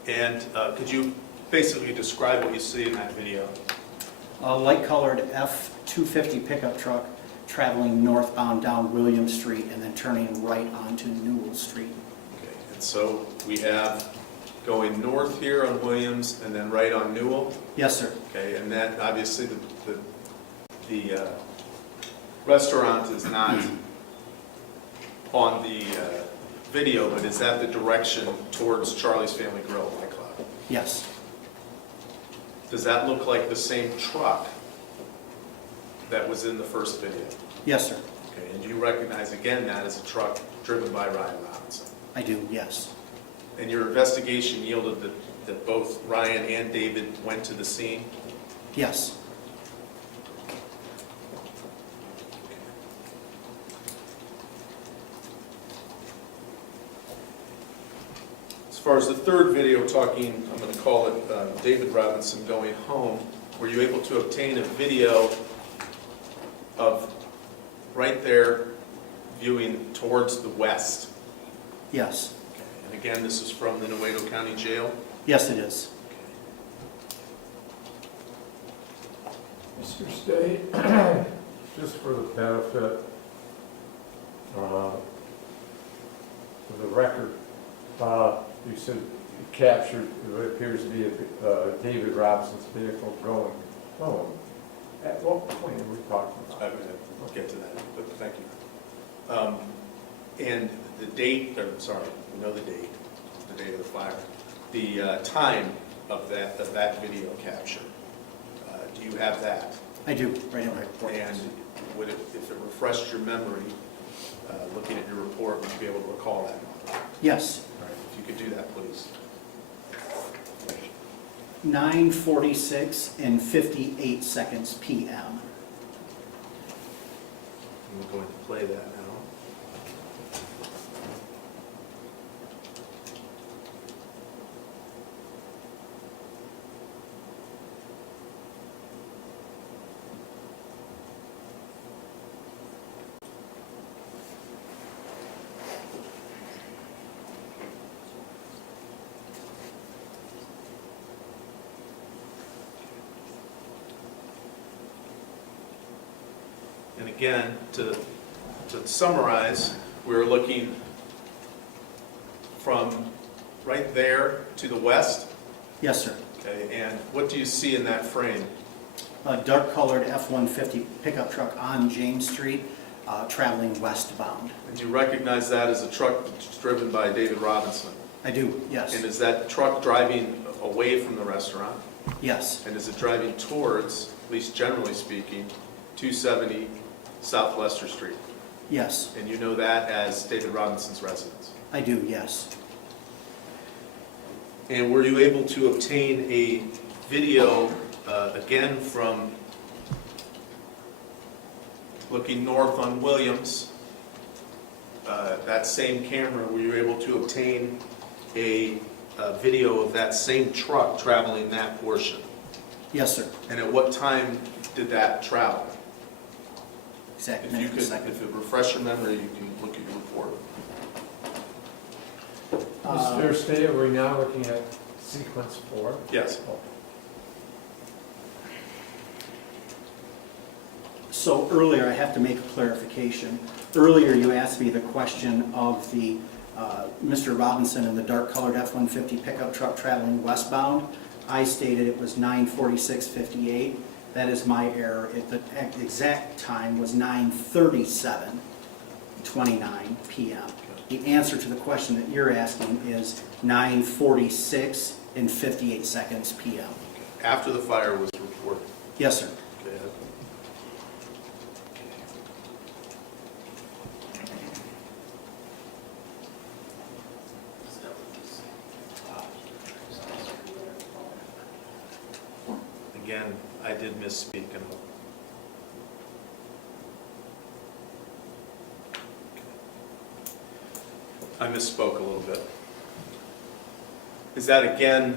And could you basically describe what you see in that video? A light-colored F-250 pickup truck traveling northbound down William Street and then turning right onto Newell Street. Okay, and so we have going north here on Williams and then right on Newell. Yes, sir. Okay, and that, obviously, the restaurant is not on the video, but is that the direction towards Charlie's Family Grill, my club? Yes. Does that look like the same truck that was in the first video? Yes, sir. Okay, and you recognize again that as a truck driven by Ryan Robinson? I do, yes. And your investigation yielded that both Ryan and David went to the scene? Yes. As far as the third video talking, I'm going to call it David Robinson going home, were you able to obtain a video of right there viewing towards the west? Yes. Okay. And again, this is from the Nuevo County Jail? Yes, it is. Mr. Stay, just for the benefit of the record, you said you captured what appears to be David Robson's vehicle going home. At what point are we talking about? I'll get to that, but thank you. And the date, or sorry, we know the date of the fire. The time of that video capture, do you have that? I do, right in my report. And would it, if it refreshed your memory, looking at your report, would you be able to recall that? Yes. All right, if you could do that, please. 9:46 and 58 seconds PM. I'm going to play that now. And again, to summarize, we're looking from right there to the west. Yes, sir. Okay, and what do you see in that frame? A dark-colored F-150 pickup truck on James Street, traveling westbound. And do you recognize that as a truck that's driven by David Robinson? I do, yes. And is that truck driving away from the restaurant? Yes, And is it driving towards, at least generally speaking, 270 South Leicester Street? yes. And you know that as David Robinson's residence? I do, yes. And were you able to obtain a video, again, from looking north on Williams, that same camera, were you able to obtain a video of that same truck traveling that portion? Yes, sir. And at what time did that travel? Exact If you minute and could, second. if it refresh your memory, you can look at your report. Mr. Stay, are we now looking at sequence 4? Yes. So earlier, I have to make a clarification. Earlier, you asked me the question of the Mr. Robinson and the dark-colored F-150 pickup truck traveling westbound. I stated it was 9:46:58. That is my error. The exact time was 9:37:29 PM. The answer to the question that you're asking is 9:46 and 58 seconds PM. After the fire was reported. Yes, sir. Okay. again, I did misspeak, and I misspoke a little bit. Is that again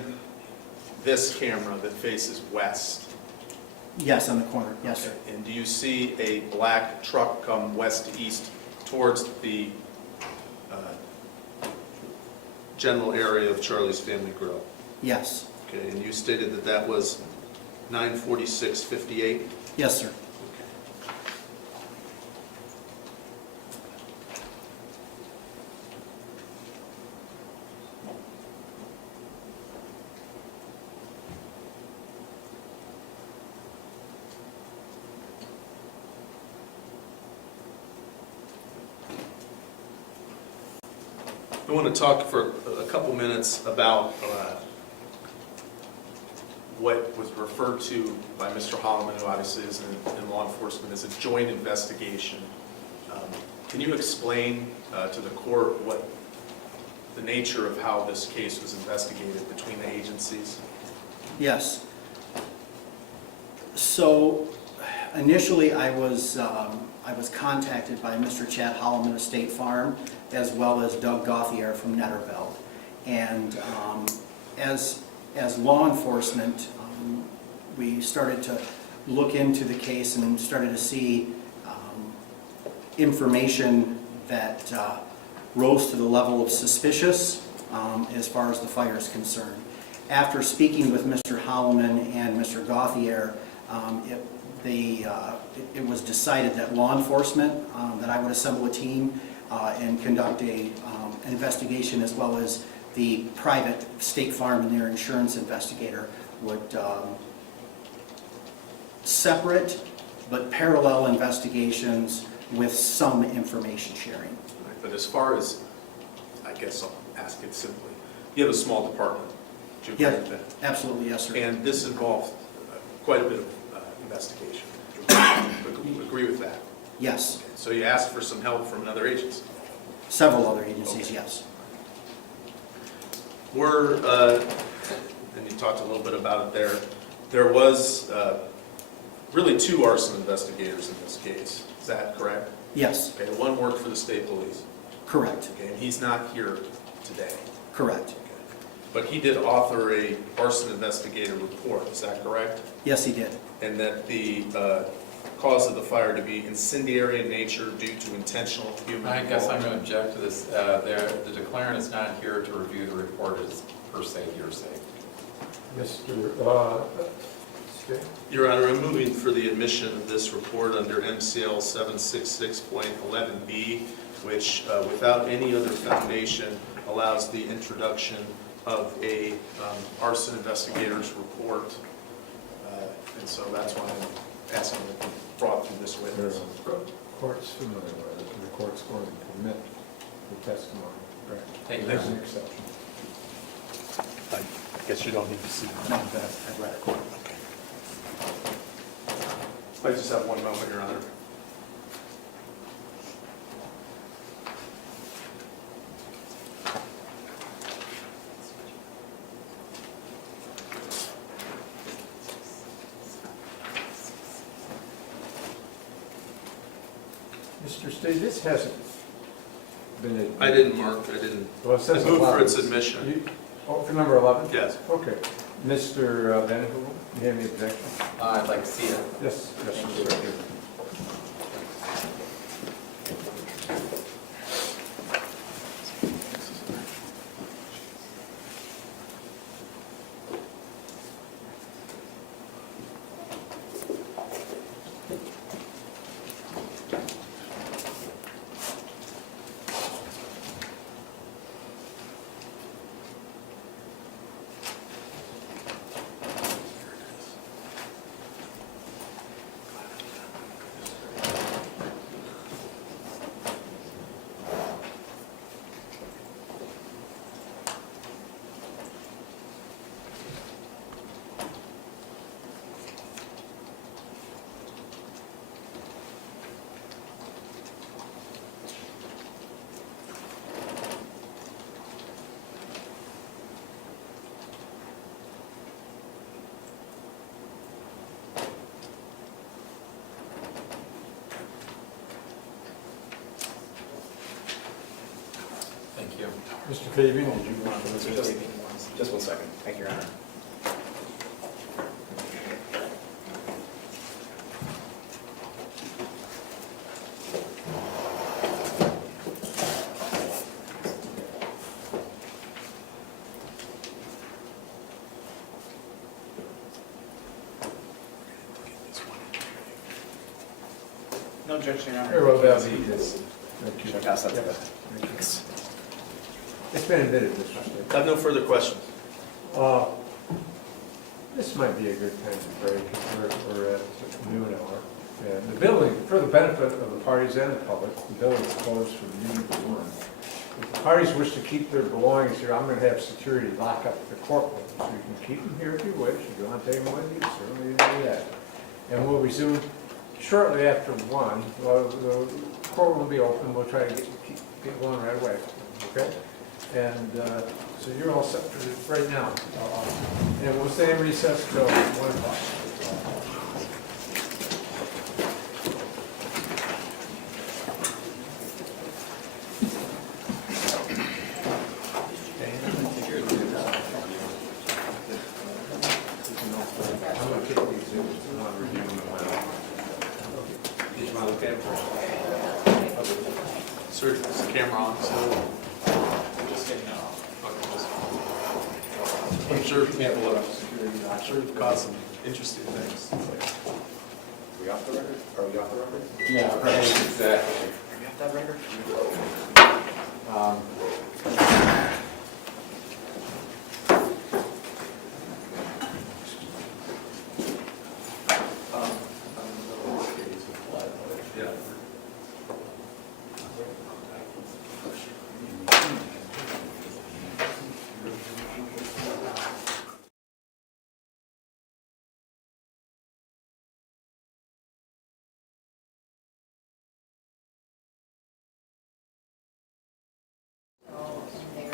this camera that faces west? Yes, on the corner, yes, sir. And do you see a black truck come west to east towards the general area of Charlie's Family Grill? Yes, Okay, and you stated that that was 94658? yes, sir. I want to talk for a couple minutes about what was referred to by Mr. Holloman, who obviously is in law enforcement, as a joint investigation. Can you explain to the court what the nature of how this case was investigated between the agencies? Yes. So initially, I was contacted by Mr. Chad Holloman of State Farm, as well as Doug Gauthier from Netterveld. And as law enforcement, we started to look into the case and started to see information that rose to the level of suspicious as far as the fire is concerned. After speaking with Mr. Holloman and Mr. Gauthier, it was decided that law enforcement, that I would assemble a team and conduct an investigation, as well as the private State Farm and their insurance investigator would separate but parallel investigations with some information sharing. But as far as, I guess I'll ask it simply, you have a small department. Do you agree Yeah, with that? absolutely, yes, sir. And this involved quite a bit of investigation. Agree with that? Yes, So you asked for some help from another agency. several other agencies, yes. And you talked a little bit about it there, there was really two arson investigators in this case. Is that correct? Yes, Okay, one worked for the state police. correct, Okay, and he's not here today. correct. Okay. But he did author a arson investigator report, is that correct? Yes, he did. And that the cause of the fire to be incendiary in nature due to intentional human I guess I'm involvement. going to object to this. The declarant is not here to review the report as per se hearsay. Mr. Stay? Your Honor, I'm moving for the admission of this report under MCL 766.11B, which, without any other foundation, allows the introduction of a arson investigator's report. And so that's why I'm asking to be brought through this witness. The court's familiar with it, and the court's going to permit the testimony. Thank you. There's an exception. I guess you don't need to see No, I've read it. I just have one moment, Your Honor. Mr. Stay, this hasn't been. I didn't mark, I didn't. Well, it I says move for 11. its admission. Oh, for number 11? Yes. Okay. Mr. Van Hool, you have any objection? I'd like to see it. Yes, yes, Mr. Stay. Mr. Fabian, did you want to? Just 1 second. Thank you, Your Honor. No objection, Your Honor. Very well, that'll be this. Thank you. Pass that to Yep. the- Thank you. It's been admitted, Mr. Fabian. I have no further questions. This might be a good time to break, because we're at noon hour. And the building, for the benefit of the parties and the public, the building is closed from noon to 1. If the parties wish to keep their belongings here, I'm going to have security lock up the courtroom, so you can keep them here if you wish. If you want to take them with you, certainly do that. And we'll resume shortly after 1. Well, the courtroom will be open, we'll try to get going right away, okay? And so you're all set for right now. And we'll stay in recess till 1 o'clock. I'm going to kick these exhibits and I'll review them. Did you want to look at them first? Sir, is the camera on? So I'm sure you've caught some interesting things. Are we off the record? Are we off the record? Yeah, right, exactly. Are we off that record? Yeah. There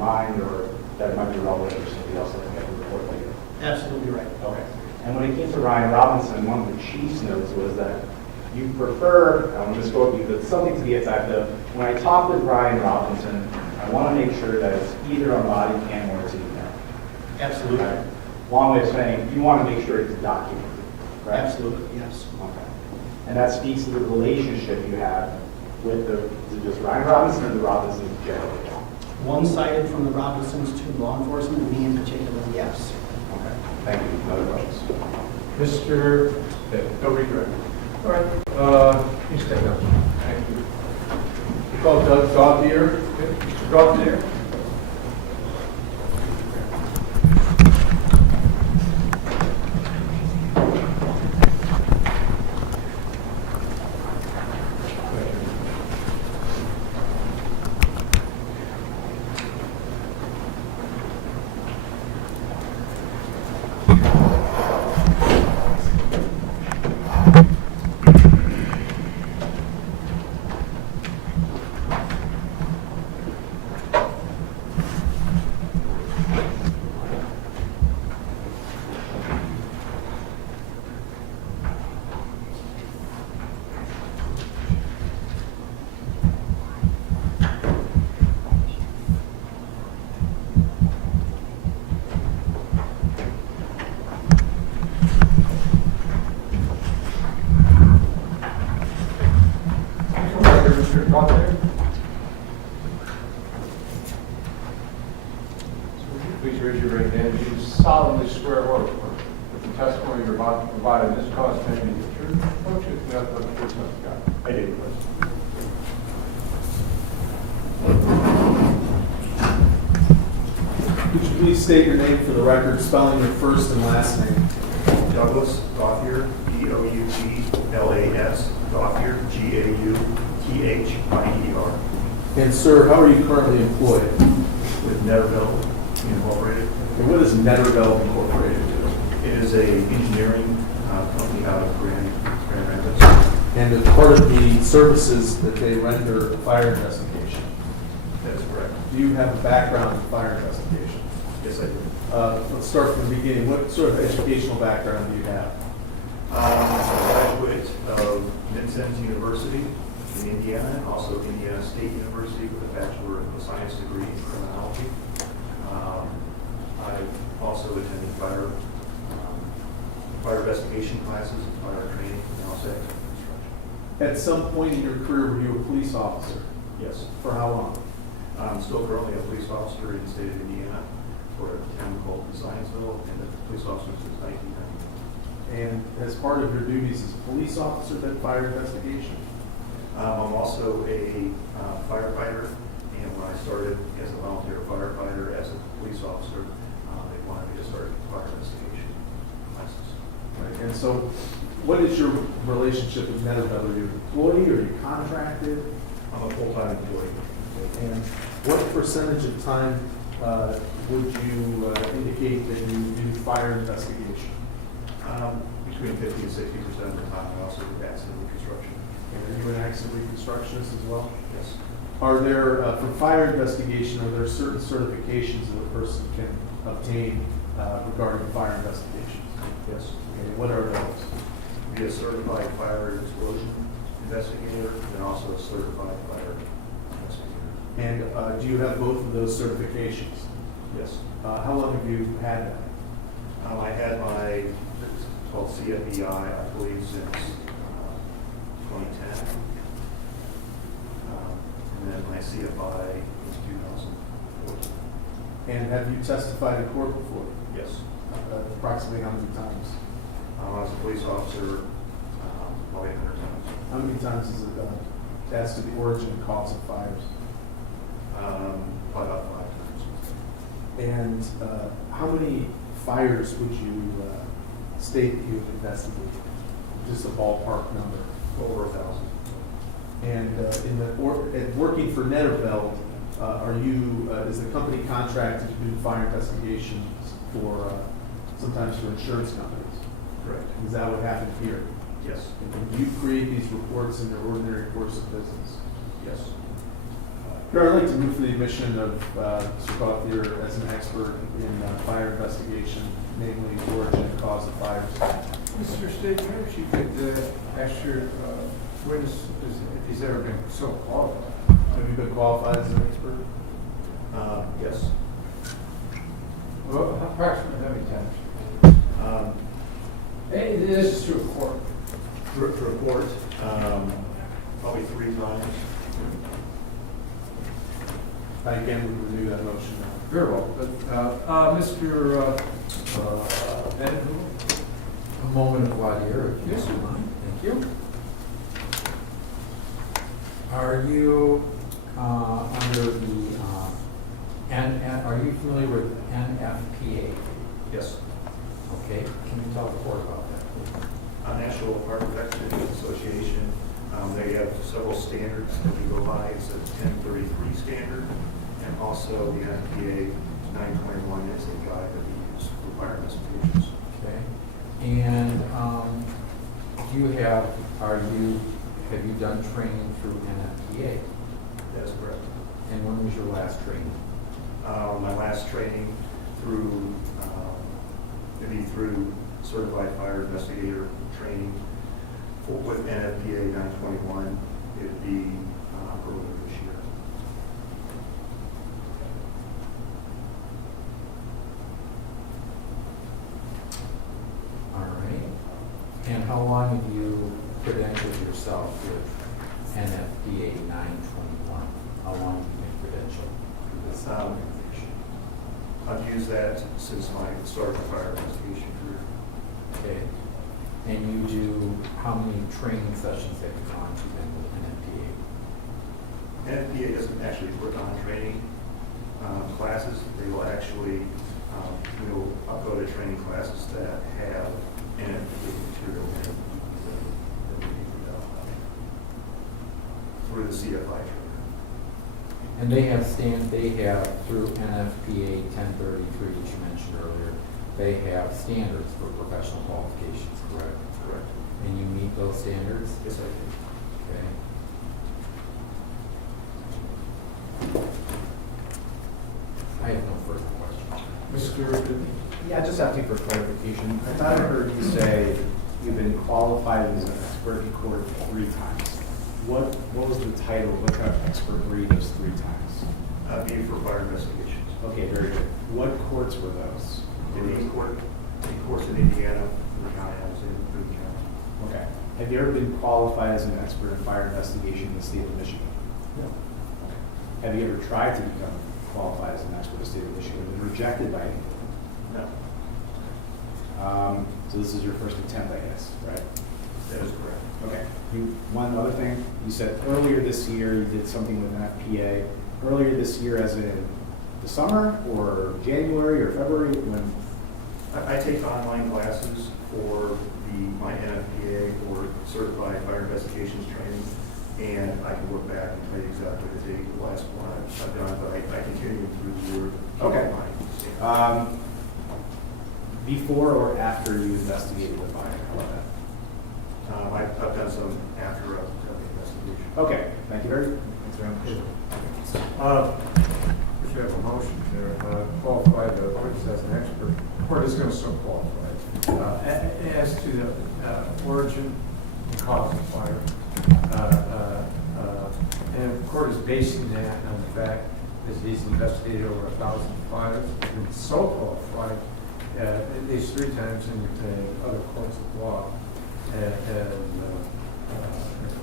mind, or that might be relevant for somebody else looking at the report later? Absolutely right. Okay. And when it came to Ryan Robinson, one of the chief's notes was that you prefer, I want to misquote you, but something to the effect of, when I talk with Ryan Robinson, I want to make sure that it's either on body cam or it's email. Absolutely. Right? Long way of saying, you want to make sure it's documented, right? Absolutely, yes. Okay. And that speaks to the relationship you have with the, is it just Ryan Robinson or the Robinsons generally? One-sided from the Robinsons to law enforcement, me in particular, yes. Okay. Thank you. No other questions? Mr. No redirect. All right, you stay down. Thank you. You call Doug Gauthier. Mr. Gauthier. Mr. Gauthier. Please raise your right hand. Do you solemnly swear or affirm that the testimony you're about to provide in this cause may be the truth, whole truth, and nothing but the truth, so help you God? I do. Would you please state your name for the record, spelling your first and last name? Douglas Gauthier, D-O-U-G-L-A-S, Gauthier, G-A-U-T-H-I-E-R, And sir, how are you currently employed? with Netterville Incorporated. And what is Netterville Incorporated do? It is a engineering company out of Grand Rapids. And as part of the services that they render fire investigation, That is correct. do you have a background in fire investigation? Yes, I do. Let's start from the beginning. What sort of educational background do you have? I'm a graduate of Mid-Sens University in Indiana, and also Indiana State University with a Bachelor of Science degree in criminology. I've also attended fire investigation classes, fire training, and also instruction. At some point in your career, were you a police officer? Yes. For how long? I'm still currently a police officer in the state of Indiana for a town called Scienceville, and the police officer since 1990. And as part of your duties as a police officer, that fire investigation? I'm also a firefighter, and when I started as a volunteer firefighter, as a police officer, they wanted me to start fire investigation classes. Right. And so, what is your relationship with Netterville? Are you an employee or are you contracted? I'm a full-time employee. And what percentage of time would you indicate that you do fire investigation? Between 50 and 60% of the time. I also do accident reconstruction. And are you an accident reconstructionist as well? Yes. Are there, for fire investigation, are there certain certifications that a person can obtain regarding fire investigations? Yes. Okay, what are those? Be a certified fire explosion investigator, and also a certified fire investigator. And do you have both of those certifications? Yes. How long have you had that? I had my, it's called CFEI, I believe, since 2010. And then my CFI was 2014. And have you testified in court before? Yes. Approximately how many times? I was a police officer probably 100 times. How many times is it as to the origin and cause of fires? Probably about 5 times. And how many fires would you state that you've investigated? Just a ballpark number. Over 1,000. And working for Netterville, are you, is the company contracted to do fire investigations for, sometimes for insurance companies? Correct. Is that what happened here? Yes. And do you create these reports in their ordinary course of business? Yes. I'd like to move for the admission of Mr. Gauthier as an expert in fire investigation, namely origin and cause of fires. Mr. State Judge, you could ask your witness if he's ever been so qualified. Have you been qualified as an expert? Yes. Well, approximately how many times? Hey, this is through a court. To report, probably 3 times. Again, we renew that motion now. Very well, but Mr. Bennett, A moment of quiet here, if you Yes, don't sir. mind. Thank you. Are you under the, are you familiar with NFPA? Yes. Okay, can you tell the court about that, please? National Architects Association, they have several standards that we go by. It's a 1033 standard, and also the NFPA 921 is a guide that we use for fire investigations. Okay, and have you done training through NFPA? That is correct. And when was your last training? My last training through, maybe through Certified Fire Investigator training with NFPA 921, it'd be earlier this year. All right. And how long have you credentialed yourself with NFPA 921? How long have you been credentialed through this organization? I've used that since my start of my fire investigation career. Okay. And you do, how many training sessions have you gone to then with NFPA? NFPA doesn't actually put on training classes. They will actually, we'll upload to training classes that have NFPA material in it that we can through the CFI training. And they have through NFPA 1033, which you mentioned earlier, they have standards for professional qualifications, correct? Correct. And you meet those standards? Yes, I do. Okay. I have no further questions. Mr. Yeah, just asking for clarification. I thought I heard you say you've been qualified as an expert in court 3 times. What was the title? What kind of expert were you those 3 times? Be for fire investigations. Okay, very good. What courts were those? In courts in Indiana, Boone County, I was in Boone County. Okay. Have you ever been qualified as an expert in fire investigation in the state of Michigan? No. Okay. Have you ever tried to become qualified as an expert in the state of Michigan and been rejected by anyone? No. So this is your first attempt, I guess, right? That is correct. Okay. One other thing, you said earlier this year you did something with an FPA. Earlier this year as in the summer or January or February when? I take online classes for my NFPA or Certified Fire Investigations training, and I can look back and tell you exactly the date of the last one I've done, but I continue through the year. Okay. Before or after you investigated the fire? How about that? I've done some after I've done the investigation. Okay, thank you very much. If you have a motion to qualify the witness as an expert, the court is going to so qualify. As to the origin and cause of fire, and the court is basing that on the fact that he's investigated over 1,000 fires and so qualified at least 3 times in other courts of law, and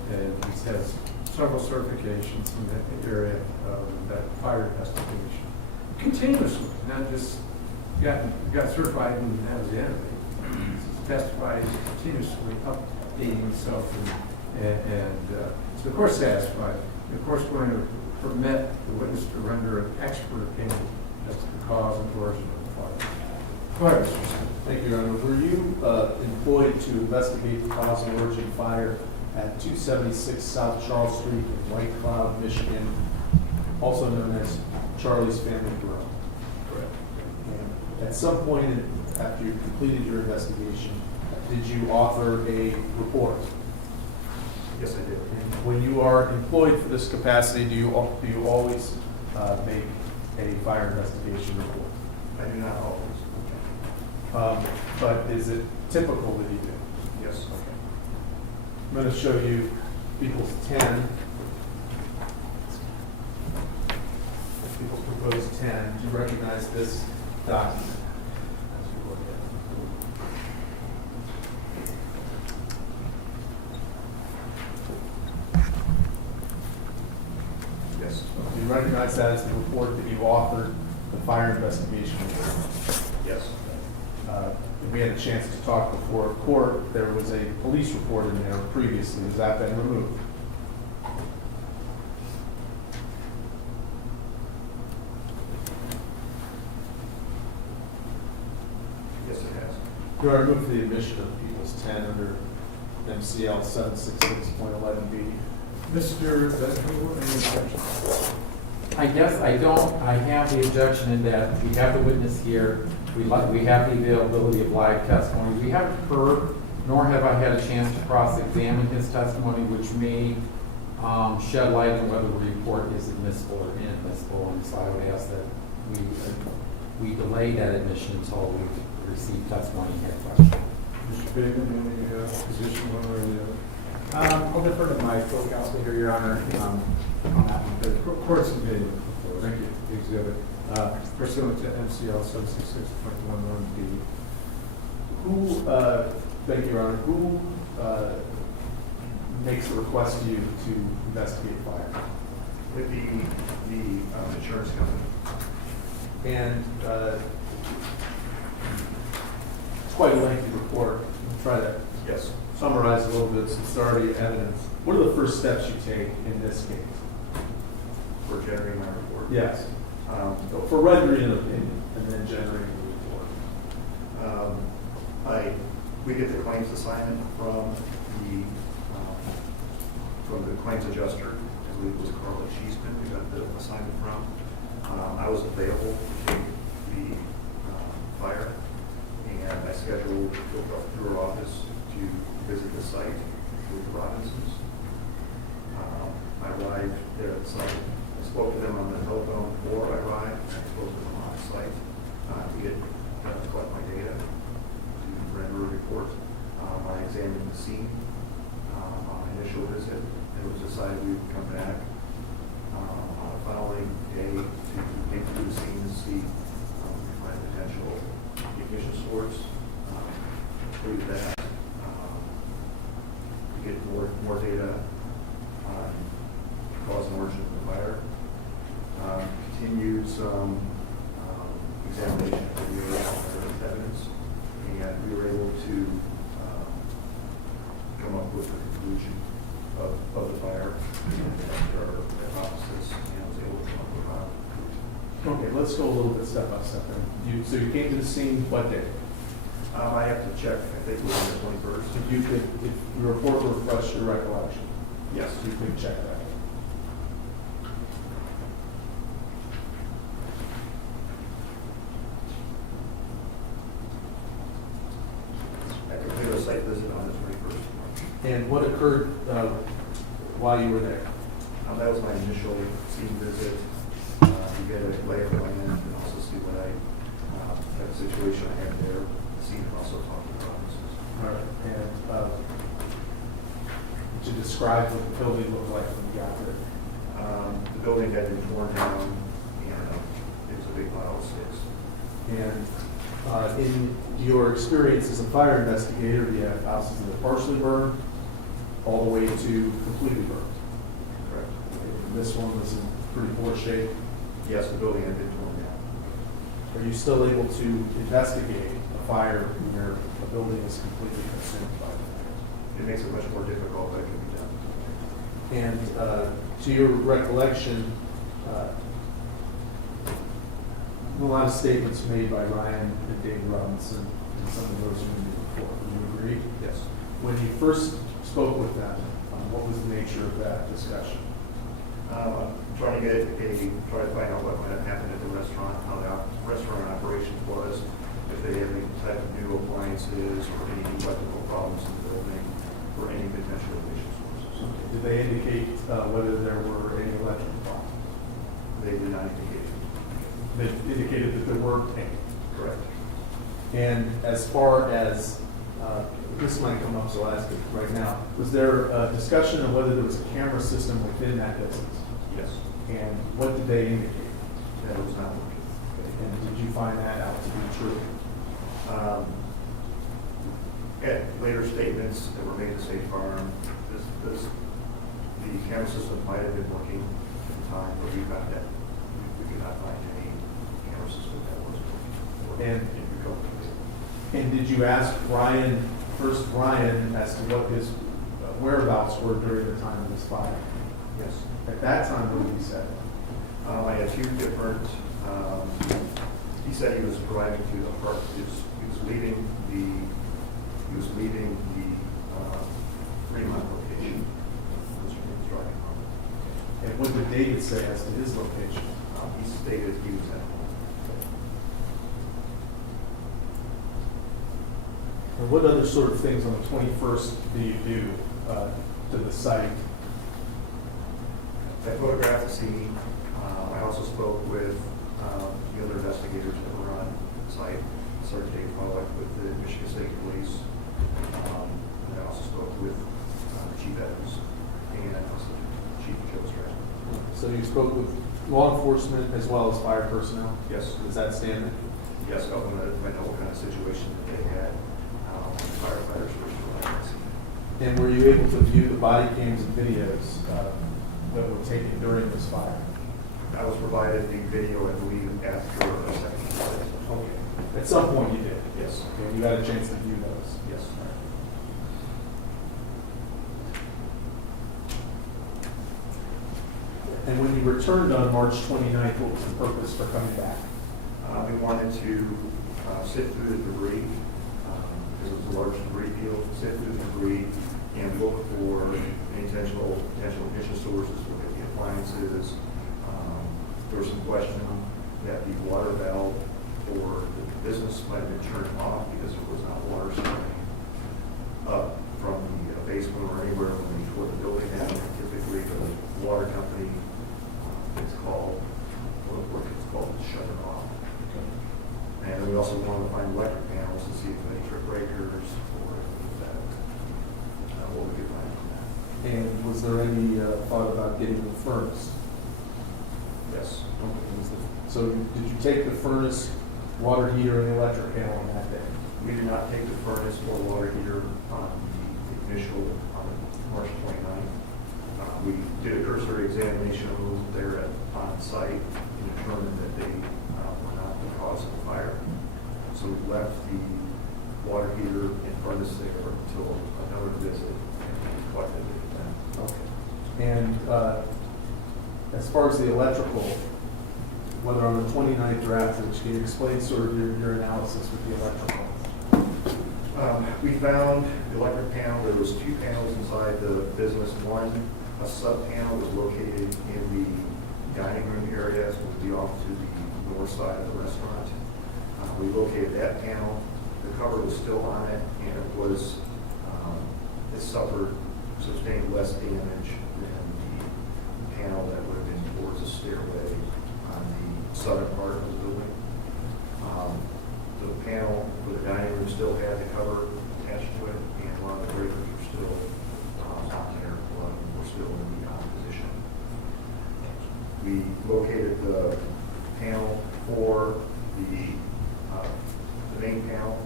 he has several certifications in that area of that fire investigation. Continuously, not just got certified and that was the end of it. He's testified, he's continuously updating himself, and so the court's satisfied. The court's going to permit the witness to render an expert opinion as to the cause and origin of the fire. Go ahead, Mr. Smith. Thank you, Your Honor. Were you employed to investigate the cause and origin fire at 276 South Charles Street in White Cloud, Michigan, also known as Charlie's Family Grill? Correct. And at some point after you completed your investigation, did you author a report? Yes, I did. And when you are employed for this capacity, do you always make a fire investigation report? I do not always. But is it typical that you do? Yes. Okay. I'm going to show you People's 10. People's Proposed 10. Do you recognize this document? As you look at it. Yes. Do you recognize that as the report that you authored, the fire investigation report? Yes. If we had a chance to talk before court, there was a police report in there previously. Has that been removed? Yes, it has. Do I remove the admission of People's 10 under MCL 766.11B? Mr. Ventura, any objections? I guess I don't, I have the objection in that we have the witness here, we have the availability of live testimony. We haven't heard, nor have I had a chance to cross-examine his testimony, which may shed light on whether the report is admissible or inadmissible. And so I would ask that we delay that admission until we receive testimony and have questions. Mr. Bateman, any position one way or the other? I'll defer to my full counsel here, Your Honor, on that one. The court's opinion. Thank you. Exhibit pursuant to MCL 766.11B. Who, thank you, Your Honor, who makes a request to you to investigate fire? With the insurance company. And it's quite a lengthy report. I'll try to Yes. summarize a little bit since there's already evidence. What are the first steps you take in this case? For generating my report. Yes. So, For rendering an opinion and then generating the report. we get the claims assignment from the claims adjuster. I believe it was Carla Cheeseman we got the assignment from. I was available to take the fire, and I scheduled to go up through her office to visit the site with the Robinsons. I arrived there at the site. I spoke to them on the telephone before I arrived. I spoke to them on the site to collect my data, to render a report. I examined the scene on my initial visit. It was decided we would come back on the following day to dig through the scene to see if we find potential ignition source. Include that. To get more data on cause and origin of the fire. Continued some examination of the evidence, and we were able to come up with the conclusion of the fire after our hypothesis, and was able to come up with our conclusion. Okay, let's go a little bit step by step then. So you came to the scene what day? I have to check, I think it was on the 21st. If your report refreshed your recollection, Yes. you could check that. I completed a site visit on the 21st. And what occurred while you were there? That was my initial scene visit, to get a lay of the land and also see what that situation I had there, the scene, and also talk to the officers. All right. And would you describe what the building looked like when you got there? The building had been torn down, and it was a big pile of sticks. And in your experience as a fire investigator, do you have houses that are partially burned all the way to completely burned? Correct. And this one was in pretty poor shape. Yes, the building had been torn down. Are you still able to investigate a fire where a building is completely consumed by the fire? It makes it much more difficult, but it can be done. And to your recollection, a lot of statements made by Ryan and Dave Robinson in some of those in the report. Would you agree? Yes. When you first spoke with them, what was the nature of that discussion? Trying to try to find out what might have happened at the restaurant, how the restaurant operation was, if they had any type of new appliances or any electrical problems in the building, or any potential ignition sources. Did they indicate whether there were any electrical problems? They did not indicate. They indicated that there were any. Correct. And as far as, this might come up, so I'll ask it right now. Was there a discussion of whether there was a camera system within that business? Yes. And what did they indicate? That it was not working. And did you find that out to be true? At later statements that were made to State Farm, the camera system might have been working at the time, but we found that we could not find any camera system that was working. And did you ask Ryan, first Ryan, as to what his whereabouts were during the time of this fire? Yes. At that time, what did he say? I had two different, he said he was driving to the park, he was leaving the Fremont location. He was driving home. And what did David say as to his location? He stated he was at home. And what other sort of things on the 21st do you do to the site? I photographed the scene. I also spoke with the other investigators that were on site, Sergeant Dave Pollack with the Michigan State Police. And I also spoke with Chief Evans and also Chief Joe Stratton. So you spoke with law enforcement as well as fire personnel? Yes. Is that standard? Yes, I want to find out what kind of situation that they had. Firefighters were still at the scene. And were you able to view the body cams and videos that were taken during this fire? I was provided the video, I believe, after a second. Okay. At some point you did? Yes. Okay, you got a chance to view those? Yes. And when you returned on March 29th, what was the purpose for coming back? We wanted to sift through the debris, because it was a large debris field, sift through the debris and look for any potential ignition sources, look at the appliances. There was some question that the water valve for the business might have been turned off because there was not water spraying up from the basement or anywhere when we tore the building down. Typically, the water company, it's called shut it off. And we also wanted to find electric panels to see if any trip breakers or that, what we could find from that. And was there any thought about getting the furnace? Yes. So did you take the furnace, water heater, and the electric panel on that day? We did not take the furnace or water heater on the initial, on March 29th. We did a cursory examination of those there on site and determined that they were not the cause of the fire. So we left the water heater and furnace there until another visit and collected it then. Okay. And as far as the electrical, whether on the 29th or afterwards, can you explain sort of your analysis with the electrical? We found the electric panel. There was two panels inside the business. One, a sub panel was located in the dining room area, so it would be off to the north side of the restaurant. We located that panel. The cover was still on it, and it suffered, sustained less damage than the panel that would have been towards the stairway on the southern part of the building. The panel for the dining room still had the cover attached to it, and a lot of the breakers were still on there. A lot of them were still in the on position. We located the panel for the main panel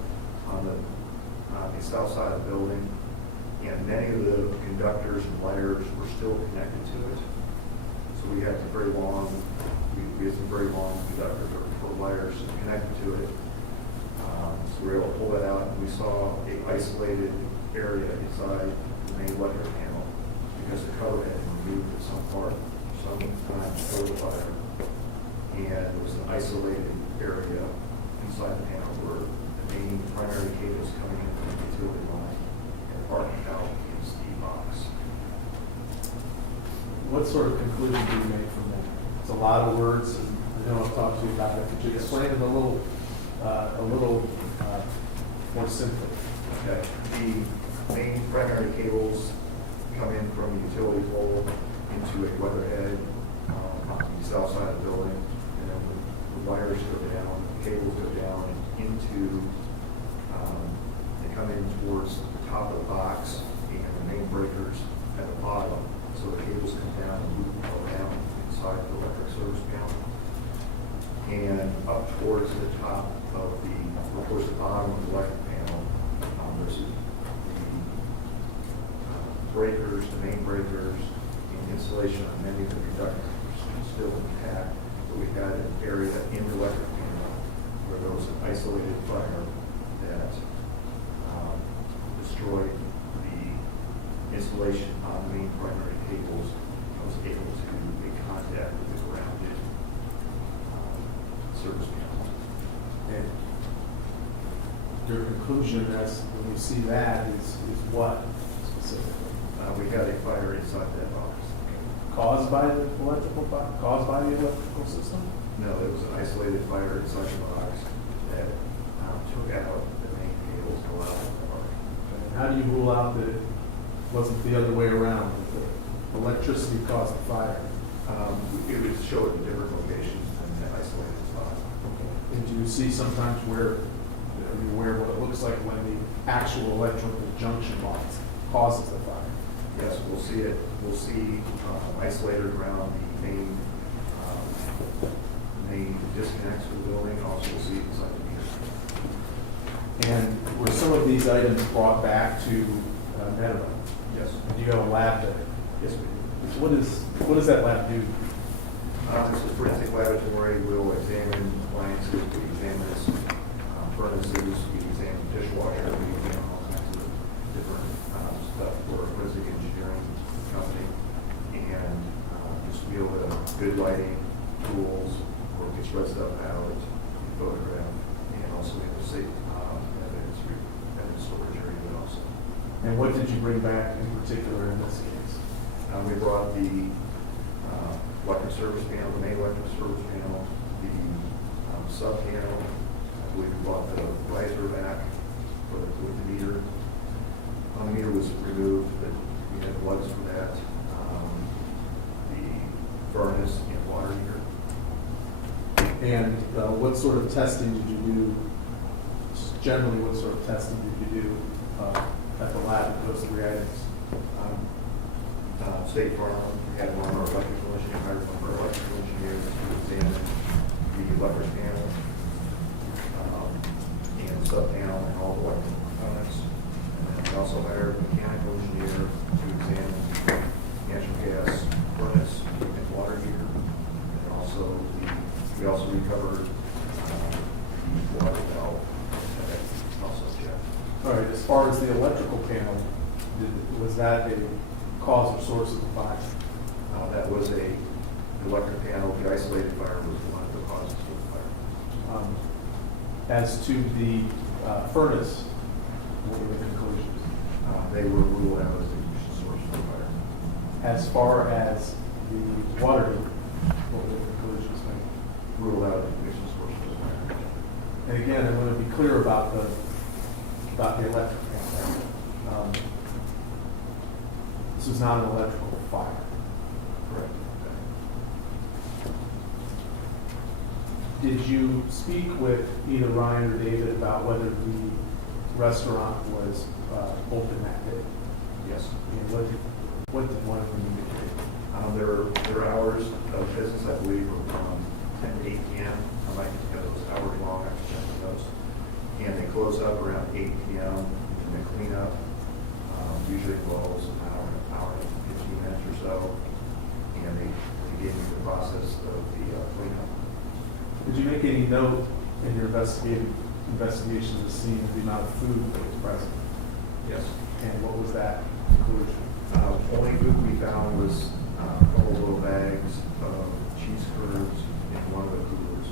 on the south side of the building, and many of the conductors and wires were still connected to it. So we had some very long conductors or wires connected to it. So we were able to pull that out, and we saw a isolated area inside the main electric panel because the cover had been removed at some time before the fire. And it was an isolated area inside the panel where the main primary cables coming in from the utility line and parking out against the box. What sort of conclusion do you make from that? It's a lot of words, and I know I've talked to you about it. Could you explain it a little more simply? Okay. The main primary cables come in from the utility pole into a weatherhead on the south side of the building, and then the wires go down, the cables go down into, they come in towards the top of the box and the main breakers at the bottom, so the cables come down and loop around inside the electric service panel. And up towards the top of towards the bottom of the electric panel, there's the breakers, the main breakers, and insulation on many of the conductors still intact. But we've got an area in the electric panel where there was an isolated fire that destroyed the insulation on the main primary cables. I was able to make contact with the grounded service panel. And your conclusion as when you see that is what specifically? We had a fire inside that box. Caused by the caused by the electrical system? No, there was an isolated fire inside the box that took out the main cables to allow the fire. And how do you rule out that it wasn't the other way around, that the electricity caused the fire? It would show it in different locations than the isolated spot. And do you see sometimes where, where what it looks like when the actual electrical junction box causes the fire? Yes, we'll see it. We'll see isolated around the main disconnects for the building. Also, we'll see it inside the meter. And were some of these items brought back to Nineveh? Yes. And do you have a lab there? Yes, we do. What does that lab do? It's a forensic laboratory. We'll examine appliances, we examine furnaces, we examine dishwasher, we examine all kinds of different stuff for a forensic engineering company. And just deal with good lighting, tools, where we spread stuff out, photograph, and also we have a safe evidence storage area also. And what did you bring back in particular in this case? We brought the electric service panel, the main electric service panel, the sub panel. I believe we brought the riser back with the meter. The meter was removed, but we had plugs for that. The furnace and water heater. And what sort of testing did you do? Generally, what sort of testing did you do at the lab with those three items? State Farm, we had one of our electrical engineers, hired one of our electrical engineers to examine the electric panel and the sub panel and all the electrical components. And then we also hired a mechanical engineer to examine the natural gas furnace and water heater. And also, we also recovered the water valve that also checked. All right, as far as the electrical panel, was that a cause or source of the fire? That was the electric panel, the isolated fire was one of the causes of the fire. As to the furnace, what were the conclusions? They were ruled out as the ignition source of the fire. As far as the water heater, what were the conclusions made? Ruled out as the ignition source of the fire. And again, I want to be clear about the electric panel. This was not an electrical fire. Correct. Did you speak with either Ryan or David about whether the restaurant was open that day? Yes. And what did one of them indicate? Their hours of business, I believe, were from 10 to 8 p.m. I might get those hours wrong, I can check those. And they close up around 8 p.m. and they clean up. Usually involves an hour and 15 minutes or so. And they gave me the process of the cleanup. Did you make any note in your investigation of the scene of the amount of food that was present? Yes. And what was that conclusion? Only food we found was a couple little bags of cheese curds in one of the coolers.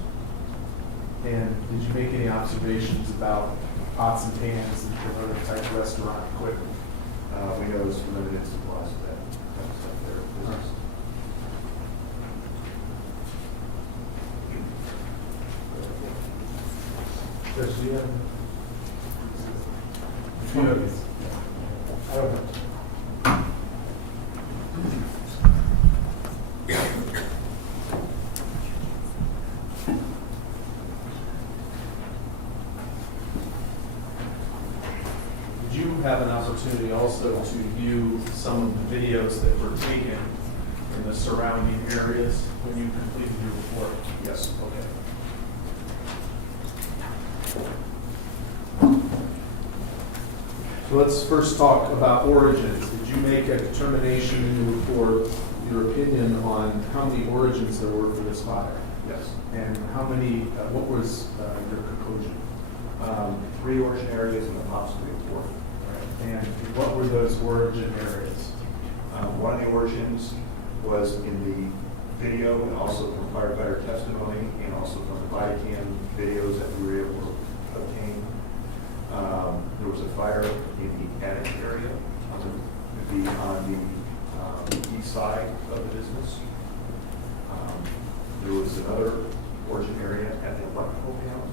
And did you make any observations about pots and pans and other type of restaurant equipment? We noticed limited supplies of that kind of stuff there. Business. Judge, do you have? I don't know. have an opportunity also to view some of the videos that were taken in the surrounding areas when you completed your report? Yes. Okay. So let's first talk about origins. Did you make a determination in your report, your opinion on how many origins there were for this fire? Yes. And how many, what was your conclusion? 3 origin areas and possibly a 4th. And what were those origin areas? One of the origins was in the video and also from firefighter testimony and also from the body cam videos that we were able to obtain. There was a fire in the attic area, on the east side of the business. There was another origin area at the electrical panel,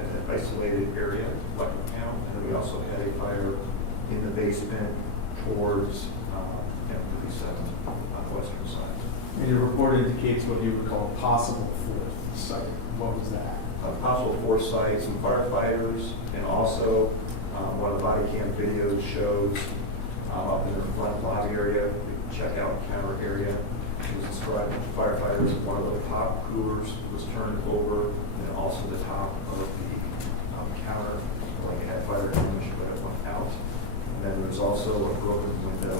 an isolated area, electrical panel, and then we also had a fire in the basement towards M37 on the western side. And your report indicates what you would call a possible fourth site. What was that? A possible 4th site, some firefighters, and also one of the body cam videos shows up in the front lobby area, the checkout counter area. It was described to firefighters, one of the top coolers was turned over, and then also the top of the counter, like it had fire damage, but it went out. And then there was also a broken window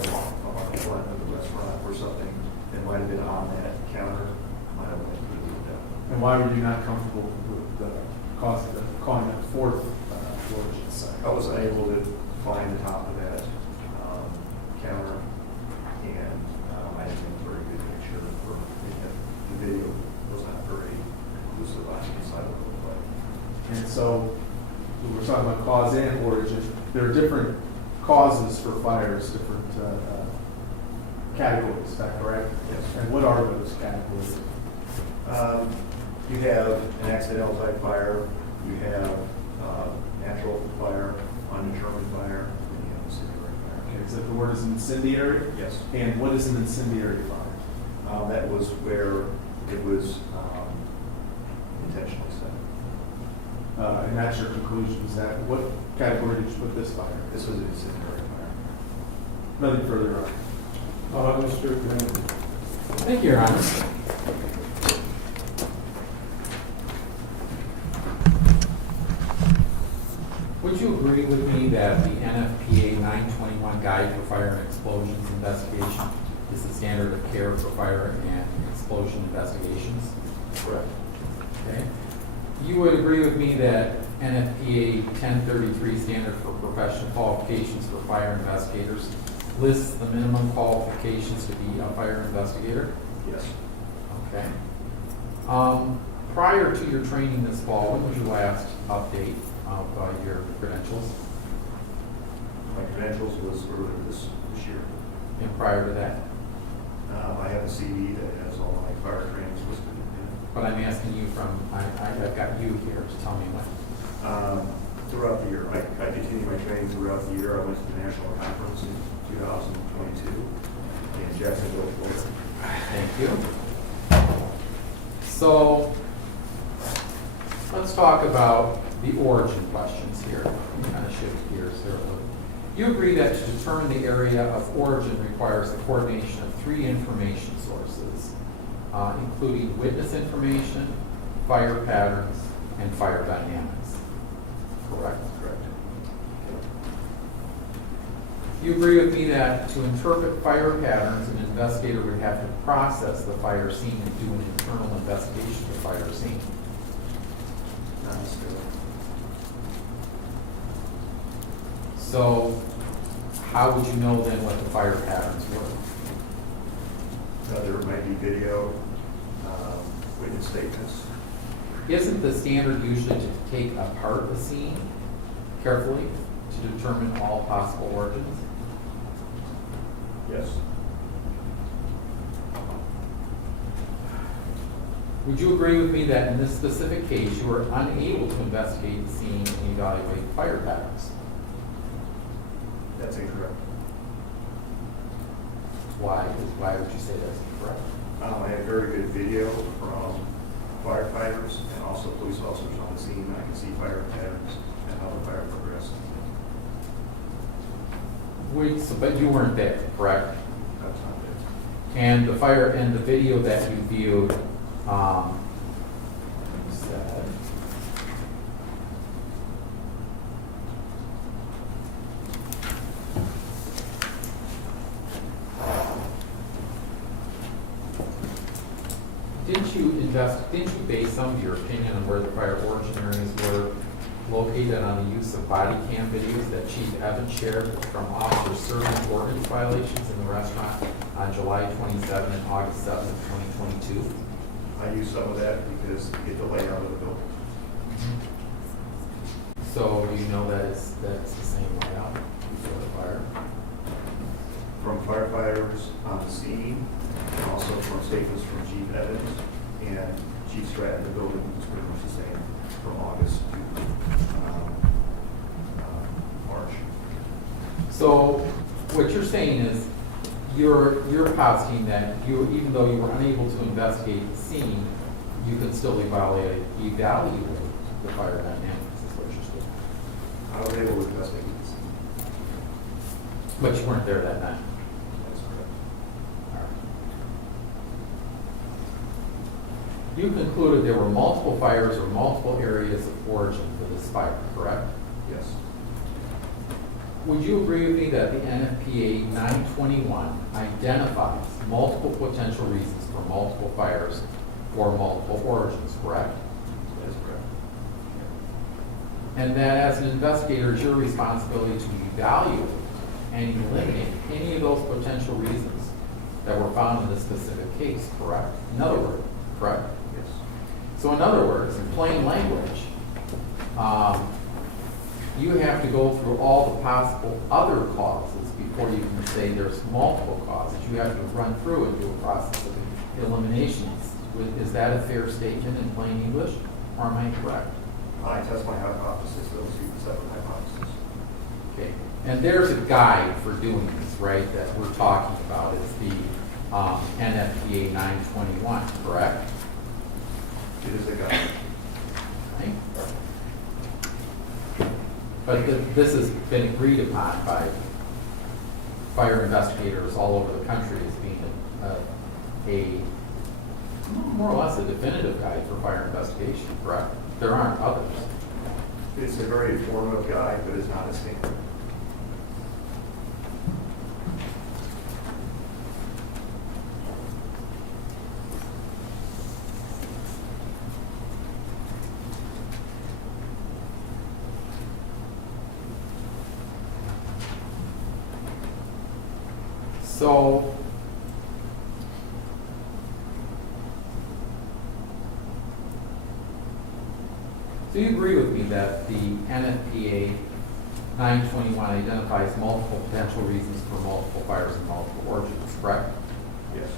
on the front of the restaurant where something that might have been on that counter might have went through the window. And why were you not comfortable with calling that fourth origin site? I was unable to find the top of that counter, and I didn't get a very good picture for the video was not very conclusive on the side of the play. And so we were talking about cause and origin. There are different causes for fires, different categories, is that correct? Yes. And what are those categories? You have an accidental type fire, you have natural fire, undetermined fire, and you have incendiary fire. Okay, is that the word is incendiary? Yes. And what is an incendiary fire? That was where it was intentionally set. And that's your conclusion, is that, what category did you put this fire? This was an incendiary fire. Nothing further on. Mr. Green. Thank you, Your Honor. Would you agree with me that the NFPA 921 Guide for Fire and Explosions Investigation is the standard of care for fire and explosion investigations? Correct. Okay. You would agree with me that NFPA 1033 standard for professional qualifications for fire investigators lists the minimum qualifications to be a fire investigator? Yes. Okay. Prior to your training this fall, when was your last update of your credentials? My credentials was earlier this year. And prior to that? I have a CD that has all my fire trainings listed in it. But I'm asking you from, I've got you here to tell me when. Throughout the year, I continued my training throughout the year. I went to the national conference in 2022 in Jacksonville, Florida. Thank you. So, let's talk about the origin questions here. Kind of shift gears here a little. You agree that to determine the area of origin requires the coordination of 3 information sources, including witness information, fire patterns, and fire dynamics. Correct? Correct. You agree with me that to interpret fire patterns, an investigator would have to process the fire scene and do an internal investigation of the fire scene? Not necessarily. So, how would you know then what the fire patterns were? There might be video, witness statements. Isn't the standard usually to take apart the scene carefully to determine all possible origins? Yes. Would you agree with me that in this specific case, you were unable to investigate the scene and evaluate fire patterns? That's incorrect. Why would you say that's incorrect? I have very good video from firefighters and also police officers on the scene. I can see fire patterns and how the fire progressed. But you weren't there, correct? That's not it. And the fire, and the video that you viewed, said, didn't you base some of your opinion on where the fire origin areas were located on the use of body cam videos that Chief Evans shared from officers serving ordinance violations in the restaurant on July 27 and August 7, 2022? I use some of that because you get the layout of the building. So you know that's the same layout before the fire? From firefighters on the scene, and also from statements from Chief Evans and Chief Stratton, the building was pretty much the same from August to March. So what you're saying is you're positing that you, even though you were unable to investigate the scene, you could still evaluate the fire dynamics, is what you're saying. I was able to investigate this. But you weren't there that night. That's correct. All right. You concluded there were multiple fires or multiple areas of origin for this fire, correct? Yes. Would you agree with me that the NFPA 921 identifies multiple potential reasons for multiple fires or multiple origins, correct? That is correct. And that as an investigator, it's your responsibility to evaluate and eliminate any of those potential reasons that were found in this specific case, correct? In other words, correct? Yes. So in other words, in plain language, you have to go through all the possible other causes before you can say there's multiple causes. You have to run through and do a process of eliminations. Is that a fair statement in plain English, or am I correct? I test my hypothesis, those two separate hypotheses. Okay, and there's a guide for doing this, right, that we're talking about. It's the NFPA 921, correct? It is a guide. Right? But this has been agreed upon by fire investigators all over the country as being a more or less a definitive guide for fire investigation, correct? There aren't others. It's a very informative guide, but it's not a standard. So, do you agree with me that the NFPA 921 identifies multiple potential reasons for multiple fires and multiple origins, correct? Yes.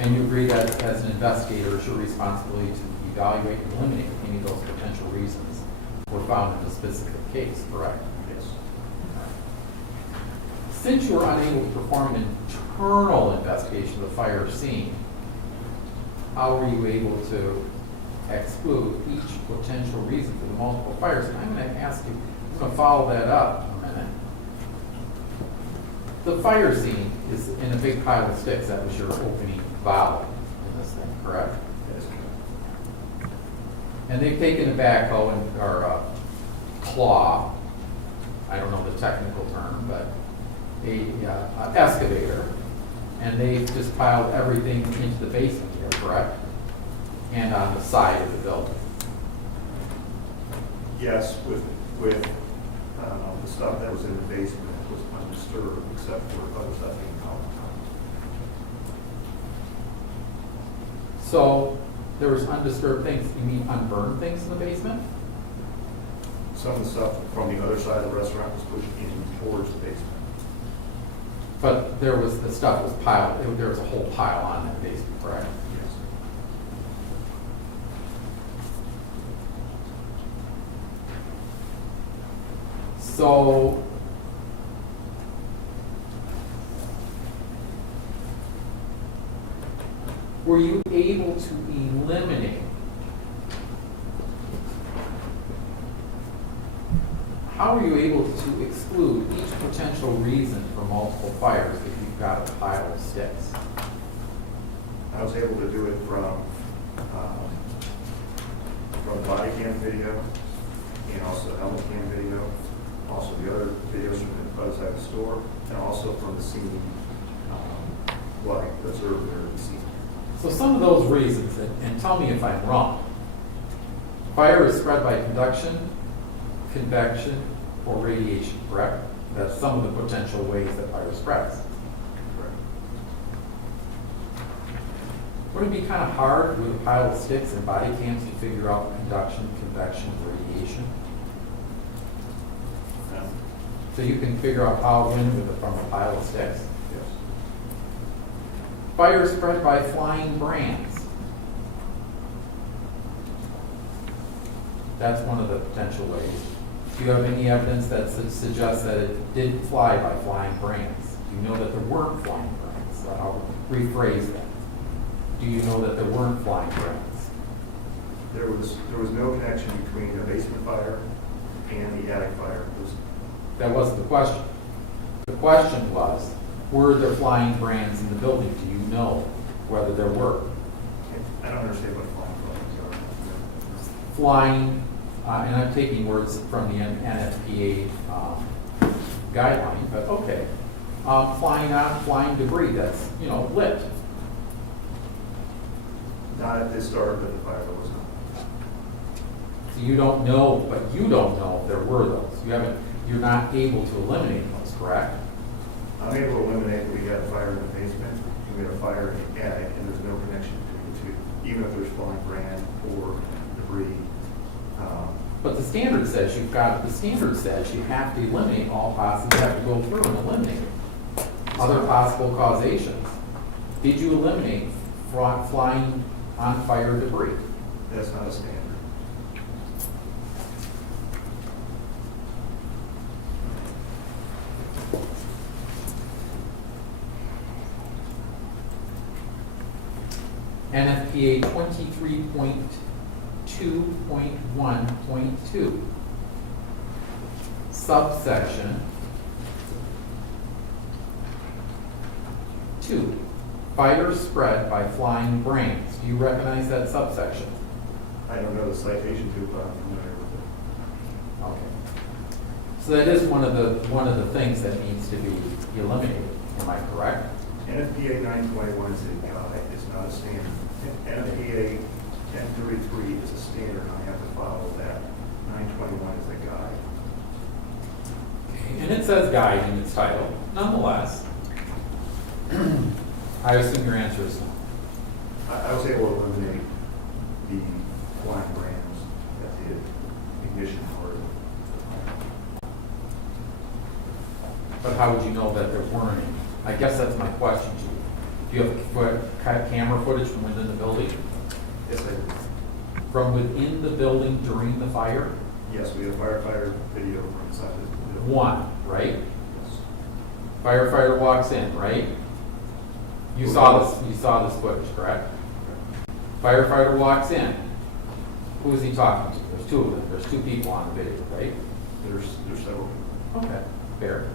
And you agree that as an investigator, it's your responsibility to evaluate and eliminate any of those potential reasons were found in a specific case, correct? Yes. Since you were unable to perform an internal investigation of the fire scene, how were you able to exclude each potential reason for the multiple fires? And I'm going to ask you, I'm going to follow that up a minute. The fire scene is in a big pile of sticks. That was your opening volley in this thing, correct? That is correct. And they've taken a backhoe or a claw, I don't know the technical term, but a excavator, and they've just piled everything into the basement here, correct? And on the side of the building. Yes, with the stuff that was in the basement was undisturbed except for other stuff being out. So there was undisturbed things, you mean unburned things in the basement? Some of the stuff from the other side of the restaurant was pushed in towards the basement. But there was, the stuff was piled, there was a whole pile on that basement, correct? Yes. So, were you able to eliminate how are you able to exclude each potential reason for multiple fires if you've got a pile of sticks? I was able to do it from body cam video and also helmet cam video, also the other videos from the other side of the store, and also from the scene, what I observed there at the scene. So some of those reasons, and tell me if I'm wrong. Fire is spread by conduction, convection, or radiation, correct? That's some of the potential ways that fire spreads. Correct. Would it be kind of hard with a pile of sticks and body cams to figure out conduction, convection, radiation? So you can figure out how wind from a pile of sticks? Yes. Fire spread by flying brands. That's one of the potential ways. Do you have any evidence that suggests that it didn't fly by flying brands? Do you know that there weren't flying brands? I'll rephrase that. Do you know that there weren't flying brands? There was no connection between the basement fire and the attic fire. That wasn't the question. The question was, were there flying brands in the building? Do you know whether there were? I don't understand what flying flags are. Flying, and I'm taking words from the NFPA guideline, but okay. Flying debris that's, lit. Not at this start, but the fire was not. So you don't know, but you don't know if there were those. You're not able to eliminate those, correct? I'm able to eliminate that we had a fire in the basement, and we had a fire in the attic, and there's no connection between the two, even if there's flying brand or debris. But the standard says you have to eliminate all possible, you have to go through and eliminate other possible causations. Did you eliminate flying on fire debris? That's not a standard. NFPA 23.2.1.2, subsection 2, fire spread by flying brands. Do you recognize that subsection? I don't know the citation to it, but I'm familiar with it. Okay. So that is one of the things that needs to be eliminated. Am I correct? NFPA 921 is a guide, it's not a standard. NFPA 1033 is a standard, and I have to follow that. 921 is a guide. And it says guide in its title. Nonetheless, I assume your answer is no. I was able to eliminate the flying brands at the ignition part. But how would you know that there weren't any? I guess that's my question to you. Do you have camera footage from within the building? Yes, I do. From within the building during the fire? Yes, we have firefighter video from inside the building. One, right? Yes. Firefighter walks in, right? You saw this footage, correct? Firefighter walks in. Who is he talking to? There's two of them. There's two people on the video, right? There's several. Okay, fair.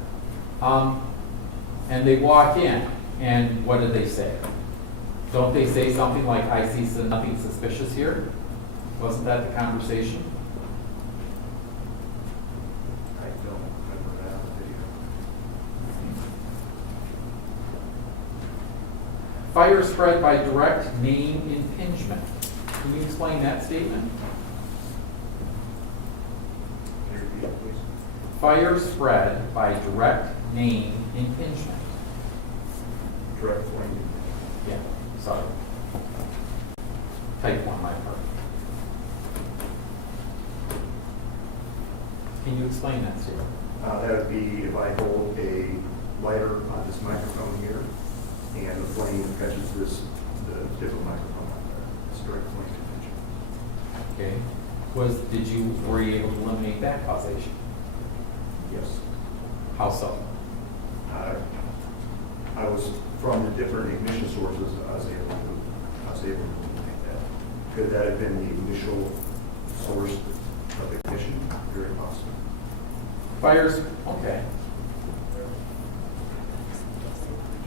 And they walk in, and what did they say? Don't they say something like, I see nothing suspicious here? Wasn't that the conversation? I don't remember that video. Fire spread by direct name impingement. Can you explain that statement? Can you repeat it, please? Fire spread by direct name impingement. Direct flame. Yeah, sorry. Type on my part. Can you explain that, Steve? That would be if I hold a lighter on this microphone here, and the flame catches the different microphone out there. It's direct flame convention. Okay. Were you able to eliminate that causation? Yes. How so? I was from the different ignition sources. I was able to eliminate that. Could that have been the initial source of ignition? Very possible. Fires, okay.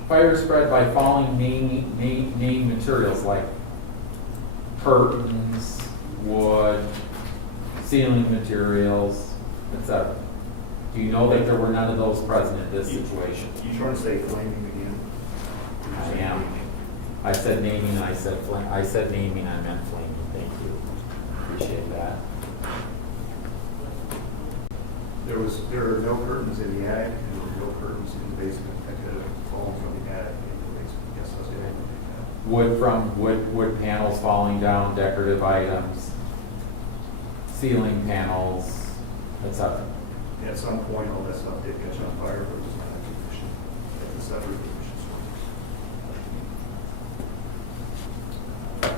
Fire spread by falling main materials like curtains, wood, ceiling materials, etc. Do you know that there were none of those present in this situation? You trying to say flaming again? I am. I said naming, I said naming, I meant flaming. Thank you. Appreciate that. There are no curtains in the attic, and there were no curtains in the basement that could have fallen from the attic into the basement. Yes, that's it. Wood from wood panels falling down, decorative items, ceiling panels, etc. At some point, all that stuff did catch on fire, but it was not ignition. It's a separate ignition source.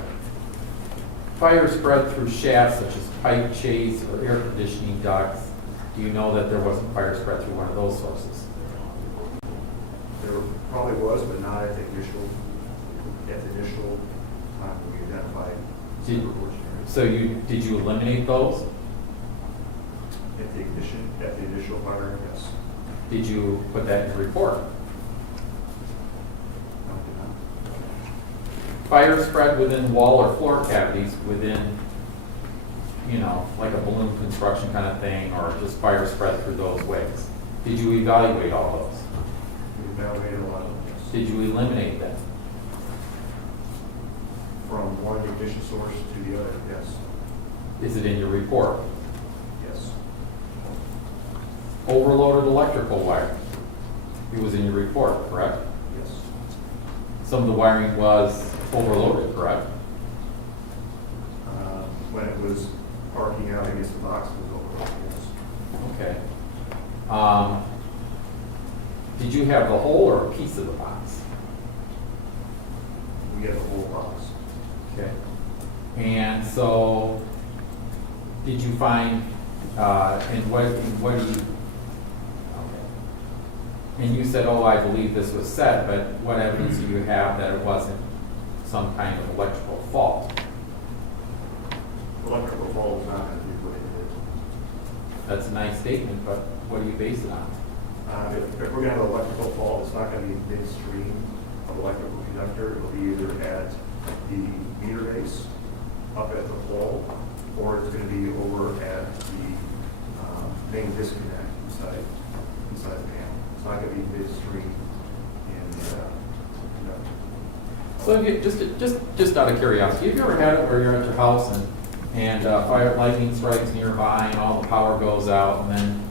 Fire spread through shafts such as pipe chase or air conditioning ducts. Do you know that there wasn't fire spread through one of those sources? There probably was, but not at the initial time when we identified Did- separate portion areas. So did you eliminate those? At the initial fire, yes. Did you put that in the report? No, did not. Fire spread within wall or floor cavities within, like a balloon construction kind of thing, or just fire spread through those ways? Did you evaluate all those? We evaluated a lot of them, yes. Did you eliminate them? From one ignition source to the other, yes. Is it in your report? Yes. Overloaded electrical wire. It was in your report, correct? Yes. Some of the wiring was overloaded, correct? When it was parking out against the box, it was over, yes. Okay. Did you have the whole or a piece of the box? We had the whole box. Okay. And so, did you find, and what do you, okay. And you said, oh, I believe this was set, but what evidence do you have that it wasn't some kind of electrical fault? Electrical fault is not going to be what it is. That's a nice statement, but what do you base it on? If we're going to have an electrical fault, it's not going to be midstream of electrical conductor. It'll be either at the meter base, up at the pole, or it's going to be over at the main disconnect inside the panel. It's not going to be midstream in the conductor. So have you, just out of curiosity, have you ever had it where you're at your house and lightning strikes nearby and all the power goes out, and then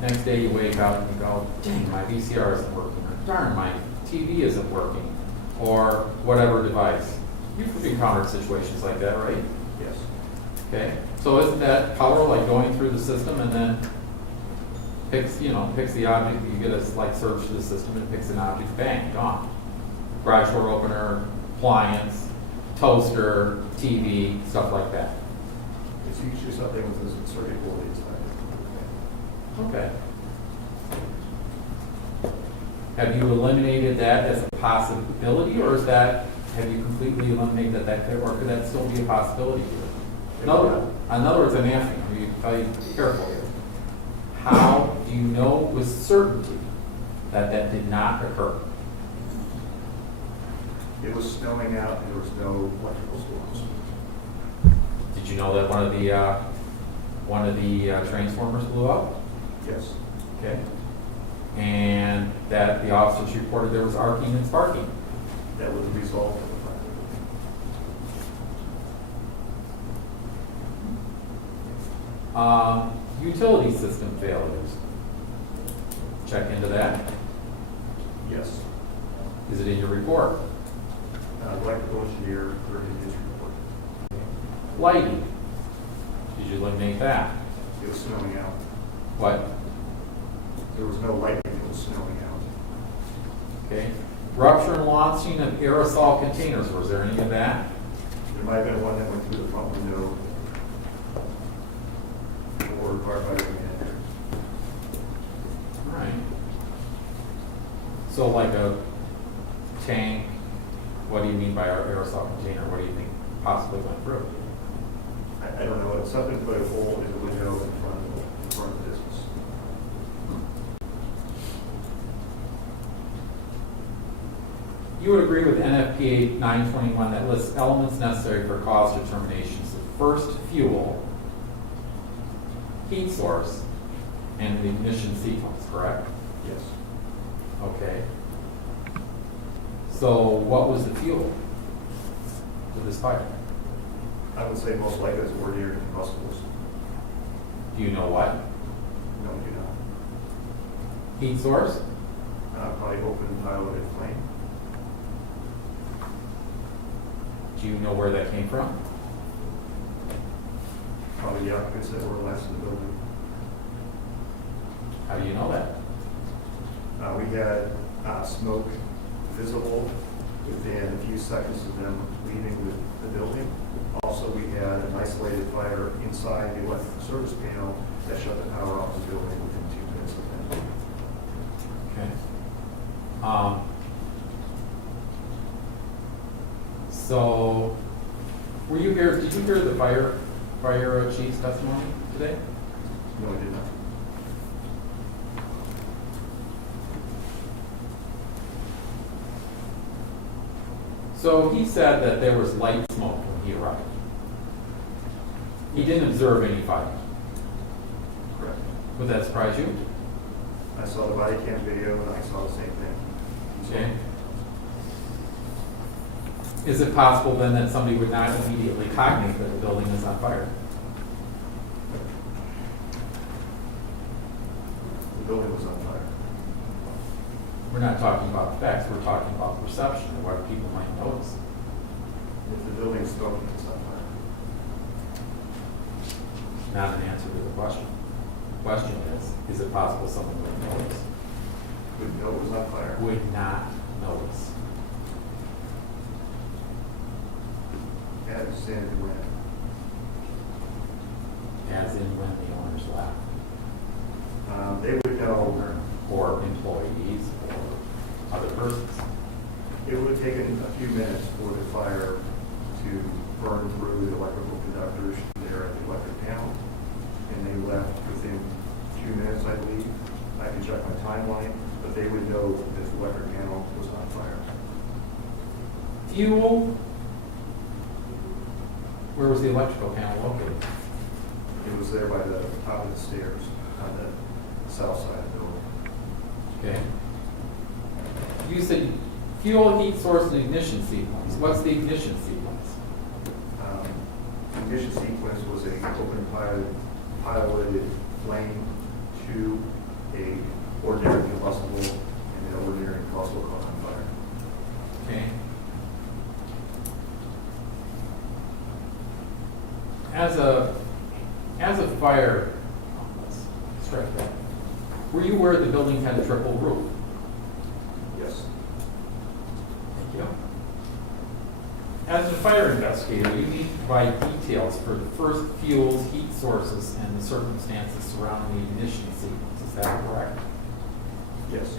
next day you wake up and you go, dang, my VCR isn't working, or darn, my TV isn't working, or whatever device. You've encountered situations like that, right? Yes. Okay, so isn't that power like going through the system and then picks the object, you get a search to the system and picks an object, bang, gone. Garage door opener, appliance, toaster, TV, stuff like that. It's usually something with a circuit board inside. Okay. Have you eliminated that as a possibility, or have you completely eliminated that, or could that still be a possibility? In other words, I'm asking, you be careful here. How do you know with certainty that did not occur? It was snowing out and there was no electrical storms. Did you know that one of the transformers blew up? Yes. Okay. And that the officers reported there was arcing and sparking? That was the result of the fire. Utility system failures. Check into that. Yes. Is it in your report? Electrical engineer, cleared in his report. Lighting. Did you eliminate that? It was snowing out. What? There was no lighting, it was snowing out. Okay. Rupture and launching of aerosol containers. Was there any of that? There might have been one that went through the front window or firefighter in there. All right. So like a tank, what do you mean by our aerosol container? What do you think possibly went through? I don't know, it's something put a hole in the window in front of the business. You would agree with NFPA 921 that lists elements necessary for cause determinations. The first, fuel, heat source, and the ignition sequence, correct? Yes. Okay. So what was the fuel for this fire? I would say most likely it's ordinary combustibles. Do you know what? No, we do not. Heat source? Probably open piloted flame. Do you know where that came from? Probably the occupants that were last in the building. How do you know that? We had smoke visible within a few seconds of them leaving the building. Also, we had an isolated fire inside the electrical service panel that shut the power off the building within 2 minutes of them. Okay. So, were you here, did you hear the fire chief's testimony today? No, I did not. So he said that there was light smoke when he arrived. He didn't observe any fire. Correct. Would that surprise you? I saw the body cam video and I saw the same thing. Okay. Is it possible then that somebody would not immediately cognate that the building is on fire? The building was on fire. We're not talking about facts, we're talking about perception of what people might notice. If the building is smoking, it's on fire. Not an answer to the question. The question is it possible someone would notice? Would know it was on fire. Would not notice. As in when? As in when the owners left, They would know. or employees, or other persons. It would have taken a few minutes for the fire to burn through the electrical conductors there at the electric panel. And they left within 2 minutes, I believe. I can check my timeline, but they would know that the electric panel was on fire. Fuel, where was the electrical panel located? It was there by the top of the stairs on the south side of the building. Okay. You said fuel, heat source, and ignition sequence. What's the ignition sequence? The ignition sequence was a open piloted flame to a ordinary combustible, and an ordinary combustible caught on fire. Okay. As a fire, let's strike that. Were you aware the building had a triple roof? Yes. Thank you. As a fire investigator, you need to provide details for the first fuels, heat sources, and the circumstances surrounding the ignition sequence. Is that correct? Yes.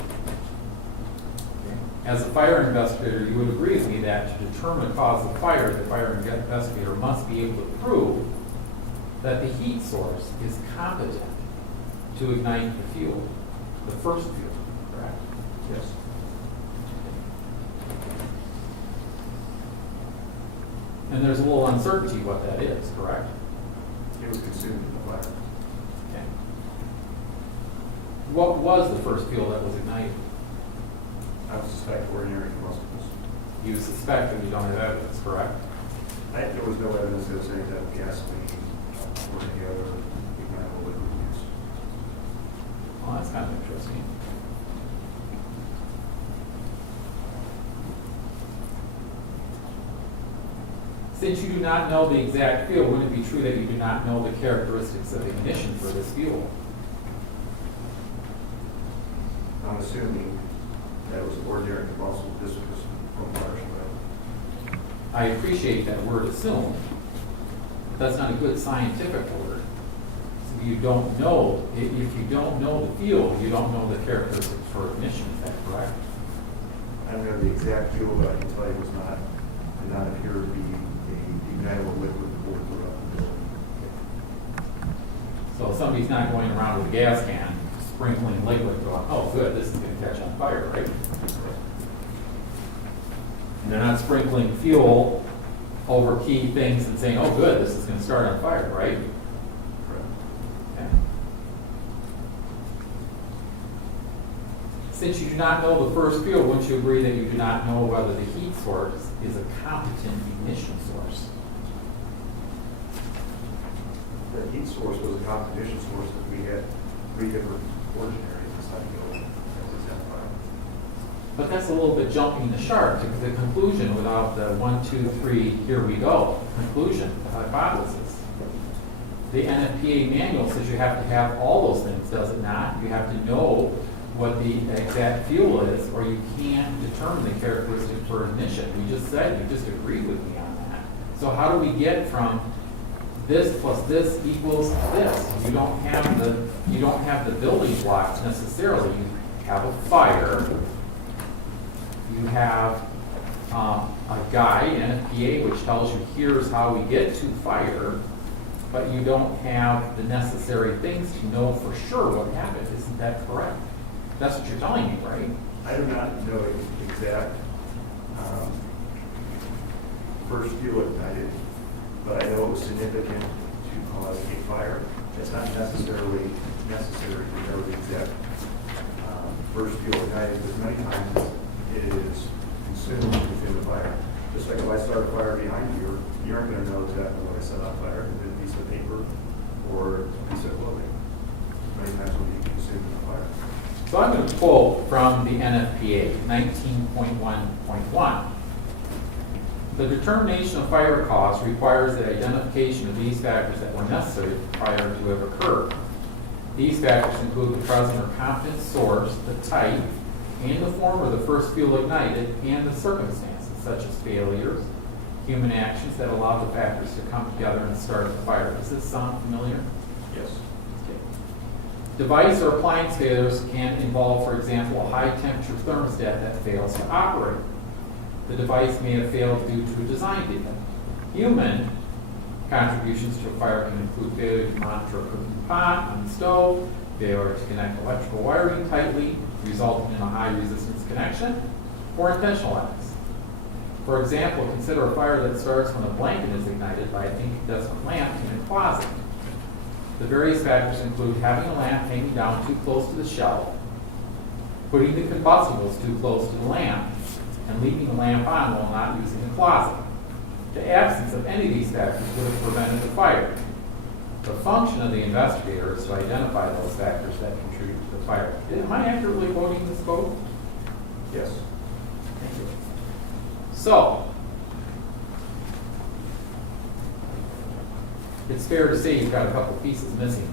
Okay. As a fire investigator, you would agree with me that to determine the cause of fire, the fire investigator must be able to prove that the heat source is competent to ignite the fuel, the first fuel, correct? Yes. And there's a little uncertainty what that is, correct? It was consumed in the fire. Okay. What was the first fuel that was ignited? I would suspect ordinary combustibles. You suspect that you don't have evidence, correct? There was no evidence that it was any type of gasoline or any other ignitable liquid use. Well, that's kind of interesting. Since you do not know the exact fuel, wouldn't it be true that you do not know the characteristics of ignition for this fuel? I'm assuming that it was ordinary combustible. This was from Marshall. I appreciate that word assume. That's not a good scientific word. So you don't know, if you don't know the fuel, you don't know the characteristics for ignition, is that correct? I don't know the exact fuel, but I can tell you it was not, did not appear to be a ignitable liquid poured throughout the building. So somebody's not going around with a gas can sprinkling liquid going, oh good, this is going to catch on fire, right? And they're not sprinkling fuel over key things and saying, oh, good, this is gonna start on fire, right? Okay. Since you do not know the first fuel, wouldn't you agree that you do not know whether the heat source is a competent ignition source? The heat source was a competition source that we had 3 different origin areas inside the building that was identified. But that's a little bit jumping the shark to the conclusion without the 1, 2, 3, here we go, conclusion, the hypothesis. The NFPA manual says you have to have all those things, does it not? You have to know what the exact fuel is, or you can't determine the characteristic for ignition. You just said, you just agreed with me on that. So how do we get from this plus this equals this? You don't have the building blocks necessarily. You have a fire. You have a guide, NFPA, which tells you here's how we get to fire, but you don't have the necessary things to know for sure what happened. Isn't that correct? That's what you're telling me, right? I do not know the exact first fuel ignited, but I know it was significant to cause a fire. It's not necessarily necessary to know the exact first fuel ignited, because many times it is consumed within the fire. Just like if I start a fire behind you, you aren't going to know exactly what I set on fire, if it's a piece of paper or a piece of clothing. Many times will be consumed in the fire. So I'm going to quote from the NFPA 19.1.1. The determination of fire cause requires the identification of these factors that were necessary prior to have occurred. These factors include the present or competent source, the type, and the form of the first fuel ignited, and the circumstances, such as failures, human actions that allow the factors to come together and start the fire. Does this sound familiar? Yes. Device or appliance failures can involve, for example, a high-temperature thermostat that fails to operate. The device may have failed due to a design defect. Human contributions to a fire can include failure to monitor a cooking pot on the stove, failure to connect electrical wiring tightly, resulting in a high-resistance connection, or intentional acts. For example, consider a fire that starts when a blanket is ignited by an incandescent lamp in a closet. The various factors include having a lamp hanging down too close to the shelf, putting the combustibles too close to the lamp, and leaving the lamp on while not using the closet. The absence of any of these factors would have prevented the fire. The function of the investigator is to identify those factors that contribute to the fire. Am I accurately quoting this quote? Yes. Thank you. So, it's fair to say you've got a couple pieces missing here.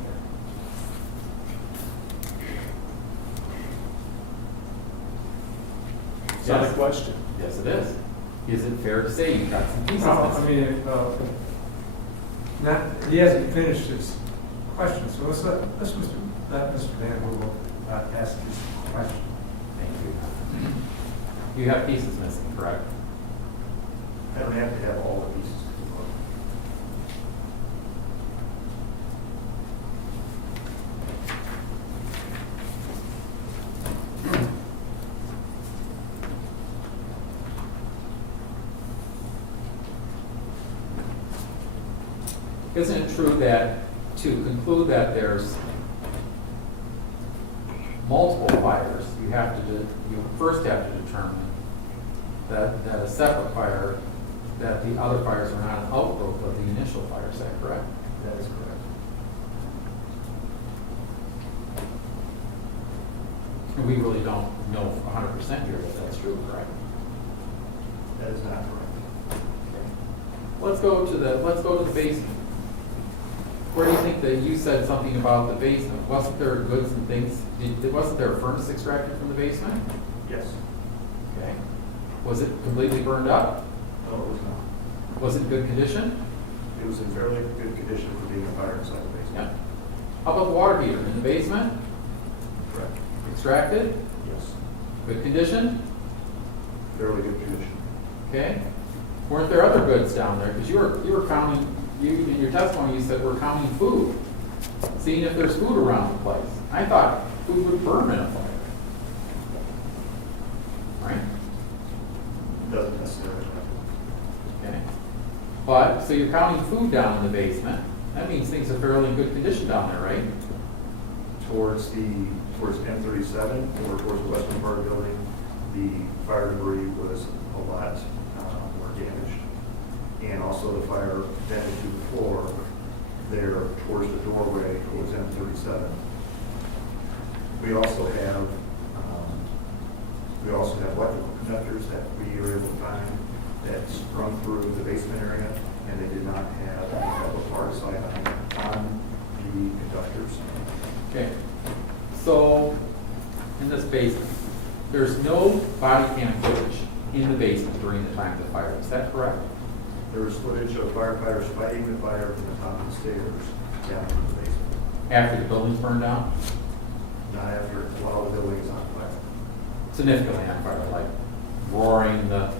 Is that a Yes. question? Yes, it is. Is it fair to say you've got some pieces No, I missing? mean, he hasn't finished his question, so let Mr. Van Hool ask his question. Thank you. You have pieces missing, correct? I don't have to have all the pieces. Isn't it true that to conclude that there's multiple fires, you first have to determine that a separate fire, that the other fires are not an outgrowth of the initial fire, is that correct? That is correct. And we really don't know 100% here that that's true, correct? That is not correct. Let's go to the basement. Where do you think that you said something about the basement? Wasn't there goods and things, wasn't there a furnace extracted from the basement? Yes. Okay. Was it completely burned up? No, it was not. Was it in good condition? It was in fairly good condition for being a fire inside the basement. Yeah. How about the water heater in the basement? Correct. Extracted? Yes. Good condition? Fairly good condition. Okay. Weren't there other goods down there? Because you were counting, in your testimony, you said we're counting food, seeing if there's food around the place. I thought food would burn in a fire. Right? Doesn't necessarily. Okay. But, so you're counting food down in the basement, that means things are fairly in good condition down there, right? Towards M37 or towards the western part of the building, the fire debris was a lot more damaged. And also the fire damage to the floor there towards the doorway towards M37. We also have electrical conductors that we were able to find that run through the basement area, and they did not have any type of hard side on the conductors. Okay. So, in this basement, there's no body cam footage in the basement during the time of the fire, is that correct? There was footage of firefighters fighting the fire from the top of the stairs down into the basement. After the building's burned down? Not after, while the building is on fire. Significantly on fire, like roaring, the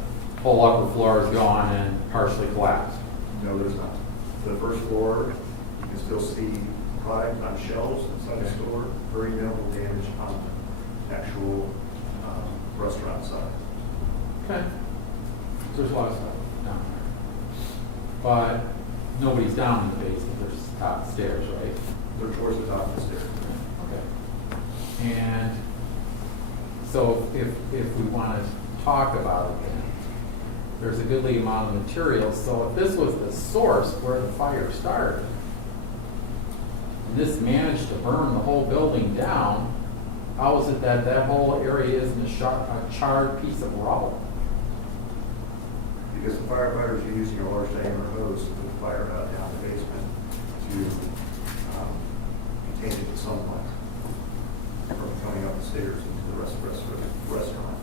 whole upper floor is gone and partially collapsed. No, there's not. The first floor, you can still see product on shelves inside the store, very minimal damage on the actual restaurant side. Okay. So there's a lot of stuff down there. But nobody's down in the basement, there's top stairs, right? They're towards the top of the stairs. Okay. And so if we want to talk about it then, there's a goodly amount of material. So if this was the source where the fire started, and this managed to burn the whole building down, how is it that that whole area isn't a charred piece of rubble? Because the firefighters are using a large diameter hose to put the fire out down the basement to contain it somewhat from coming up the stairs into the rest of the restaurant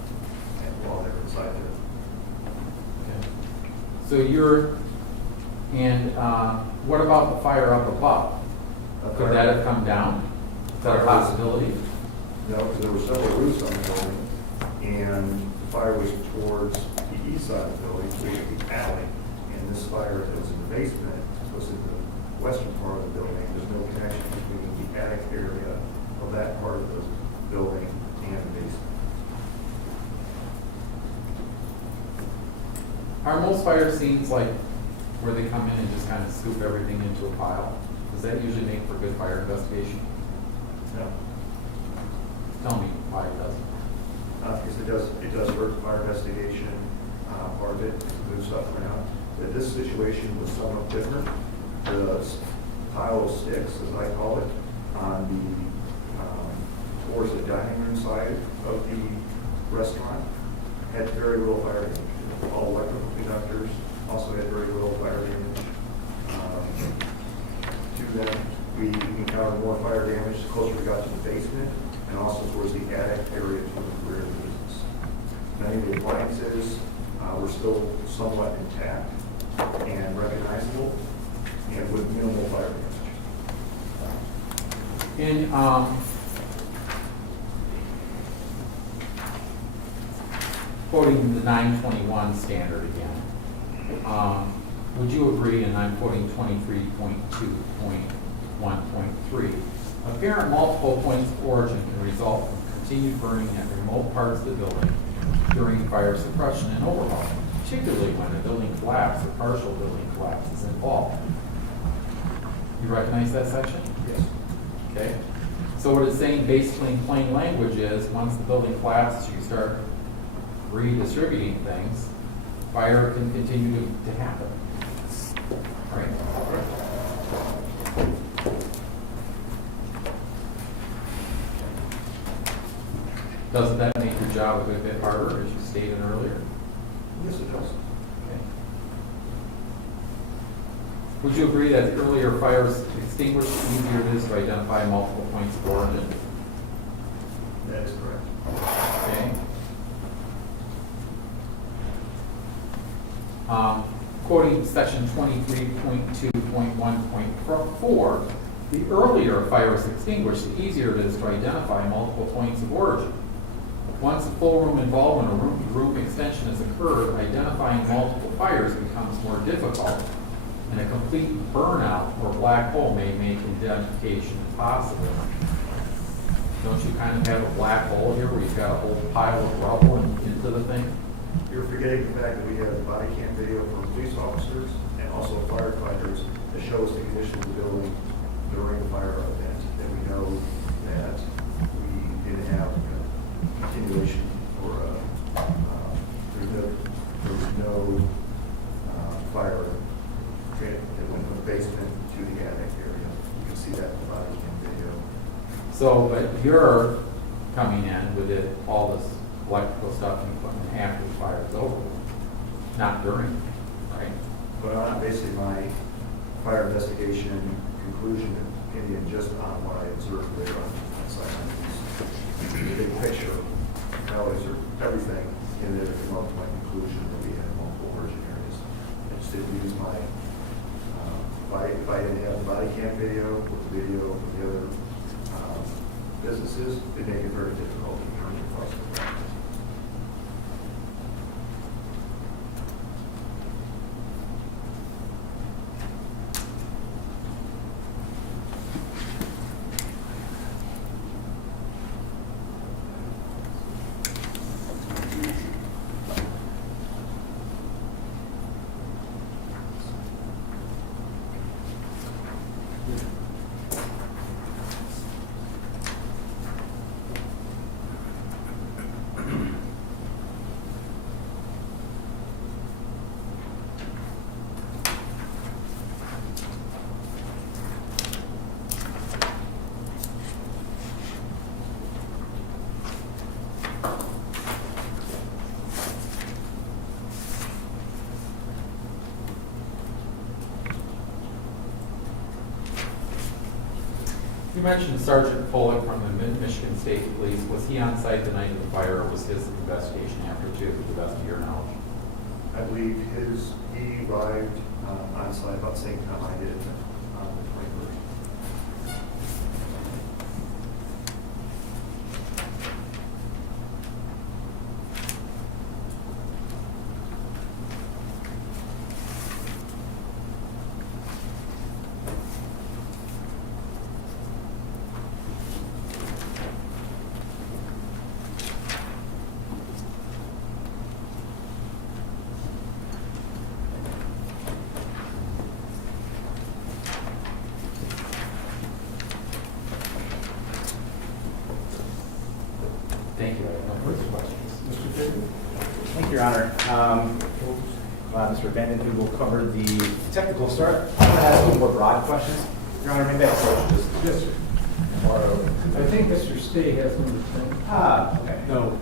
and while they're inside there. Okay. So what about the fire up above? Could that have come down? Is that a possibility? No, because there were several roofs on the building, and the fire was towards the east side of the building, towards the alley. And this fire that was in the basement was in the western part of the building. There's no connection between the attic area of that part of the building and the basement. Are most fire scenes like where they come in and just kind of scoop everything into a pile? Does that usually make for good fire investigation? No. Tell me why it doesn't. Because it does hurt fire investigation, part of it, move stuff around. But this situation was somewhat different. The pile of sticks, as I call it, on the, towards the dining room side of the restaurant, had very little fire damage. All electrical conductors also had very little fire damage. To them, we encountered more fire damage the closer we got to the basement, and also towards the attic area to the rear of the business. Many of the appliances were still somewhat intact and recognizable, and with minimal fire damage. In quoting the 921 standard again, would you agree, and I'm quoting 23.2.1.3, apparent multiple points of origin can result from continued burning at remote parts of the building during fire suppression and overhaul, particularly when a building collapse or partial building collapse is involved. You recognize that section? Yes. Okay. So what it's saying basically in plain language is, once the building collapses, you start redistributing things, fire can continue to happen. Right? Doesn't that make your job a good bit harder, as you stated earlier? Yes, it does. Okay. Would you agree that the earlier fires extinguished, the easier it is to identify multiple points of origin? That is correct. Okay. Quoting section 23.2.1.4, the earlier fire is extinguished, the easier it is to identify multiple points of origin. Once a full room involvement or room extension has occurred, identifying multiple fires becomes more difficult, and a complete burnout or black hole may make identification impossible. Don't you kind of have a black hole here where you've got a whole pile of rubble into the thing? You're forgetting the fact that we have body cam video for police officers and also firefighters that shows the condition of the building during the fire event, that we know that we didn't have continuation or there was no fire that went from the basement to the attic area. You can see that in the body cam video. So, but you're coming in with it, all this electrical stuff and equipment after the fire is over, not during, right? But basically my fire investigation conclusion opinion just on what I observed there on site. The big picture, I always everything in there to come up to my conclusion that we had multiple origin areas. I just didn't use my, if I didn't have the body cam video with the video of the other businesses, it'd make it very difficult to determine the cost of practice. You mentioned Sergeant Foley from the Michigan State Police. Was he on site the night of the fire, or was his investigation after too, to the best of your knowledge? I believe he arrived on site about the same time I did on the 21st. Thank you. I have no further questions. Mr. Chairman? Thank you, Your Honor. Mr. Vanden will cover the technical start. I'm going to ask some more broad questions. Your Honor, maybe I approach this. Yes, sir. I think Mr. Stay has number 10. Okay. No.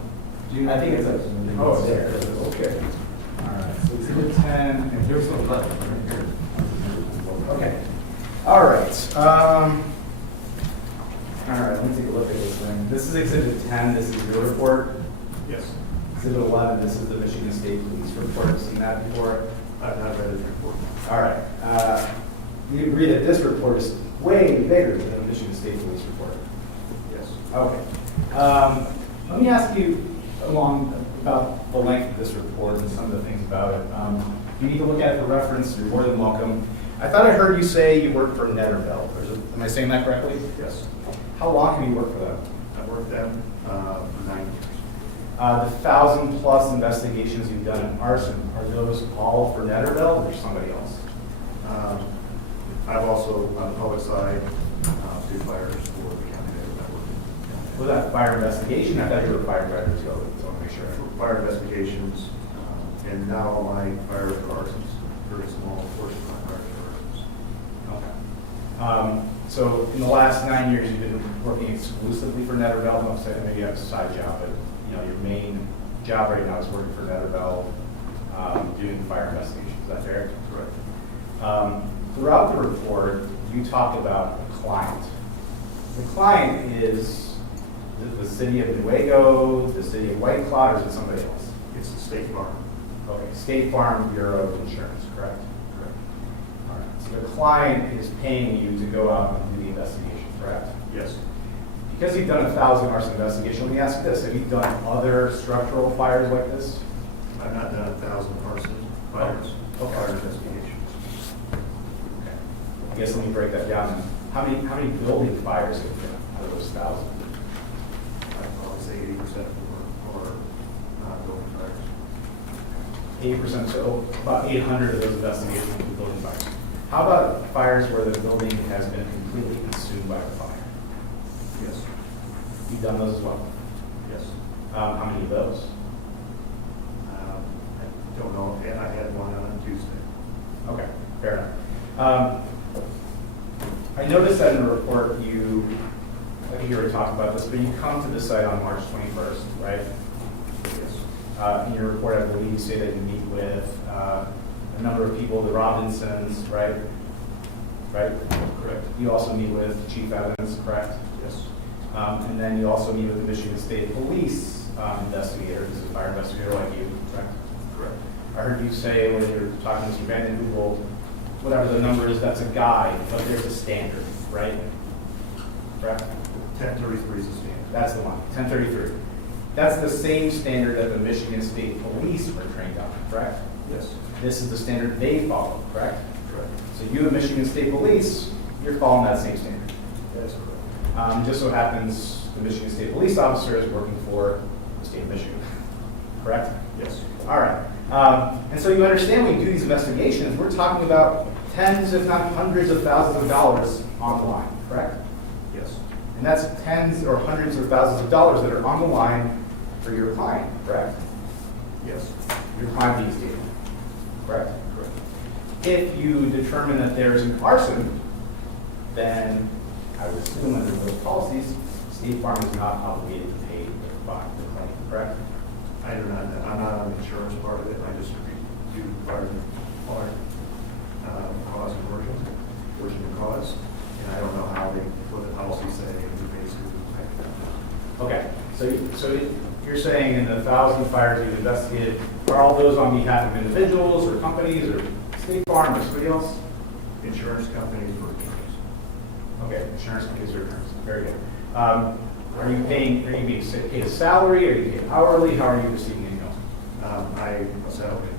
I think it's a, Oh, it's there. Okay. all right, so exhibit 10, And here's the 11 right here. okay. All right. All right, let me take a look at this thing. This is exhibit 10, this is your report. Yes, Exhibit 11, this is the Michigan State Police report. Have you seen that before? I've not read his report. All right. You agree that this report is way bigger than the Michigan State Police report? Yes. Okay. Let me ask you about the length of this report and some of the things about it. If you need to look at it for reference, you're more than welcome. I thought I heard you say you work for Netterbell. Am I saying that correctly? Yes. How long have you worked for them? I've worked them for 9 years. The 1,000+ investigations you've done in arson, are those all for Netterbell or somebody else? I've also, on the public side, do fires for the county network. Was that fire investigation? I thought you were a firefighter too, so I want to make sure. Fire investigations, and not all my fires are arsons. Very small portion of my fires are arsons. Okay. So in the last 9 years, you've been working exclusively for Netterbell. Don't say maybe you have a side job, but your main job right now is working for Netterbell, doing fire investigations. Is that fair? Correct. Throughout the report, you talk about the client. The client is the city of Nuevo, the city of White Cloud, or is it somebody else? It's the State Farm. Okay, State Farm Bureau of Insurance, correct? Correct. All right, so the client is paying you to go out and do the investigation, correct? Yes. Because you've done 1,000 arson investigations, let me ask you this, have you done other structural fires like this? I've not done 1,000 arson fires, Okay. fire investigations. Okay. I guess let me break that down. How many building fires have you done out of those 1,000? I'd probably say 80% or building fires. 80%, so about 800 of those investigations were building fires. How about fires where the building has been completely consumed by the fire? Yes, You've done those as well? yes. How many of those? I don't know, and I had one on Tuesday. Okay, fair enough. I noticed that in the report I think you already talked about this, but you come to the site on March 21st, right? Yes. In your report, I believe you say that you meet with a number of people, the Robinsons, right? Right? Correct. You also meet with Chief Evans, correct? Yes. And then you also meet with the Michigan State Police investigator, who's a fire investigator like you, correct? Correct. I heard you say when you were talking to Mr. Vanden Heuvel, whatever the number is, that's a guide, but there's a standard, right? Correct? 1033 is the standard. That's the one, 1033. That's the same standard that the Michigan State Police were trained on, correct? Yes. This is the standard they follow, correct? Correct. So you and Michigan State Police, you're following that same standard. That is correct. Just so happens the Michigan State Police officer is working for the state of Michigan, correct? Yes. All right. And so you understand when you do these investigations, we're talking about tens, if not hundreds of thousands of dollars on the line, correct? Yes. And that's tens or hundreds of thousands of dollars that are on the line for your client, correct? Yes. Your client being state, correct? Correct. If you determine that there's an arson, then I would assume under those policies, State Farm is not obligated to pay the claim, correct? I'm not on the insurance part of it, I just do fire cause conversion, version of cause, and I don't know how what the policies say, we basically type that. Okay, so you're saying in the 1,000 fires you've investigated, are all those on behalf of individuals or companies or State Farm or somebody else? Insurance companies for insurance. Okay, insurance companies or insurance, very good. Are you being paid a salary, are you paid hourly, how are you receiving income? I settled into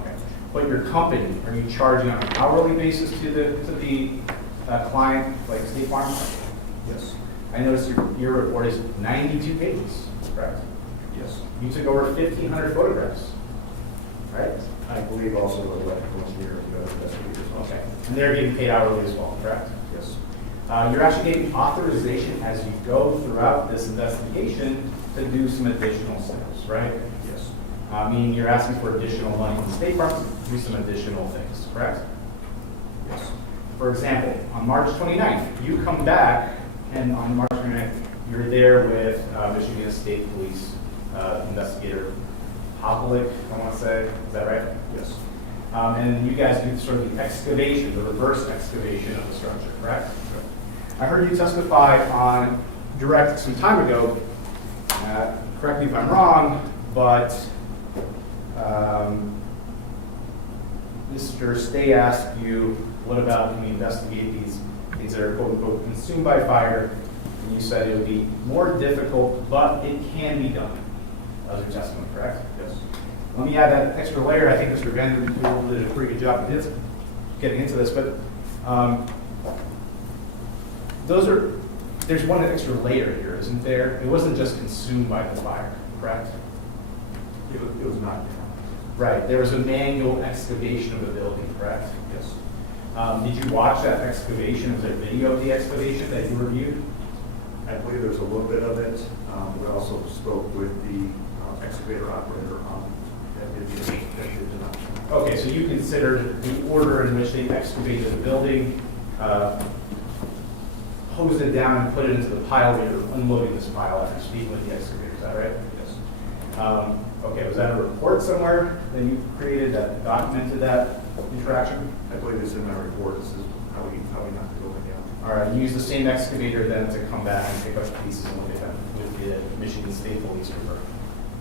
Okay, but your company, are you charging on an hourly basis to the client, like State Farm? Yes. I noticed your report is 92 pages, correct? Yes. You took over 1,500 photographs, right? I believe also the electrical engineer and the other investigators also. Okay, and they're getting paid hourly as well, correct? Yes. You're actually getting authorization as you go throughout this investigation to do some additional sales, right? Yes. Meaning you're asking for additional money from the State Farm to do some additional things, correct? Yes. For example, on March 29th, you come back, and on March 29th, you're there with Michigan State Police investigator Popolik, I want to say, is that right? Yes. And you guys do sort of the excavation, the reverse excavation of the structure, correct? I heard you testify on direct some time ago, correct me if I'm wrong, but Mr. Stay asked you, what about when we investigate these things that are quote unquote consumed by fire? And you said it would be more difficult, but it can be done. That was your testimony, correct? Yes. Let me add that extra layer. I think Mr. Vanden Heuvel did a pretty good job of getting into this, but there's one extra layer here, isn't there? It wasn't just consumed by the fire, correct? It was not. Right, there was a manual excavation of the building, correct? Yes. Did you watch that excavation? Was there video of the excavation that you reviewed? I believe there's a little bit of it. We also spoke with the excavator operator on that did the Okay, so you considered the order in which they excavated the building, hosed it down and put it into the pile where you're unloading this pile after speaking with the excavator, is that right? Yes. Okay, was that a report somewhere that you created that documented that interaction? I believe it's in my report. This is how we knock the building down. All right, you used the same excavator then to come back and pick up the pieces and look at them with the Michigan State Police report.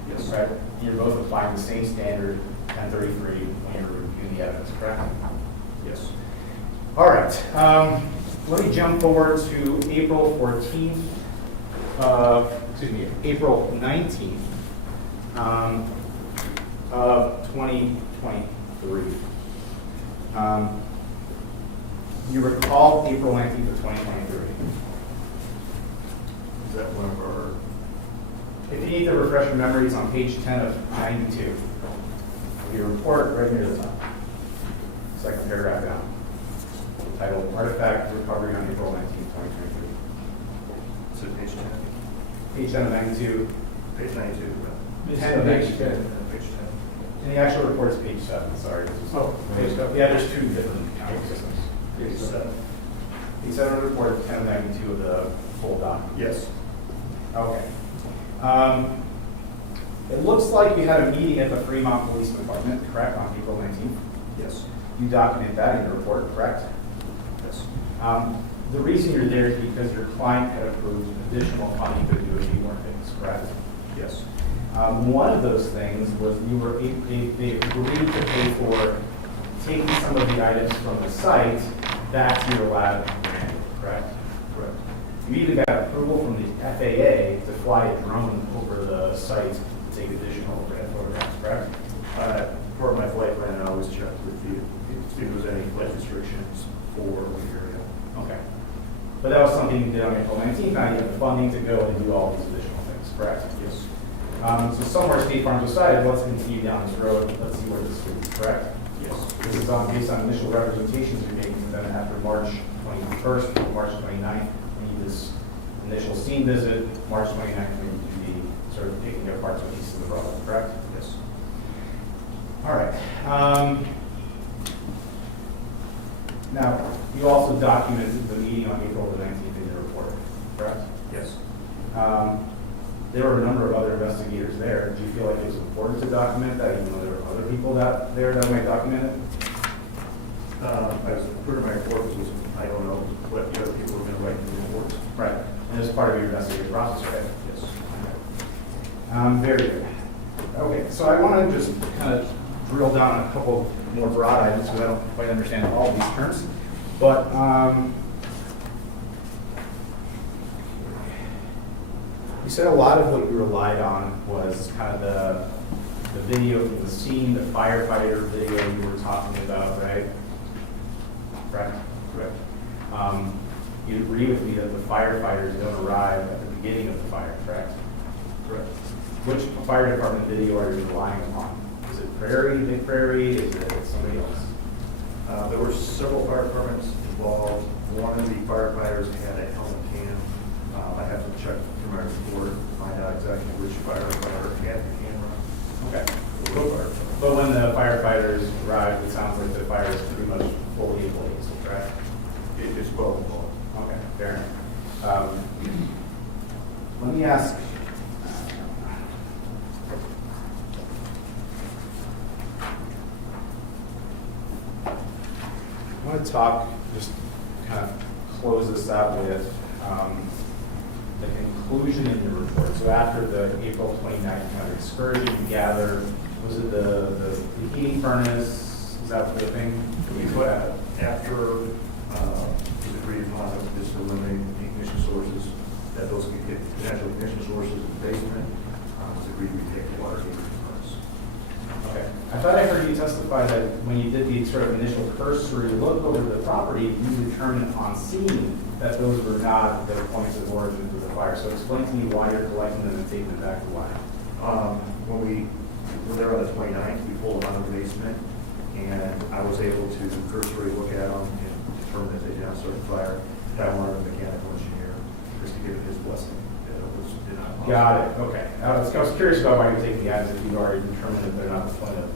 Yes. Right? You're both applying the same standard, 1033, when you're reviewing the evidence, correct? Yes. All right. Let me jump forward to April 14th, April 19th of 2023. You recall April 19th of 2023. Is that one of our? If you need to refresh your memories, on page 10 of 92 of your report, right near the top. Second paragraph down. Titled Artifact Recovery on April 19, 2023. So page 10. Page 10 of 92. Page 92. 10 of 92. Page 10. And the actual report is page 7, sorry. Oh, Page 7. Yeah, there's two different accounting systems. Page 7. Page 7 of the report, 10 of 92 of the full document. Yes. Okay. It looks like you had a meeting at the Fremont Police Department, correct, on April 19th? Yes. You document that in your report, correct? Yes. The reason you're there is because your client had approved additional funding to do a few more things, correct? Yes. One of those things was they agreed to pay for taking some of the items from the site back to your lab manually, correct? Correct. You even got approval from the FAA to fly a drone over the site to take additional overhead photographs, correct? For my flight plan, I always check with you if there was any flight restrictions for the area. Okay. But that was something you did on April 19th, now you have the funding to go and do all these additional things, correct? Yes. So somewhere State Farm decided, let's continue down this road, let's see where this goes, correct? Yes. This is based on initial representations you're making, then after March 21st, or March 29th, we need this initial scene visit, March 29th, we need to be sort of picking apart some pieces of the problem, correct? Yes. All right. Now, you also documented the meeting on April the 19th in your report, correct? Yes. There were a number of other investigators there. Do you feel like it was important to document that, even though there were other people there that might document it? As part of my report was, I don't know what the other people were going to write in the reports. Right. And as part of your investigative process, right? Yes. Very good. Okay, so I want to just kind of drill down on a couple more broad items because I don't quite understand all these terms. But you said a lot of what you relied on was kind of the video from the scene, the firefighter video you were talking about, right? Correct? Correct. You agree with me that the firefighters don't arrive at the beginning of the fire, correct? Correct. Which fire department video are you relying upon? Is it Prairie, Big Prairie, is it somebody else? There were several fire departments involved. One of the firefighters had a helmet cam. I have to check through my report to find out exactly which firefighter had the camera. Okay. But when the firefighters arrived, it sounds like the fire is pretty much fully ablaze, correct? It's well involved. Okay, fair enough. Let me ask, I want to talk, just kind of close this out with the conclusion in your report. So after the April 29th kind of excursion, you gather, was it the heating furnace? Is that the thing? After it was agreed upon, just to eliminate the ignition sources, that those could get potential ignition sources in the basement, it was agreed we take the water heating furnace. Okay. I thought I heard you testify that when you did the sort of initial cursory look over the property, you determined on scene that those were not the points of origin for the fire. So explain to me why you're collecting them and taking them back to why. When we were there on the 29th, we pulled them out of the basement, and I was able to cursory look at them and determine that they did not start the fire. I wanted a mechanical engineer just to give it his blessing that it was did not. Got it, okay. I was curious about why you're taking the items if you've already determined that they're not the point of,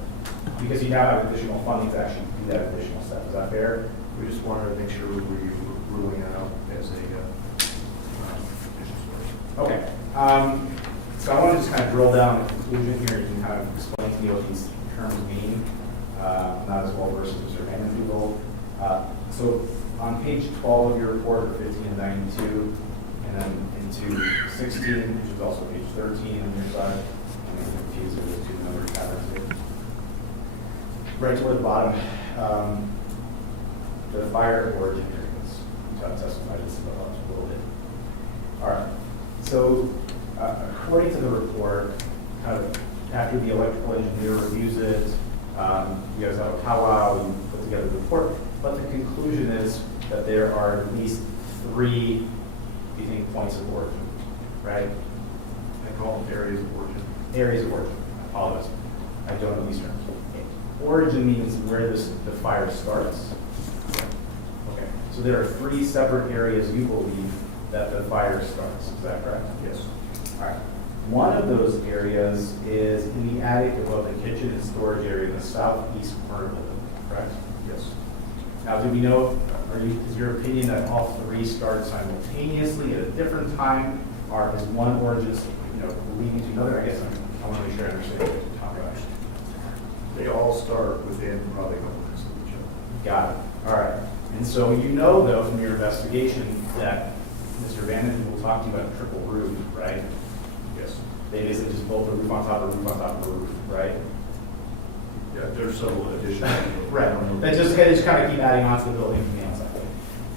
because you now have additional funding to actually do that additional step. Is that fair? We just wanted to make sure we were ruling it out as a ignition source. Okay. So I want to just kind of drill down the conclusion here. You can kind of explain to me what these terms mean, not as well versed as Mr. Hammond will. So on page 12 of your report, or 15 and 92, and then into 16, which is also page 13 on your side. I'm confused with the two number patterns here. Right toward the bottom, the fire origin areas. You testified this about a little bit. All right. So according to the report, kind of after the electrical engineer reviews it, you guys have a powwow, you put together the report, but the conclusion is that there are at least 3, you think, points of origin, right? I call them areas of origin. Areas of origin. I apologize. I don't know these terms. origin means where the fire starts? Okay, so there are 3 separate areas you believe that the fire starts, is that correct? Yes. All right. One of those areas is in the attic above the kitchen and storage area in the southeast corner of the building, correct? Yes. Now, do we know, is your opinion that all 3 start simultaneously at a different time, or is one origin, leading to another? I guess I want to make sure I understand what you're talking about. They all start within probably moments of each other. Got it. All right. And so you know, though, from your investigation that Mr. Vandenham will talk to you about a triple roof, right? Yes. They basically just built a roof on top of a roof on top of a roof, right? Yeah, there's several additional. Right. They just kind of keep adding on to the building from the outside.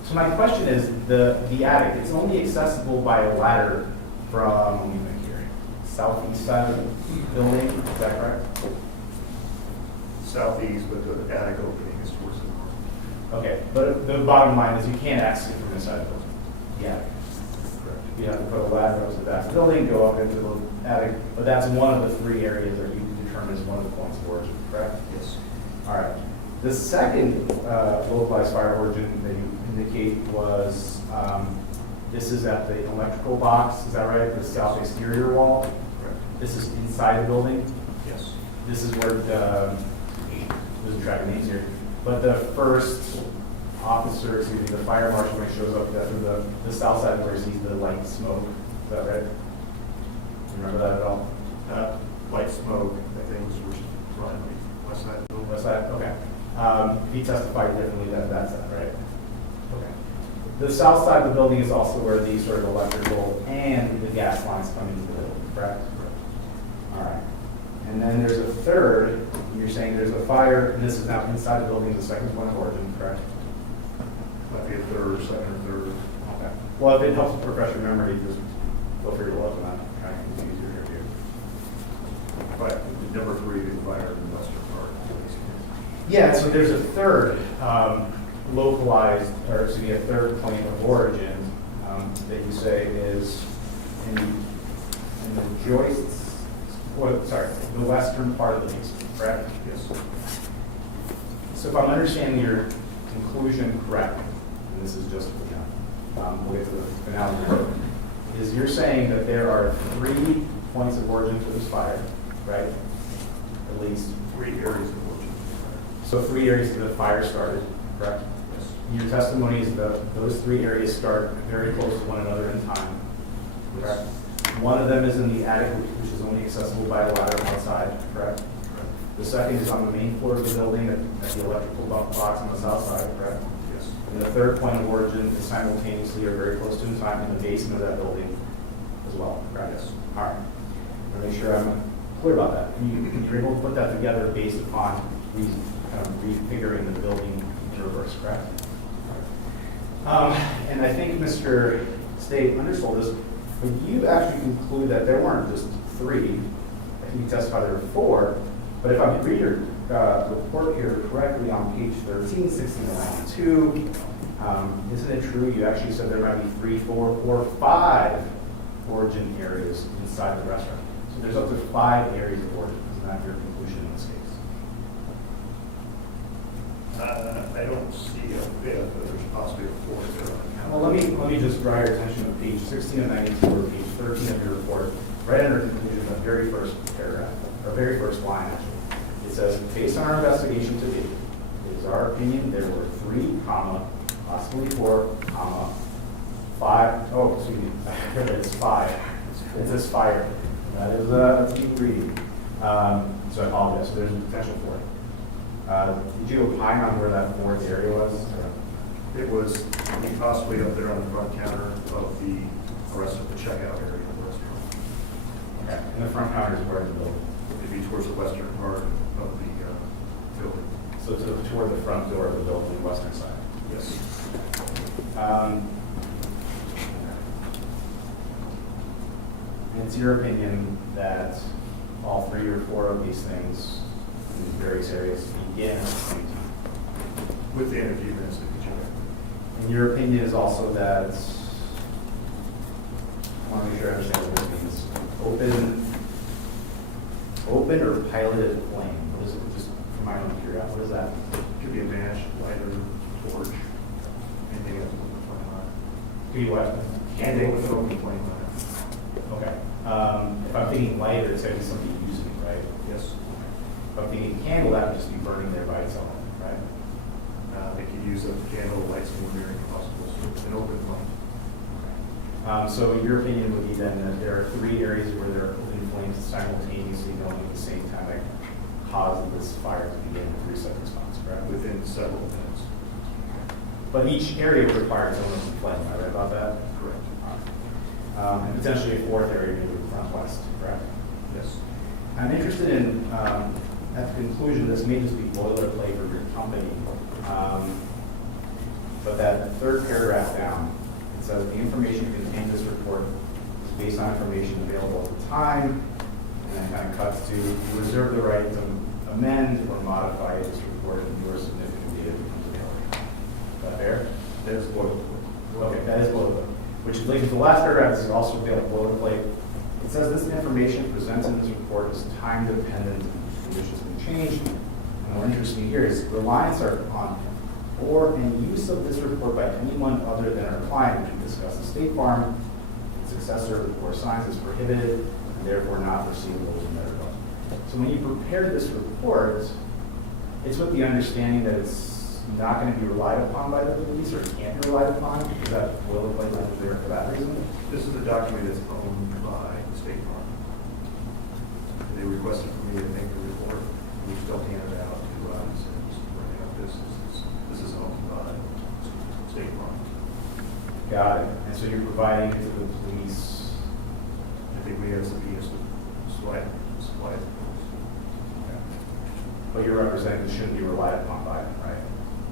So my question is, the attic, it's only accessible by a ladder from, let me think here, southeast side of the building, is that correct? Southeast, but the attic opening is towards the north. Okay, but the bottom line is you can't access it from this side of the building. Yeah. Correct. You have to put a ladder up to the back of the building, go up into the attic, but that's one of the 3 areas that you determine as one of the points of origin, correct? Yes. All right. The second localized fire origin that you indicate was, this is at the electrical box, is that right? The south exterior wall? Correct. This is inside the building? Yes. This is where, losing track of names here, but the first officer, excuse me, the fire marshal, when he shows up, that's the south side where he sees the light smoke, is that right? Remember that at all? Light smoke, I think was right, west side of the building. West side, okay. He testified differently that that's that, right? Okay. The south side of the building is also where the sort of electrical and the gas lines come into the building, correct? All right. And then there's a third, you're saying there's a fire, and this is now inside the building, the second point of origin, correct? Might be a third, second or third. Okay. Well, if it helps refresh your memory, just feel free to look on that, trying to confuse your review. But number 3, the fire in the western part. Yeah, so there's a third localized, or excuse me, a third point of origin that you say is in the joists, the western part of the basement, correct? Yes. So if I'm understanding your conclusion correctly, and this is just, we'll get to the finale here, is you're saying that there are 3 points of origin for this fire, right? At least. 3 areas of origin. So 3 areas that the fire started, correct? Yes. Your testimony is that those 3 areas start very close to one another in time, correct? One of them is in the attic, which is only accessible by a ladder outside, correct? Correct. The second is on the main floor of the building at the electrical box on the south side, correct? Yes. And the third point of origin is simultaneously or very close to in time in the basement of that building as well, correct? Yes. All right. To make sure I'm clear about that. You're able to put that together based upon kind of refiguring the building in reverse, correct? And I think Mr. State undersold this, but you actually conclude that there weren't just 3. I think you testified there were 4. But if I read your report here correctly on page 13, 16 to 92, isn't it true you actually said there might be 3, 4, or 5 origin areas inside the restaurant? So there's up to 5 areas of origin. Isn't that your conclusion in this case? I don't see a 5th, but there's possibly a 4th there. Well, let me just draw your attention to page 16 of 92 or page 13 of your report, right under conclusion, the very first paragraph, or very first line actually. It says, based on our investigation to date, it is our opinion there were 3, possibly 4, 5, oh, excuse me, it's 5. It says fire. That is a deep reading. So I apologize, so there's a potential for it. Did you opine on where that 4th area was? It was possibly up there on the front counter of the rest of the checkout area of the restaurant. Okay, and the front counter is where in the building? It'd be towards the western part of the building. So toward the front door of the building, western side? Yes. And it's your opinion that all 3 or 4 of these things in these various areas begin at the same time? Within a few minutes of each other. And your opinion is also that, I want to make sure I understand what this means, open or piloted flame? What is it, just for my own is that? Could be a match, lighter, torch, anything else with the flame on Could be what? it. Anything with an open flame on it. Okay. If I'm thinking lighter, it's gotta be something using, right? Yes. If I'm thinking candle, that would just be burning there by itself, right? They could use a candle, lights, more very possible, so an open flame. So your opinion would be then that there are 3 areas where there are open flames simultaneously going at the same time that caused this fire to begin with 3-second response, correct? Within several minutes. But each area would require its own open flame, am I right about that? Correct. And potentially a 4th area, maybe the front west, correct? Yes. I'm interested in, at the conclusion, this may just be boilerplate for your company, but that 3rd paragraph down, it says the information contained in this report is based on information available at the time, and then kind of cuts to, you reserve the right to amend or modify this report if newer significant data becomes available. Is that fair? That is boilerplate. Okay, that is boilerplate. Which links to the last paragraph, this is also boilerplate. It says this information presented in this report is time dependent, conditions can change. And what interests me here is reliance on or and use of this report by anyone other than our client, which we discussed at State Farm, its successor report signs is prohibited and therefore not receivable as a matter of law. So when you prepare this report, it's with the understanding that it's not going to be relied upon by the police or can't be relied upon. Is that boilerplate language there for that reason? This is a document that's owned by State Farm. They requested for me to make the report. We still hand it out to us and bring up this is owned by State Farm. Got it. And so you're providing it to the police. I think we have some PS swipe. But you're representing it shouldn't be relied upon by them, right?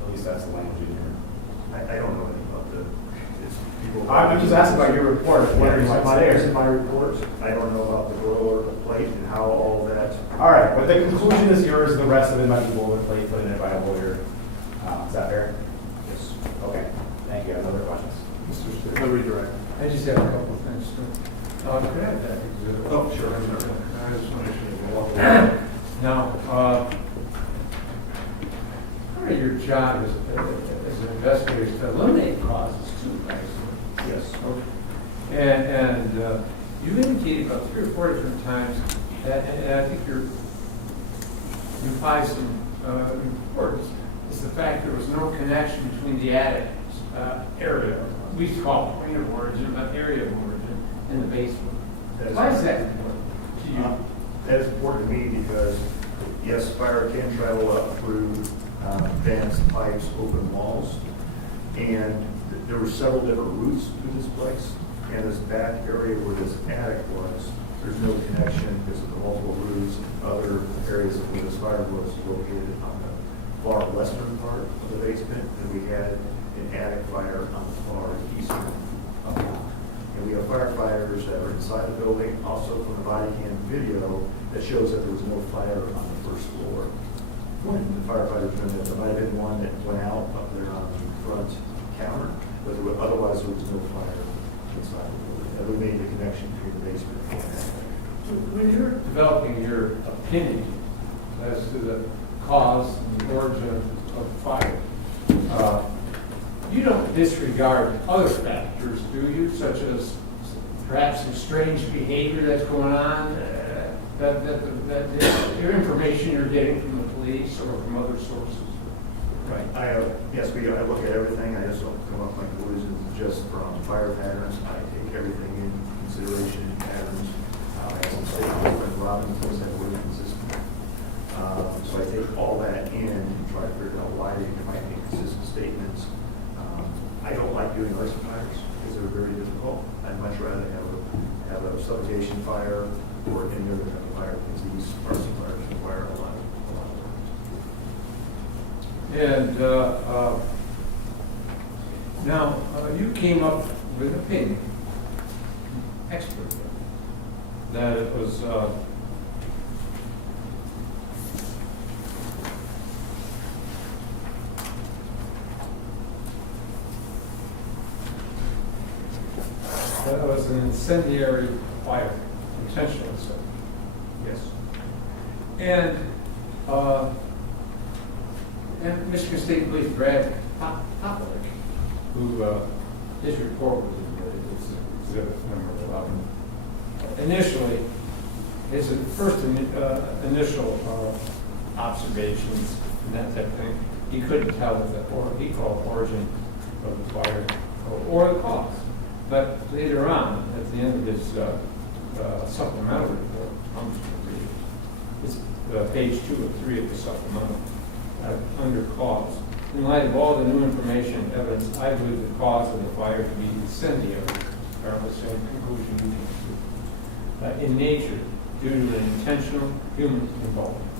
At least that's the language in here. I don't know anything about it's people. I'm just asking about your report. I'm wondering what's It's in there. my report. I don't know about the boiler plate and how all that. All right, but the conclusion is yours. The rest of it might be boilerplate put in it by a lawyer. Is that fair? Yes. Okay. Thank you. I have other questions. Mr. Smith, redirect. I just have a couple of things. Could I have that exhibit? Oh, sure. I just want to show you. Now, part of your job as an investigator is to eliminate causes too, right? Yes. And you've indicated about 3 or 4 different times, and I think you imply some importance, is the fact there was no connection between the attic area, we call it point of origin, but area of origin, and the basement. Why is that important to you? That is important to me because, yes, fire can travel up through vents, pipes, open walls. And there were several different routes to this place. And this back area where this attic was, there's no connection because of the multiple routes. Other areas where this fire was located on the far western part of the basement. And we had an attic fire on the far eastern. And we have firefighters that are inside the building, also from the body cam video that shows that there was no fire on the first floor. When the firefighters knew that there might have been one that went out up there on the front counter, but otherwise there was no fire inside the building. And we made the connection between the basement and the attic. So when you're developing your opinion as to the cause and the origin of fire, you don't disregard other factors, do you? Such as perhaps some strange behavior that's going on, that your information you're getting from the police or from other sources? Right. I look at everything. I just don't come up with my conclusions just from fire patterns. I take everything in consideration, patterns. As I'm saying, like Robinson said, we're consistent. So I take all that in and try to figure out why they might make consistent statements. I don't like doing arson fires because they're very difficult. I'd much rather have a suffocation fire or any other type of fire because these arson fires require a lot of work. And now, you came up with an opinion, expert, that it was that it was an incendiary fire, intentional incendiary. Yes. And Michigan State Police Brad Popovic, who, his report was exhibit number 11. Initially, his first initial observations and that type of thing, he couldn't tell what he called origin of the fire or the cause. But later on, at the end of his supplemental report, I'm just going to read it. It's page 2 of 3 of the supplemental, under cause. In light of all the new information and evidence, I believe the cause of the fire to be incendiary, or the same conclusion we came to, in nature, due to an intentional human involvement.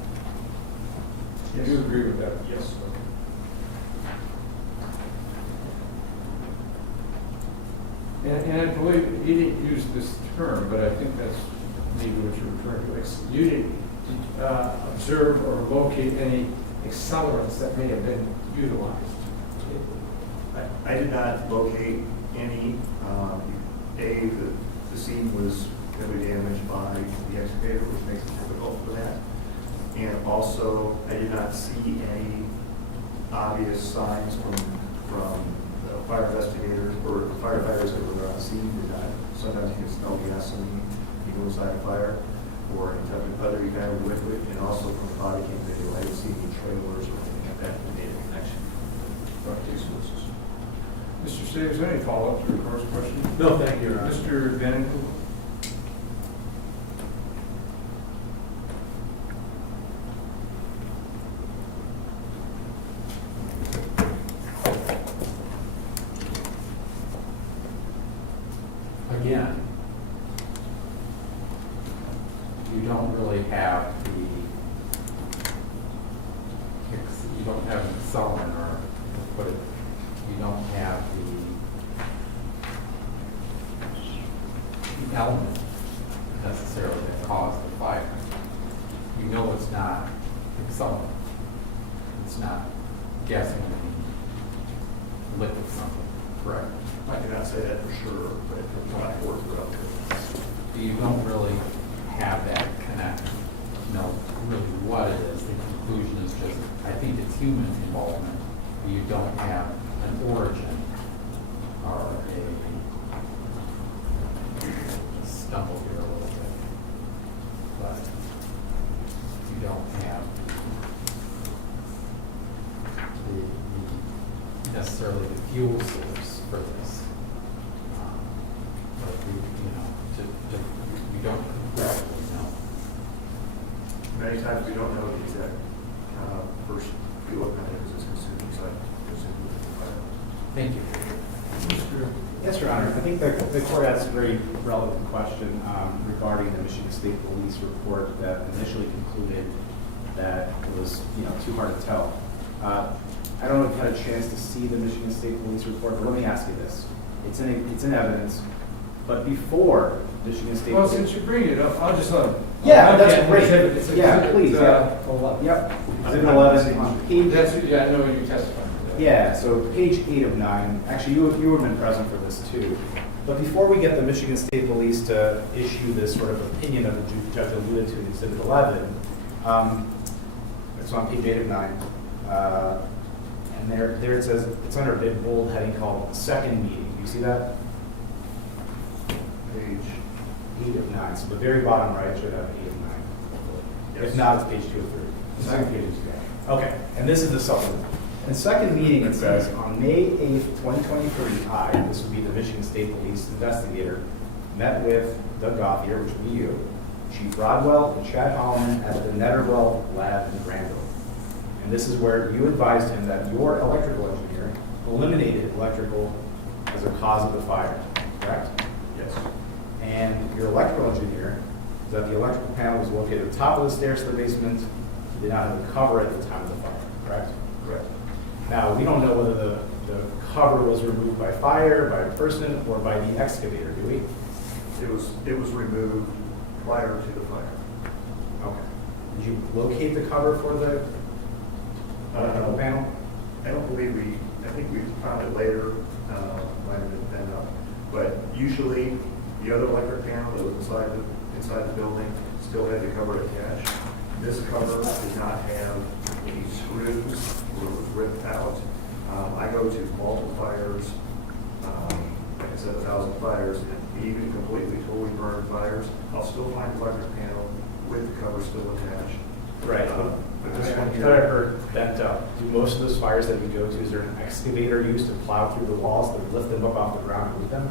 Do you agree with that? Yes. And I believe you didn't use this term, but I think that's maybe what you're referring to. You didn't observe or locate any accelerants that may have been utilized. I did not locate any. The scene was heavily damaged by the excavator, which makes it difficult for that. And also, I did not see any obvious signs from the fire investigators or the firefighters that were on scene. Did not. Sometimes you can smell gasoline even inside a fire, or any type of other kind of liquid. And also from the body cam video, I didn't see any trailers or anything like that that made a connection. Mr. Say, is there any follow-up to your first question? No, thank you, Your Honor. Mr. Van Enkel? Again, you don't really have you don't have an accelerant, or to put it, you don't have the element necessarily that caused the fire. You know it's not accelerant. It's not gasoline, liquid something, correct? I cannot say that for sure, but it's not worth it. You don't really have that connect, know really what it is. The conclusion is just, I think it's human involvement. You don't have an origin or a stumble here a little bit, but you don't have necessarily the fuel source for this. But you don't correctly know. Many times we don't know the exact first fuel because it's consuming, so I presume the fire. Thank you. Yes, Your Honor. I think the court asked a very relevant question regarding the Michigan State Police report that initially concluded that it was, too hard to tell. I don't know if you had a chance to see the Michigan State Police report, but let me ask you this. It's in evidence, but before Michigan State Well, Police... since you bring it up, I'll just let him. Yeah, that's great. It's Yeah, please, yeah. 11. Yep. Exhibit 11 on page... I know you testified. Yeah, so page 8 of 9. Actually, you would have been present for this too. But before we get the Michigan State Police to issue this sort of opinion that the judge alluded to in Exhibit 11, it's on page 8 of 9. And there it says, it's under a big bold heading called second meeting. Do you see that? Page 8 of 9. So the very bottom right should have 8 of 9. Yes. If not, it's page 2 of 3. The second page is there. Okay, and this is the supplement. In the second meeting, it says, on May 8th, 2023, this would be the Michigan State Police investigator, met with Doug Gothier, which would be you, Chief Rodwell, and Chad Holloman at the Netterwell lab in Granville. And this is where you advised him that your electrical engineer eliminated electrical as a cause of the fire, correct? Yes. And your electrical engineer, that the electrical panel was located at the top of the stairs to the basement, he did not have a cover at the time of the fire, correct? Correct. Now, we don't know whether the cover was removed by fire, by a person, or by the excavator, do we? It was removed prior to the fire. Okay. Did you locate the cover for the electrical panel? I don't believe I think we found it later, might have been up. But usually, the other electric panel that was inside the building still had the cover attached. This cover did not have any screws or was ripped go to multiple fires, like I said, 1,000 fires, and even completely, totally burned fires, I'll still find the electric panel with the cover still attached. Right. But this I one thought I here, heard that, do most of those fires that we go to, is there an excavator used to plow through the walls to lift them up off the ground and move them?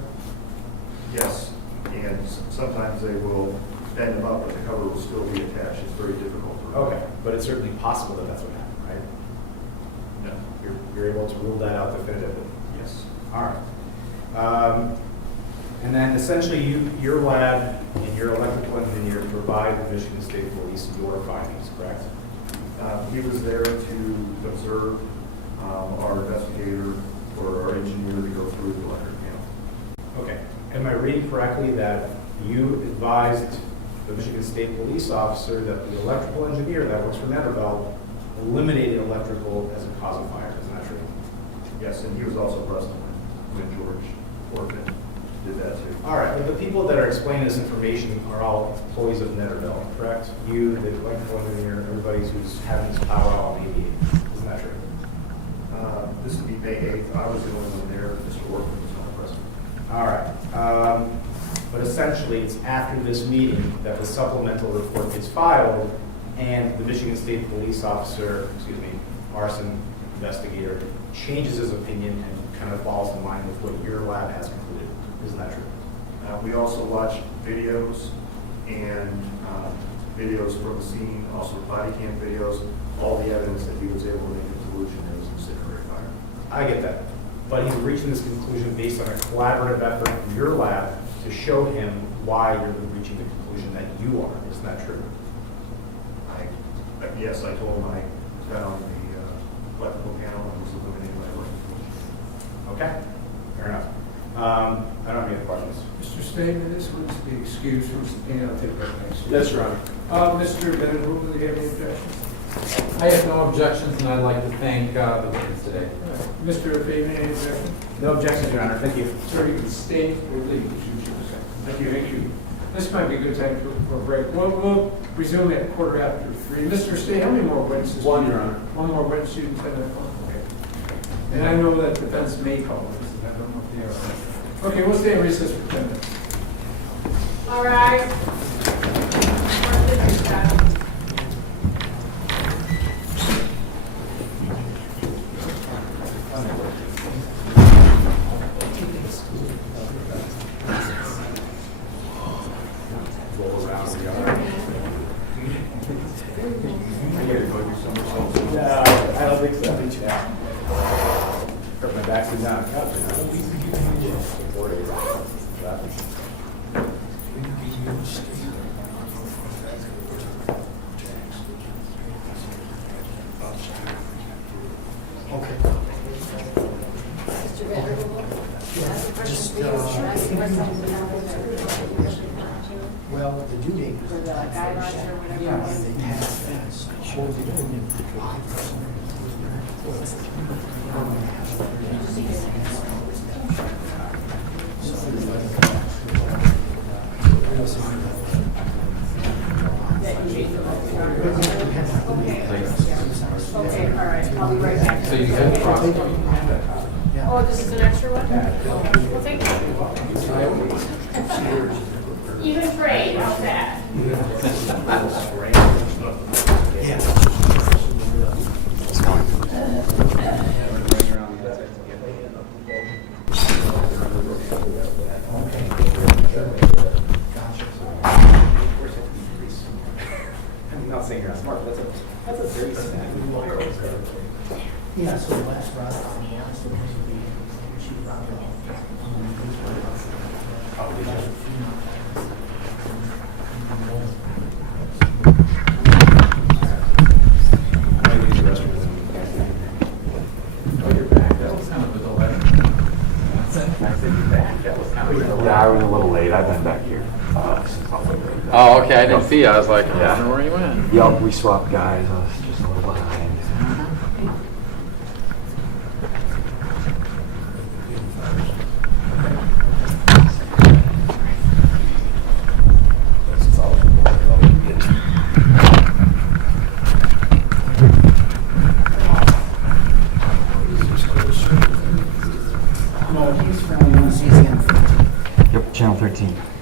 yes, and sometimes they will bend them up, but the cover will still be attached. It's very difficult to remove. Okay, but it's certainly possible that that's what happened, right? No. You're able to rule that out definitively. Yes. All right. And then essentially your lab and your electrical engineer provide the Michigan State Police your findings, correct? He was there to observe our investigator or our engineer to go through the electric panel. Okay. Am I reading correctly that you advised the Michigan State Police officer that the electrical engineer that works for Netterville eliminated electrical as a cause of fire? Isn't that true? Yes, and he was also present when George Orphan did that too. All right, but the people that are explaining this information are all employees of Netterville, correct? You, the electrical engineer, everybody who's having this powwow on 88. Isn't that true? This would be May 8th. I was the only one there. Mr. Orphan was not present. All right. But essentially, it's after this meeting that the supplemental report gets filed and the Michigan State Police officer, Arson investigator, changes his opinion and kind of falls in line with what your lab has concluded. Isn't that true? We also watched videos and videos from the scene, also body cam videos, all the evidence that he was able to make a conclusion it was an incinerary fire. I get that. But he's reaching this conclusion based on a collaborative effort from your lab to show him why you're reaching the conclusion that you are. Isn't that true? Yes, I told him I found the electrical panel and was eliminated by electrical. Okay, fair enough. I don't have any other questions. Mr. Stamen, this one's the excuse from subpoena. I'll take that next. Yes, Your Honor. Mr. Bennett, do you have any objections? I have no objections, and I'd like to thank the witness today. Mr. Bateman, any objections? No objections, Your Honor. Thank you. Sir, you can stay or leave. Thank you. Thank you. This might be a good time for a break. We'll resume at 3:15. Mr. Stay, how many more witnesses? One, Your Honor. One more witness you intend to call? Okay. And I know that defense may call witnesses. I don't know if they are. Okay, we'll stay in recess for 10 minutes. All right. I don't think so. Hurt my back to down. Mr. Vanderbilt, ask a question, please. Ask a question. Well, the due date For the guidelines or whatever. yeah, they passed that. Shows it in Okay, all right, I'll be right back. So you have crossed. Oh, this is an extra one? Well, thank you. Even trade, how's that? I'm not saying you're not smart, but that's a very sad. Yeah, so the last round, I'm supposed to be, she rounded off. Yeah, I was a little late. I've been back here. Oh, okay, I didn't see you. I was like, I don't know where you went. Yup, we swapped guys. I was just a little behind. 13.